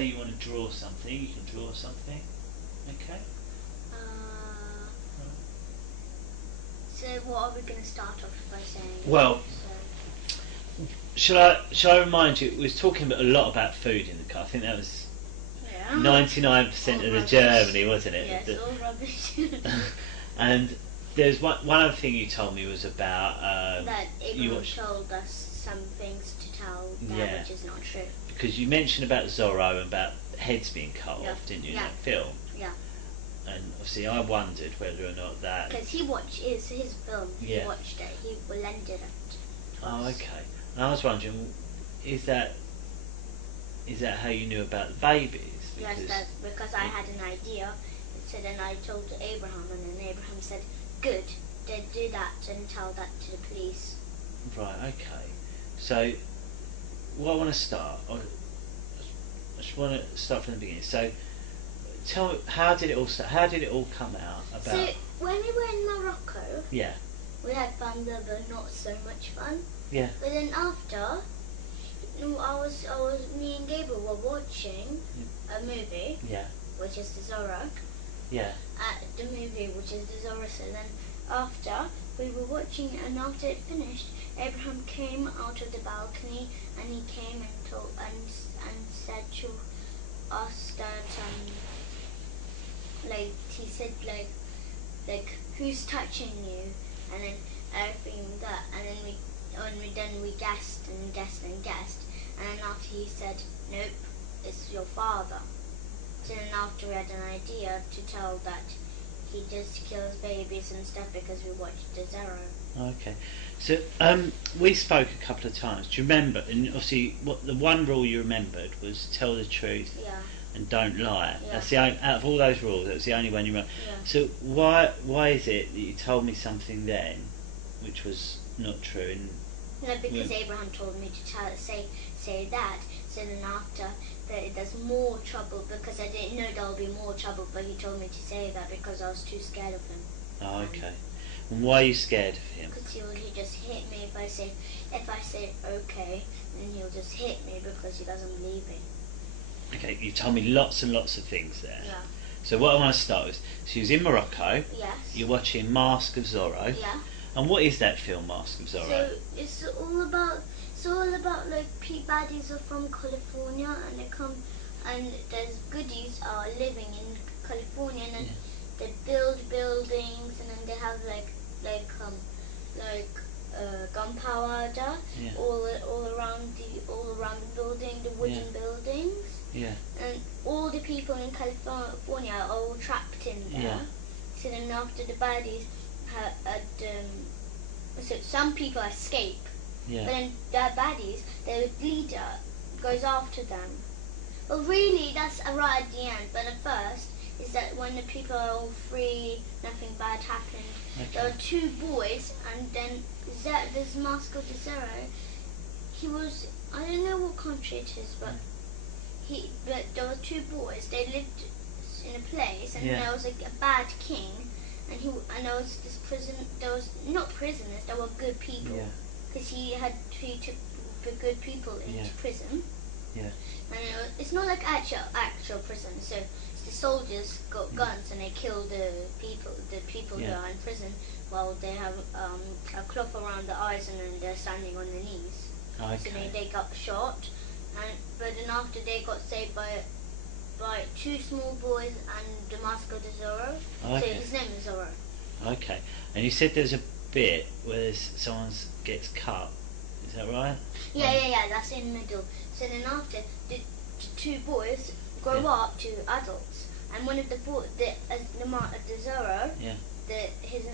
you want to draw something, you can draw something. Okay. So what are we going to start off by saying? Well, shall I remind you? We was talking a lot about food in the car. I think that was 99% of the journey, wasn't it? Yes, all rubbish. And there's one other thing you told me was about that Abraham told us some things to tell which is not true. Because you mentioned about Zorro and about heads being cut off, didn't you, in that film? Yeah. And obviously I wondered whether or not that... Because he watched his film, he watched it, he lended it to us. Oh, okay. And I was wondering, is that how you knew about the babies? Because yes, because I had an idea. It said, and I told Abraham, and then Abraham said, good, then do that and tell that to the police. Right, okay. So, what I want to start, I just want to start from the beginning. So, tell me, how did it all start? How did it all come out? About? So, when we were in Morocco, we had fun there, but not so much fun. Yeah. But then after, me and Gabriel were watching a movie. Yeah. Which is the Zorro. Yeah. The movie, which is the Zorro. So then, after we were watching, and after it finished, Abraham came out of the balcony, and he came and told and said to asked that like he said like who's touching you, and then everything that, and then we guessed and guessed and guessed, and then after he said nope, it's your father. So then after we had an idea to tell that he just kills babies and stuff because we watched the Zero. Okay, so we spoke a couple of times. Do you remember? And obviously, what the one rule you remembered was tell the truth and don't lie. Yeah. That's the out of all those rules. That was the only one you remember. Yeah. So why is it that you told me something then, which was not true? And no, because Abraham told me to say that. So then after that, there's more trouble because I didn't know there would be more trouble, but he told me to say that because I was too scared of him. Oh, okay. And why are you scared of him? Because he just hit me if I say okay, then he'll just hit me because he doesn't believe me. Okay, you told me lots and lots of things there. Yeah. So what I want to start with, so you was in Morocco. Yes. You're watching Mask of Zorro. Yeah. And what is that film, Mask of Zorro? So it's all about like baddies are from California, and they come, and there's goodies are living in California, and then they build buildings, and then they have like gunpowder all around the building, the wooden buildings. Yeah. And all the people in California are all trapped in there. Yeah. So then after the baddies so some people escape. Yeah. But then the baddies, their leader goes after them. Well, really, that's right at the end. But at first, is that when the people are all free, nothing bad happened. Okay. There were two boys, and then this Mask of the Zero, he was, I don't know what country it is, but there were two boys. They lived in a place, and there was like a bad king, and there was this prison. There was not prisoners. There were good people. Yeah. Because he took the good people into prison. Yeah. And it's not like actual prison. So the soldiers got guns and they kill the people who are in prison, while they have a cloth around the eyes and then they're standing on their knees. Okay. So they got shot, but then after they got saved by two small boys and the Mask of the Zorro. Okay. So his name is Zorro. Okay. And you said there's a bit where someone gets cut. Is that right? Yeah. That's in the middle. So then after the two boys grow up to adults, and one of the Zorro, his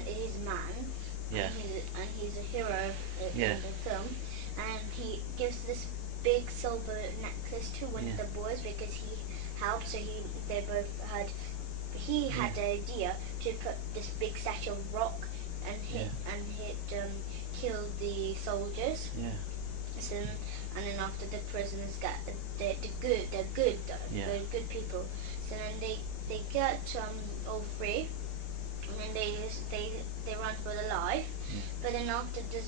man, and he's a hero in the film, and he gives this big silver necklace to one of the boys because he helped. So he had the idea to put this big statue of rock and kill the soldiers. Yeah. So, and then after the prisoners got they're good people. So then they get all free, and then they run for their life. Yeah. But then after the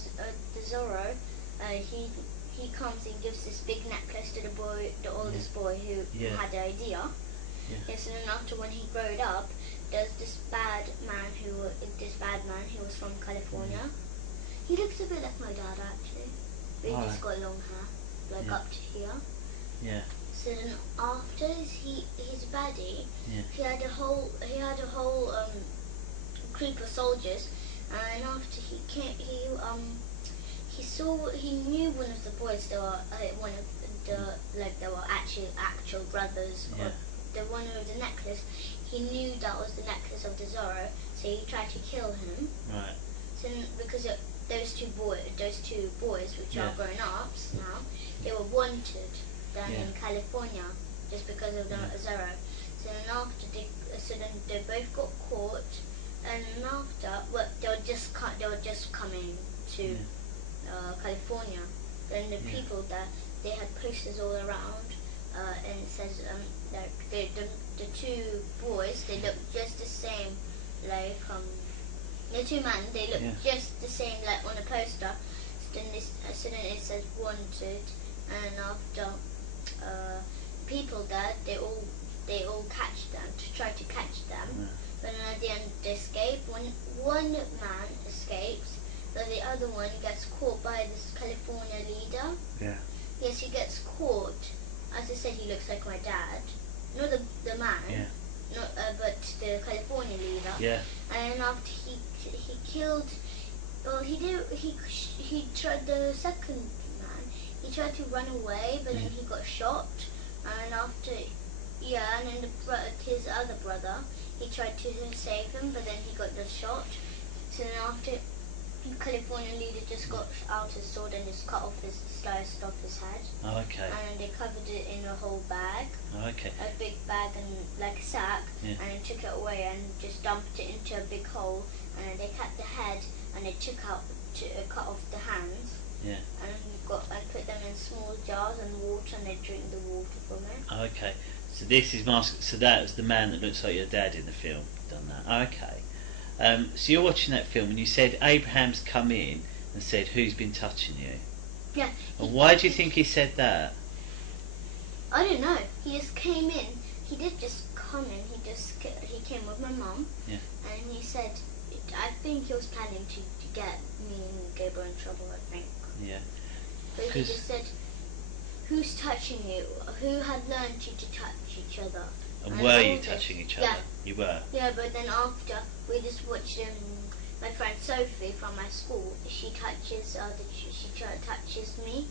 Zorro, he comes and gives this big necklace to the oldest boy who had the idea. Yeah. Yes, and then after when he growed up, there's this bad man who was from California. He looks a bit like my dad actually, but he just got long hair, up to here. Yeah. So then after his baddie, he had a whole group of soldiers, and after he knew one of the boys. They were they were actual brothers. Yeah. The one with the necklace, he knew that was the necklace of the Zorro, so he tried to kill him. Right. So because those two boys, which are grown ups now, they were wanted down in California just because of the Zorro. So then after they both got caught, and after they were just coming to California. Then the people there, they had posters all around. And it says the two boys, they look just the same the two men, they look just the same like on a poster. So then it says wanted, and after people there, they all catch them to try to catch them. But then at the end they escape. One man escapes, but the other one gets caught by this California leader. Yeah. Yes, he gets caught. As I said, he looks like my dad. not the man. Yeah. Not, but the California leader. Yeah. And after he killed, well, he tried the second man. He tried to run away, but then he got shot. And after, and then his other brother, he tried to save him, but then he got just shot. So then after, the California leader just got out his sword and just sliced off his head. Oh, okay. And then they covered it in a whole bag. Oh, okay. A big bag and like a sack, and then took it away and just dumped it into a big hole. And then they cut the head and they cut off the hands. Yeah. And put them in small jars and water, and they drink the water from it. Oh, okay. So this is So that was the man that looks like your dad in the film. Done that. Oh, okay. So you're watching that film, and you said Abraham's come in and said, "Who's been touching you?" Yeah. And why do you think he said that? I don't know. He just came in. He did just come in. He came with my mum. Yeah. And he said, I think he was planning to get me and Gabriel in trouble, I think. Yeah. But he just said, "Who's touching you? Who had learned you to touch each other?" And were you touching each other? Yeah. You were? Yeah, but then after, we just watched my friend Sophie from my school, she touches me.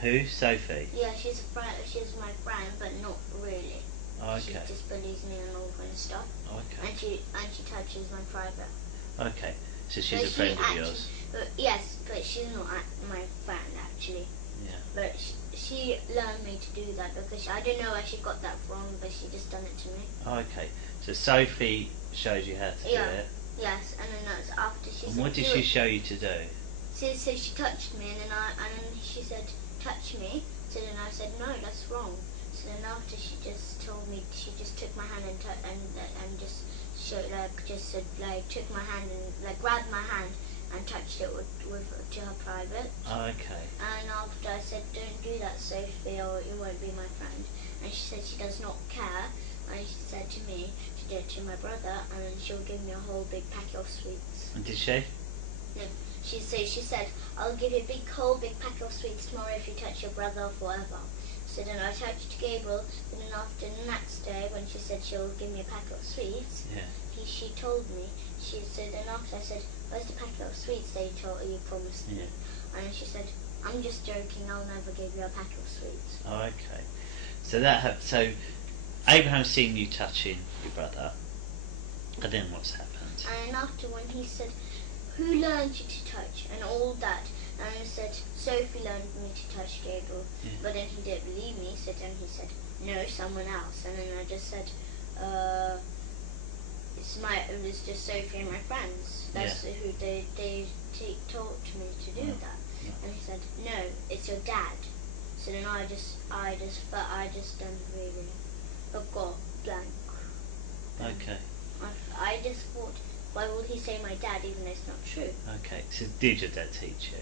Who? Sophie? Yeah, she's my friend, but not really. Oh, She okay. just bullies me and all kind of stuff. Okay. And she touches my private. Okay. So she's But a friend of yours? Yes, but she's not my friend actually. Yeah. But she learned me to do that because I don't know where she got that from, but she just done it to me. Oh, okay. So Sophie showed you how to do it? Yes, and then that's after she And said, what did she show you to do? So she touched me, and then she said, "Touch me." So then I said, "No, that's wrong." So then after she just told me, she just took my hand and just showed took my hand and grabbed my hand and touched it to her private. Oh, okay. And after I said, "Don't do that, Sophie, or you won't be my friend." And she said she does not care. And she said to me to do it to my brother, and then she'll give me a whole big packet of sweets. And did she? No, she said, "I'll give you a whole big packet of sweets tomorrow if you touch your brother forever." So then I touched Gabriel, and then after the next day, when she said she'll give me a packet of sweets, she told me. So then after I said, "Where's the packet of sweets that you promised me?" And she said, "I'm just joking. I'll never give you a packet of sweets." Oh, okay. So Abraham's seen you touching your brother, and then what's happened? And after when he said, "Who learned you to touch?" and all that, and I said, "Sophie learned me to touch Gabriel." But then he didn't believe me, so then he said, "No, someone else." And then I just said, it was just Sophie and my friends. That's who they taught me to do that. And he said, "No, it's your dad." So then I just done really, got blank. Okay. I just thought, why would he say my dad even though it's not true? Okay. So did your dad teach you?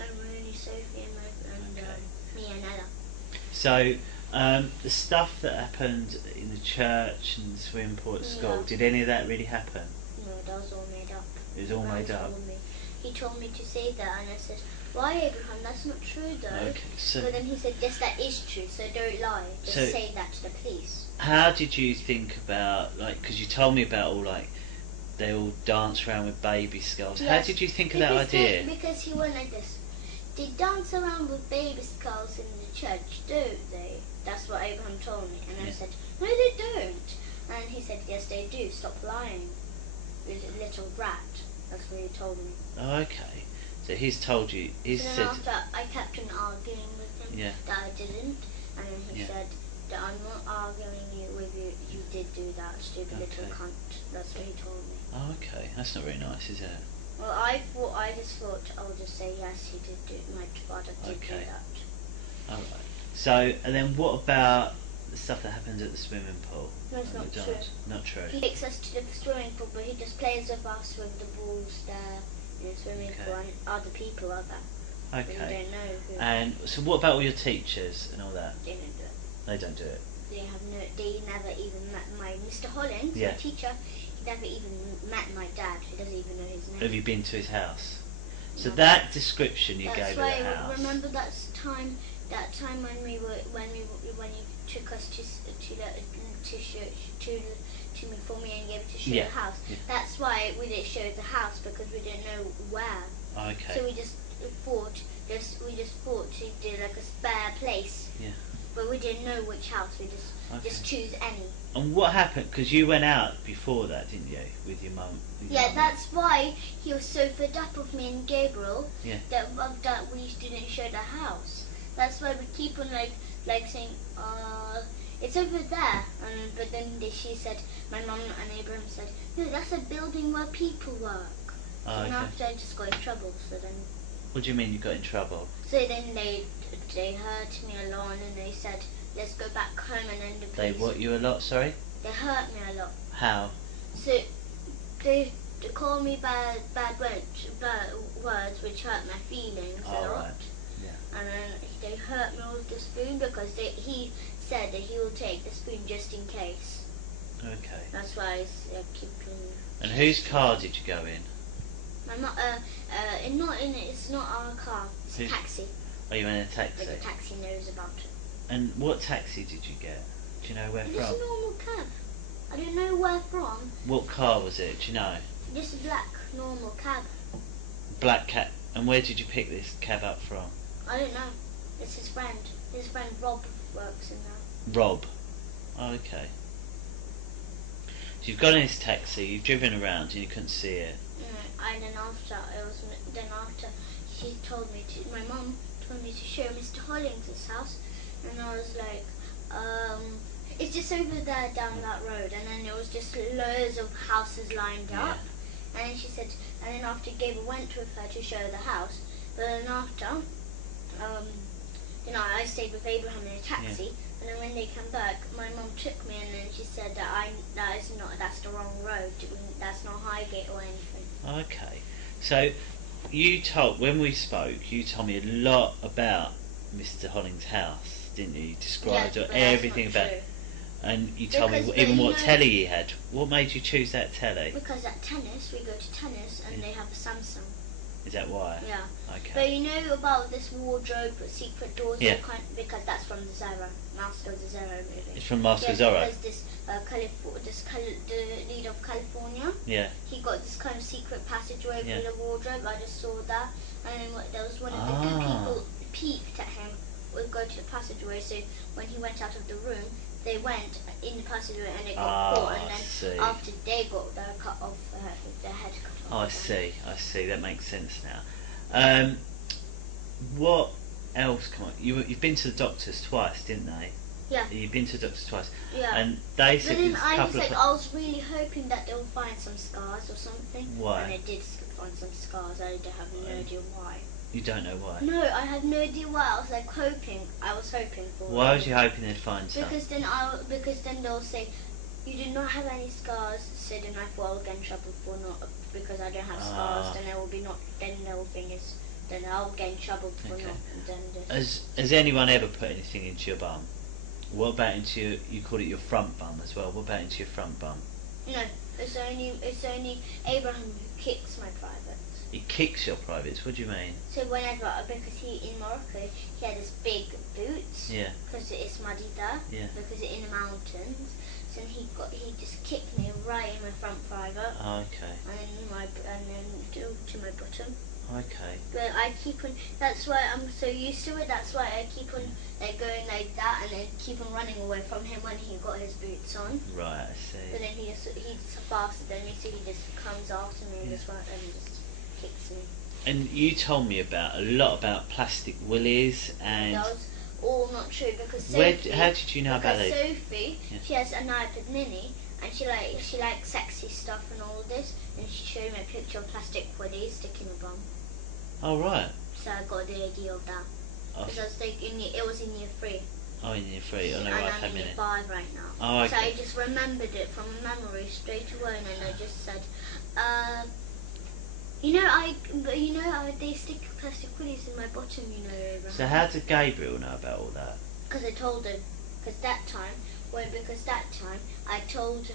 And really Sophie and me and Ella. So the stuff that happened in the church and the swimming pool at school, did any of that really happen? No, that was all made up. It was all made up? He told me to say that, and I said, "Why, Abraham? That's not true, though." Okay, so but then he said, "Yes, that is true, so don't lie. Just say that to the police." How did you think about, because you told me about they all dance around with baby skulls. Yes, how did you think of that idea? Because he went like this. They dance around with baby skulls in the church, don't they? That's what Abraham told me. And I said, "No, they don't." And he said, "Yes, they do. Stop lying. You're a little brat." That's what he told me. Oh, okay. So he's told you. He said. After I kept on arguing with him that I didn't, and then he said that I'm not arguing with you. You did do that, stupid little cunt. That's what he told me. Oh, okay. That's not very nice, is it? Well, I just thought I'll just say yes. He did do. My father did do that. All right. So, and then what about the stuff that happens at the swimming pool? No, it's not true. Not true. He takes us to the swimming pool, but he just plays with us with the balls there in the swimming pool, and other people are there. Okay. We don't know who. And so, what about all your teachers and all that? They don't do it. They don't do it. They never even met my Mr. Hollins, my teacher. He never even met my dad. He doesn't even know his name. Have you been to his house? So that description you gave of the house. Remember that time that time when you took us for me and gave to show the house. Yeah. That's why we didn't show the house, because we didn't know where. Okay. So we just thought to do like a spare place. Yeah. But we didn't know which house. We just choose any. And what happened? Because you went out before that, didn't you, with your mum? Yeah, that's why he was so fed up with me and Gabriel. Yeah. That we didn't show the house. That's why we keep on like saying, it's over there. But then she said, my mum and Abraham said, no, that's a building where people work. And after I just got in trouble. So then. What do you mean you got in trouble? So then they hurt me a lot, and they said, let's go back home, and then the police. They what you a lot? Sorry. They hurt me a lot. How? So they called me bad words, which hurt my feelings a lot. Right. Yeah. And then they hurt me with the spoon, because he said that he will take the spoon just in case. Okay. That's why I keep. And whose car did you go in? My mum. It's not our car. It's a taxi. Oh, you went in a taxi. Like the taxi knows about it. And what taxi did you get? Do you know where from? Just a normal cab. I don't know where from. What car was it? Do you know? Just a black normal cab. Black cab. And where did you pick this cab up from? I don't know. It's his friend. His friend Rob works in there. Rob. Oh, okay. So you've got in this taxi, you've driven around and you couldn't see it. And then after she told me to, my mum told me to show Mr. Hollings' house, and I was like, it's just over there down that road, and then there was just loads of houses lined up, and then she said, and then after Gabriel went with her to show the house, but then after, I stayed with Abraham in a taxi, and then when they came back, my mum took me, and then she said that that's the wrong road, that's not Highgate or anything. Okay, so when we spoke, you told me a lot about Mr. Hollings' house, didn't you? You described everything about it. And you told me even what telly he had. What made you choose that telly? Because at tennis, we go to tennis, and they have a Samsung. Is that why? Yeah. Okay. But you know about this wardrobe with secret doors? Yeah. Because that's from the Zorro, Master of the Zorro movie. It's from Master of Zorro. Because the leader of California. Yeah. He got this kind of secret passageway through the wardrobe. I just saw that, and then there was one of the good people peeped at him. Would go to the passageway. So when he went out of the room, they went in the passageway and they got caught, and then after they got their head cut off. I see. That makes sense now. What else? Come on, you've been to the doctors twice, didn't they? Yeah. You've been to the doctors twice. Yeah. And they said but then I was really hoping that they'll find some scars or something. Why? And they did find some scars. I have no idea why. You don't know why? No, I have no idea why. I was hoping for. Why was you hoping they'd find some? Because then they'll say, you do not have any scars, so then I thought I'll get in trouble for not, because I don't have scars, then there will be not, then the whole thing is, then I'll get in trouble for not, then this. Has anyone ever put anything into your bum? What about into you call it your front bum as well, what about into your front bum? No, it's only Abraham who kicks my privates. He kicks your privates, what do you mean? So whenever, because in Morocco, he had this big boots, because it's muddy there, because it's in the mountains, so he just kicked me right in my front private. Oh, okay. And then to my bottom. Okay. But I keep on, that's why I'm so used to it, that's why I keep on going like that, and then keep on running away from him when he got his boots on. Right, I see. But then he's faster than me, so he just comes after me and just kicks me. And you told me a lot about plastic willies, and that was all not true, because Sophie, how did you know about those? Sophie, she has an iPad Mini, and she likes sexy stuff and all this, and she showed me a picture of plastic willies sticking a bum. Oh, right. So I got the idea of that. Because I was thinking it was in year 3. Oh, in year 3. Oh, no, and right, I'm in year 5 right now. Oh, okay. So I just remembered it from memory straight away, and then I just said, they stick plastic willies in my bottom, Abraham. So how did Gabriel know about all that? Because I told him. Because that time I told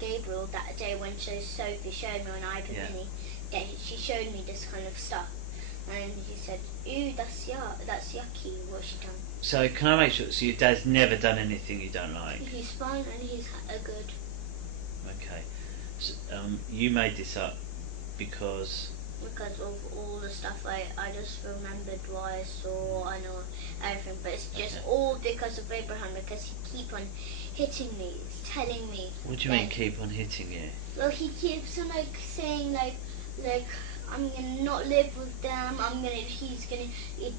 Gabriel that day when Sophie showed me on iPad Mini that she showed me this kind of stuff. And he said, "Ew, that's yucky. What's she done?" So can I make sure? So your dad's never done anything you don't like? He's fine and he's good. Okay. So, you made this up because of all the stuff I just remembered what I saw. I know everything, but it's just all because of Abraham, because he keep on hitting me. He's telling me. What do you mean keep on hitting you? Well, he keeps on saying like I'm gonna not live with them. He's gonna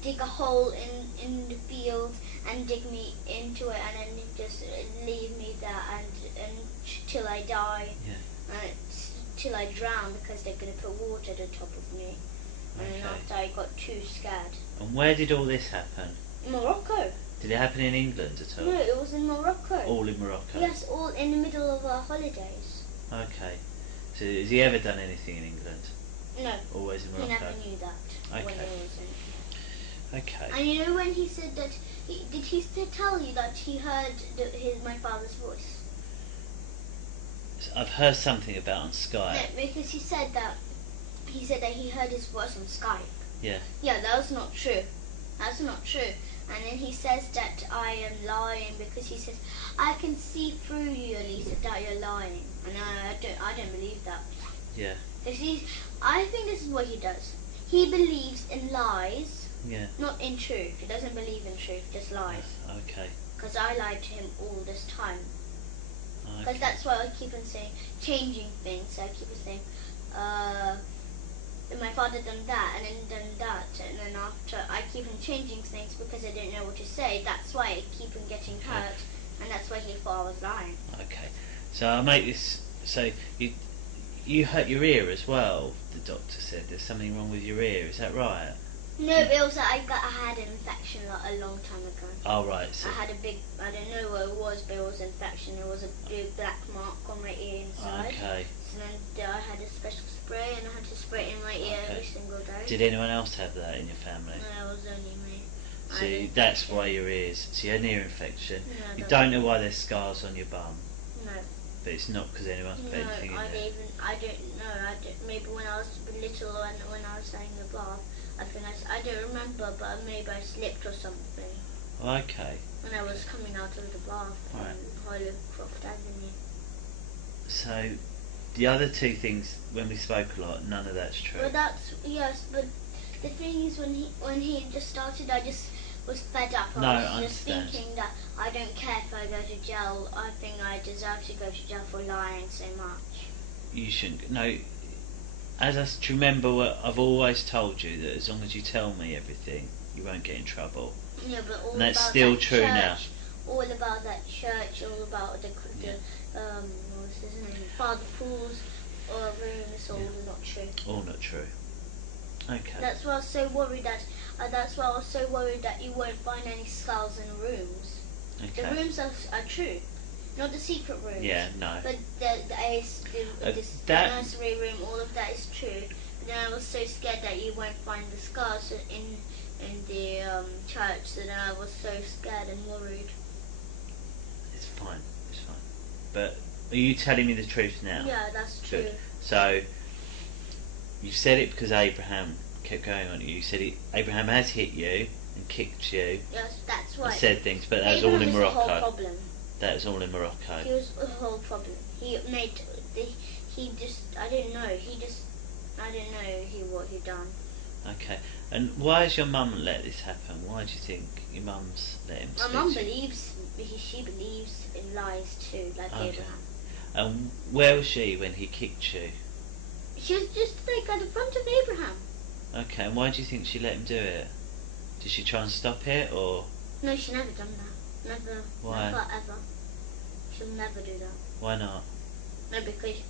dig a hole in the field and dig me into it, and then just leave me there and till I die. Yeah. Till I drown, because they're going to put water at the top of me. And then after I got too scared. And where did all this happen? Morocco. Did it happen in England at all? No, it was in Morocco. All in Morocco? Yes, all in the middle of our holidays. Okay. So has he ever done anything in England? No. Always in Morocco? He never knew that. Okay. When he was in. Okay. And you know when he said that, did he tell you that he heard my father's voice? I've heard something about on Skype. No, because he said that he heard his voice on Skype. Yeah. Yeah, that was not true. That's not true. And then he says that I am lying, because he says I can see through you, Elisa, that you're lying. And I don't believe that. Yeah. Because I think this is what he does. He believes in lies. Yeah. Not in truth. He doesn't believe in truth, just lies. Okay. Because I lied to him all this time. Because Okay. that's why I keep on saying, changing things. I keep on saying, my father done that and then done that, and then after I keep on changing things because I don't know what to say. That's why I keep on getting hurt, and that's why he thought I was lying. Okay. So I'll make this. So you hurt your ear as well. The doctor said there's something wrong with your ear. Is that right? No, but also I had an infection a long time ago. Oh right. So I had a big, I don't know what it was, but it was an infection. It was a big black mark on my ear inside. Okay. So then I had a special spray, and I had to spray it in my ear every single day. Did anyone else have that in your family? No, it was only me. See, that's why your ears. So you had an ear infection. No, You don't know why there's scars on your bum. No. But it's not because anyone's put anything in there. I don't know. Maybe when I was little and when I was in the bath, I don't remember, but maybe I slipped or something. Okay. When I was coming out of the bath on Holycroft Avenue. So, the other two things, when we spoke a lot, none of that's true. But yes, but the thing is, when he just started, I just was fed up. I was just thinking that I don't care if I go to jail. I think I deserve to go to jail for lying so much. You shouldn't. No. As I remember, what I've always told you, that as long as you tell me everything, you won't get in trouble. Yeah, but all and that's about still that true church, now. All about that church, all about the what's his name, Father Paul's room. It's all not true. All not true. Okay. That's why I was so worried that. That's why I was so worried that you won't find any skulls in rooms. Okay. The rooms are true, not the secret rooms. Yeah, no. But the nursery room, all of that is true. But then I was so scared that you won't find the scars in the church. So then I was so scared and worried. It's fine. It's fine. But are you telling me the truth now? Yeah, that's true. Good. So you said it because Abraham kept going on you. You said Abraham has hit you and kicked you. Yes, that's right. And said things, but that was Abraham all in is Morocco. The whole problem. That was all in Morocco. He was the whole problem. I don't know what he done. Okay. And why has your mum let this happen? Why do you think your mum's let him My mum believes, she believes in lies too, like Abraham. And where was she when he kicked you? She was just like at the front of Abraham. Okay, and why do you think she let him do it? Did she try and stop it, or? No, she never done that. Never. Why? Never ever. She'll never do that. Why not? No, because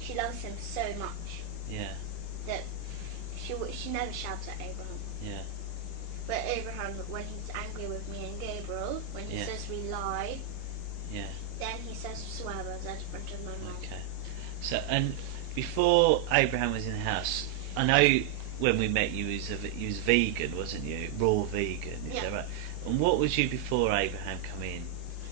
she loves him so much. Yeah. That she never shouts at Abraham. Yeah. But Abraham, when he's angry with me and Gabriel, when he says we lie, then he says swear words at the front of my mouth. Okay. So, and before Abraham was in the house, I know when we met you was vegan, wasn't you? Raw vegan, is that right? And what was you before Abraham come in?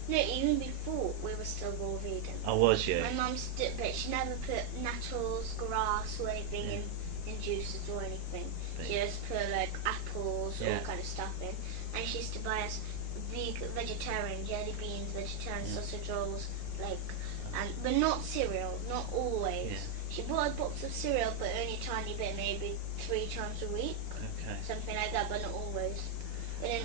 No, even before we were still raw vegan. Oh, was you? My mum but she never put nettles, grass, or anything in juices or anything. But She just put like apples, all kind of stuff in, and she used to buy us vegetarian jelly beans, vegetarian sausage rolls, like, but not cereal, not always. Yeah. She bought a box of cereal, but only a tiny bit, maybe 3 times a week, something like that, but not always. And then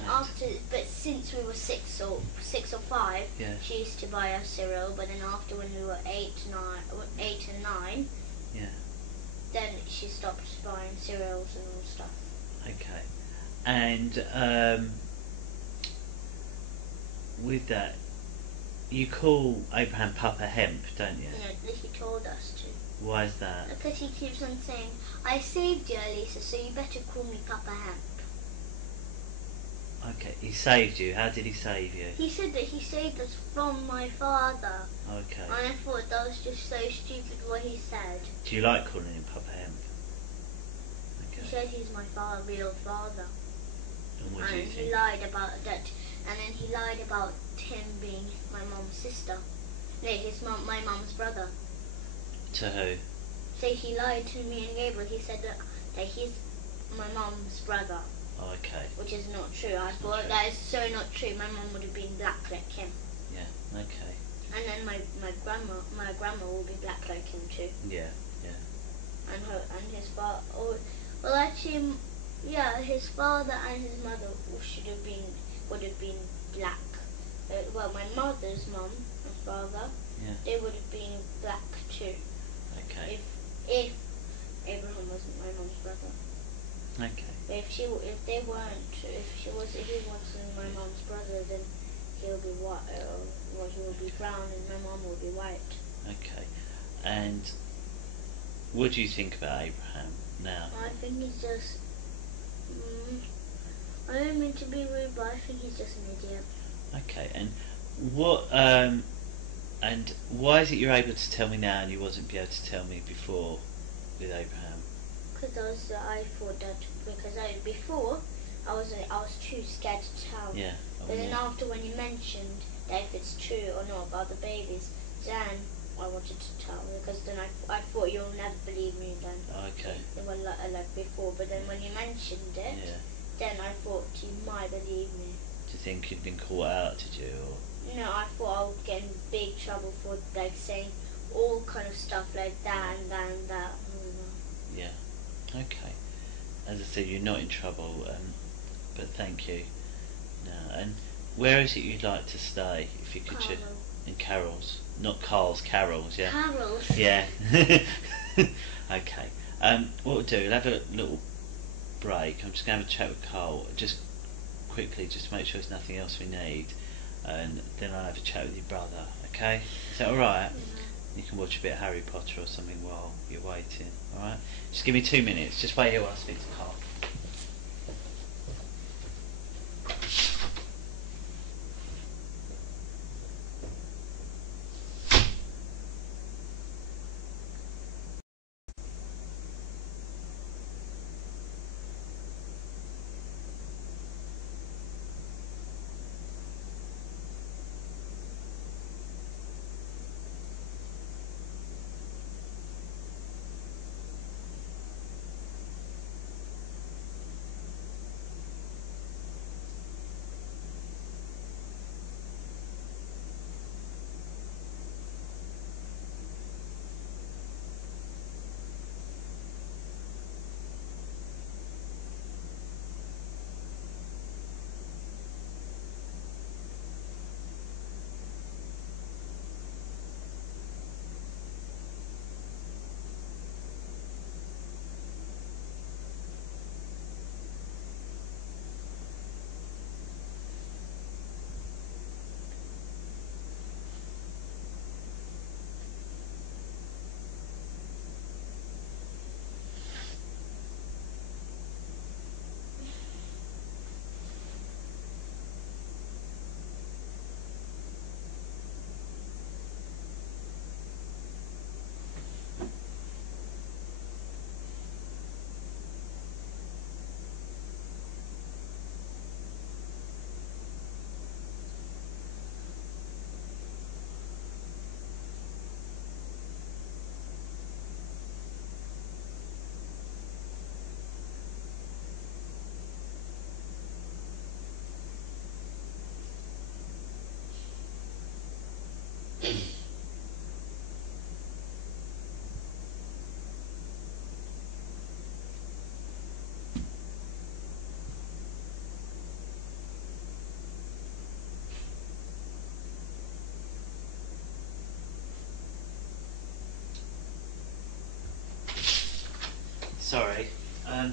but since we were 6 or 5, she used to buy us cereal. But then after, when we were 8 and 9, then she stopped buying cereals and all stuff. Okay, and with that, you call Abraham Papa Hemp, don't you? Yeah, he told us to. Why is that? Because he keeps on saying, "I saved you, Elisa, so you better call me Papa Hemp." Okay, he saved you. How did he save you? He said that he saved us from my father. Okay. And I thought that was just so stupid what he said. Do you like calling him Papa Hemp? Okay. He said he's my real father. And what do you think? He lied about that. And then he lied about him being my mum's sister. No, my mum's brother. To who? So he lied to me and Gabriel. He said that he's my mum's brother. Okay. Which is not true. I thought that is so not true. My mum would have been black like him. Yeah. Okay. And then my grandma will be black like him too. Yeah. And his father. Well, actually, his father and his mother would have been black. Well, my mother's mum and father, they would have been black too. Okay. If Abraham wasn't my mum's brother. Okay. But if he wasn't my mum's brother, then he'll be white. He will be brown, and my mum will be white. Okay. And what do you think about Abraham now? I think he's just. I don't mean to be rude, but I think he's just an idiot. Okay. And what? And why is it you're able to tell me now, and you wasn't able to tell me before with Abraham? Because I thought that before I was too scared to tell. Yeah. But then after, when you mentioned that if it's true or not about the babies, then I wanted to tell, because then I thought you'll never believe me then. Okay. They were like before, but then when you mentioned it, then I thought you might believe me. Do you think you'd been caught out, did you? Or? No, I thought I would get in big trouble for like saying all kind of stuff like that and that and that. Yeah. Okay. As I said, you're not in trouble, but thank you. No. And where is it you'd like to stay, if you could choose? In Carol's, not Carl's, Carol's. Yeah. Carol's. Yeah. Okay. What we'll do, we'll have a little break. I'm just going to have a chat with Carl, just quickly, just to make sure there's nothing else we need, and then I'll have a chat with your brother. Okay? Is that all right? You can watch a bit of Harry Potter or something while you're waiting. All right? Just give me 2 minutes. Just wait here while I speak to Carl. sorry.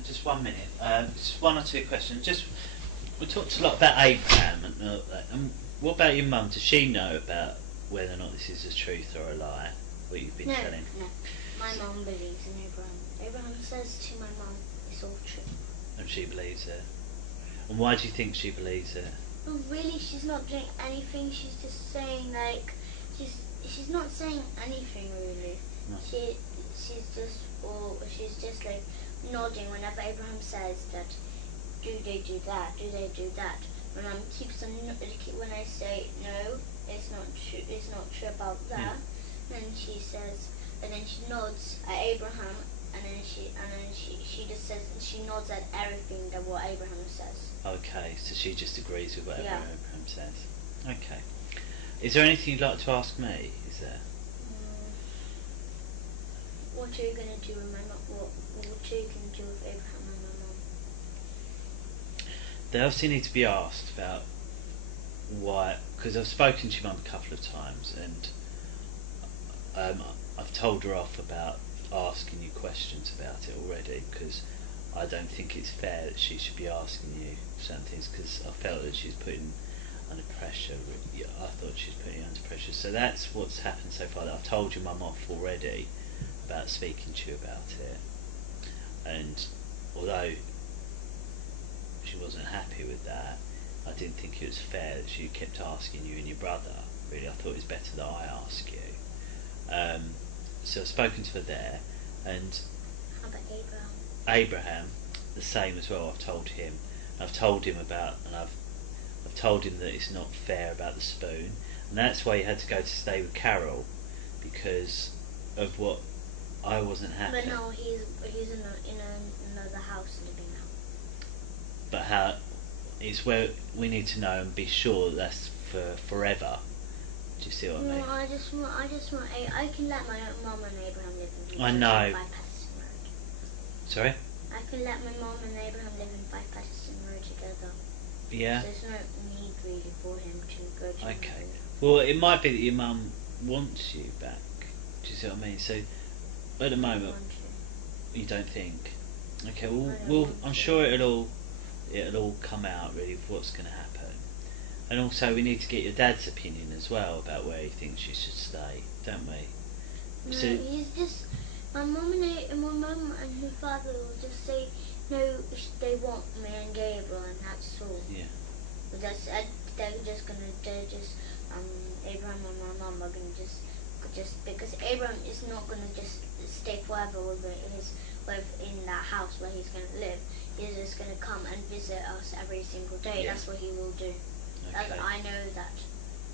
Just 1 minute. Just one or two questions. We talked a lot about Abraham, and what about your mum? Does she know about whether or not this is a truth or a lie? What you've been telling? No. My mum believes in Abraham. Abraham says to my mum, it's all true. And she believes it. And why do you think she believes it? Well, really, she's not doing anything. She's just saying like, she's not saying anything really. No. She's just like nodding whenever Abraham says that. Do they do that? Do they do that? My mum keeps on when I say no, it's not true. It's not true about that. Then she says, and then she nods at Abraham, and then she just says, she nods at everything that what Abraham says. Okay, so she just agrees with whatever Abraham says. Okay. Is there anything you'd like to ask me? Is there? What are you going to do with my mum? What are you going to do with Abraham and my mum? They obviously need to be asked about why, because I've spoken to your mum a couple of times, and I've told her off about asking you questions about it already, because I don't think it's fair that she should be asking you certain things, because I felt that she's putting under pressure. I thought she was putting you under pressure. So that's what's happened so far. That I've told your mum off already about speaking to you about it, and although she wasn't happy with that, I didn't think it was fair that she kept asking you and your brother. Really, I thought it was better that I ask you. So I've spoken to her there, and how about Abraham? Abraham, the same as well. I've told him. I've told him about, and I've told him that it's not fair about the spoon, and that's why he had to go to stay with Carol, because of what I wasn't happy. But no, he's in another house living now. But how? It's where we need to know and be sure that that's for forever. Do you see what I mean? No, I just want. I can let my mum and Abraham live in. I know. 5 Patterson Road. Sorry? I can let my mum and Abraham live in 5 Patterson Road together. Yeah. There's no need really for him to go to. Okay. Well, it might be that your mum wants you back. Do you see what I mean? So, at the moment, you don't think. Okay. Well, I'm sure it'll all come out really of what's going to happen. And also, we need to get your dad's opinion as well about where he thinks you should stay, don't we? No, So, he's just my mum and her father will just say no. They want me and Gabriel, and that's all. yeah. But Abraham and my mum are gonna just because Abraham is not gonna just stay forever in that house where he's gonna live. He's just gonna come and visit us every single day. Yeah. That's what he will do. Okay. I know that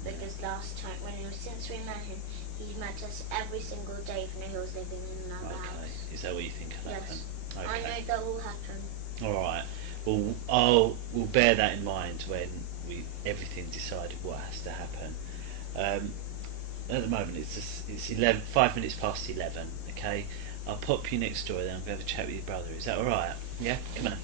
because last time since we met him, he met us every single day even though he was living in another house. Is that what you think will happen? Yes. Okay. I know that will happen. All right. Well, we'll bear that in mind when everything decided what has to happen. At the moment, it's 5 minutes past 11. Okay. I'll pop you next door. Then I'm going to have a chat with your brother. Is that all right? Yeah. Come on.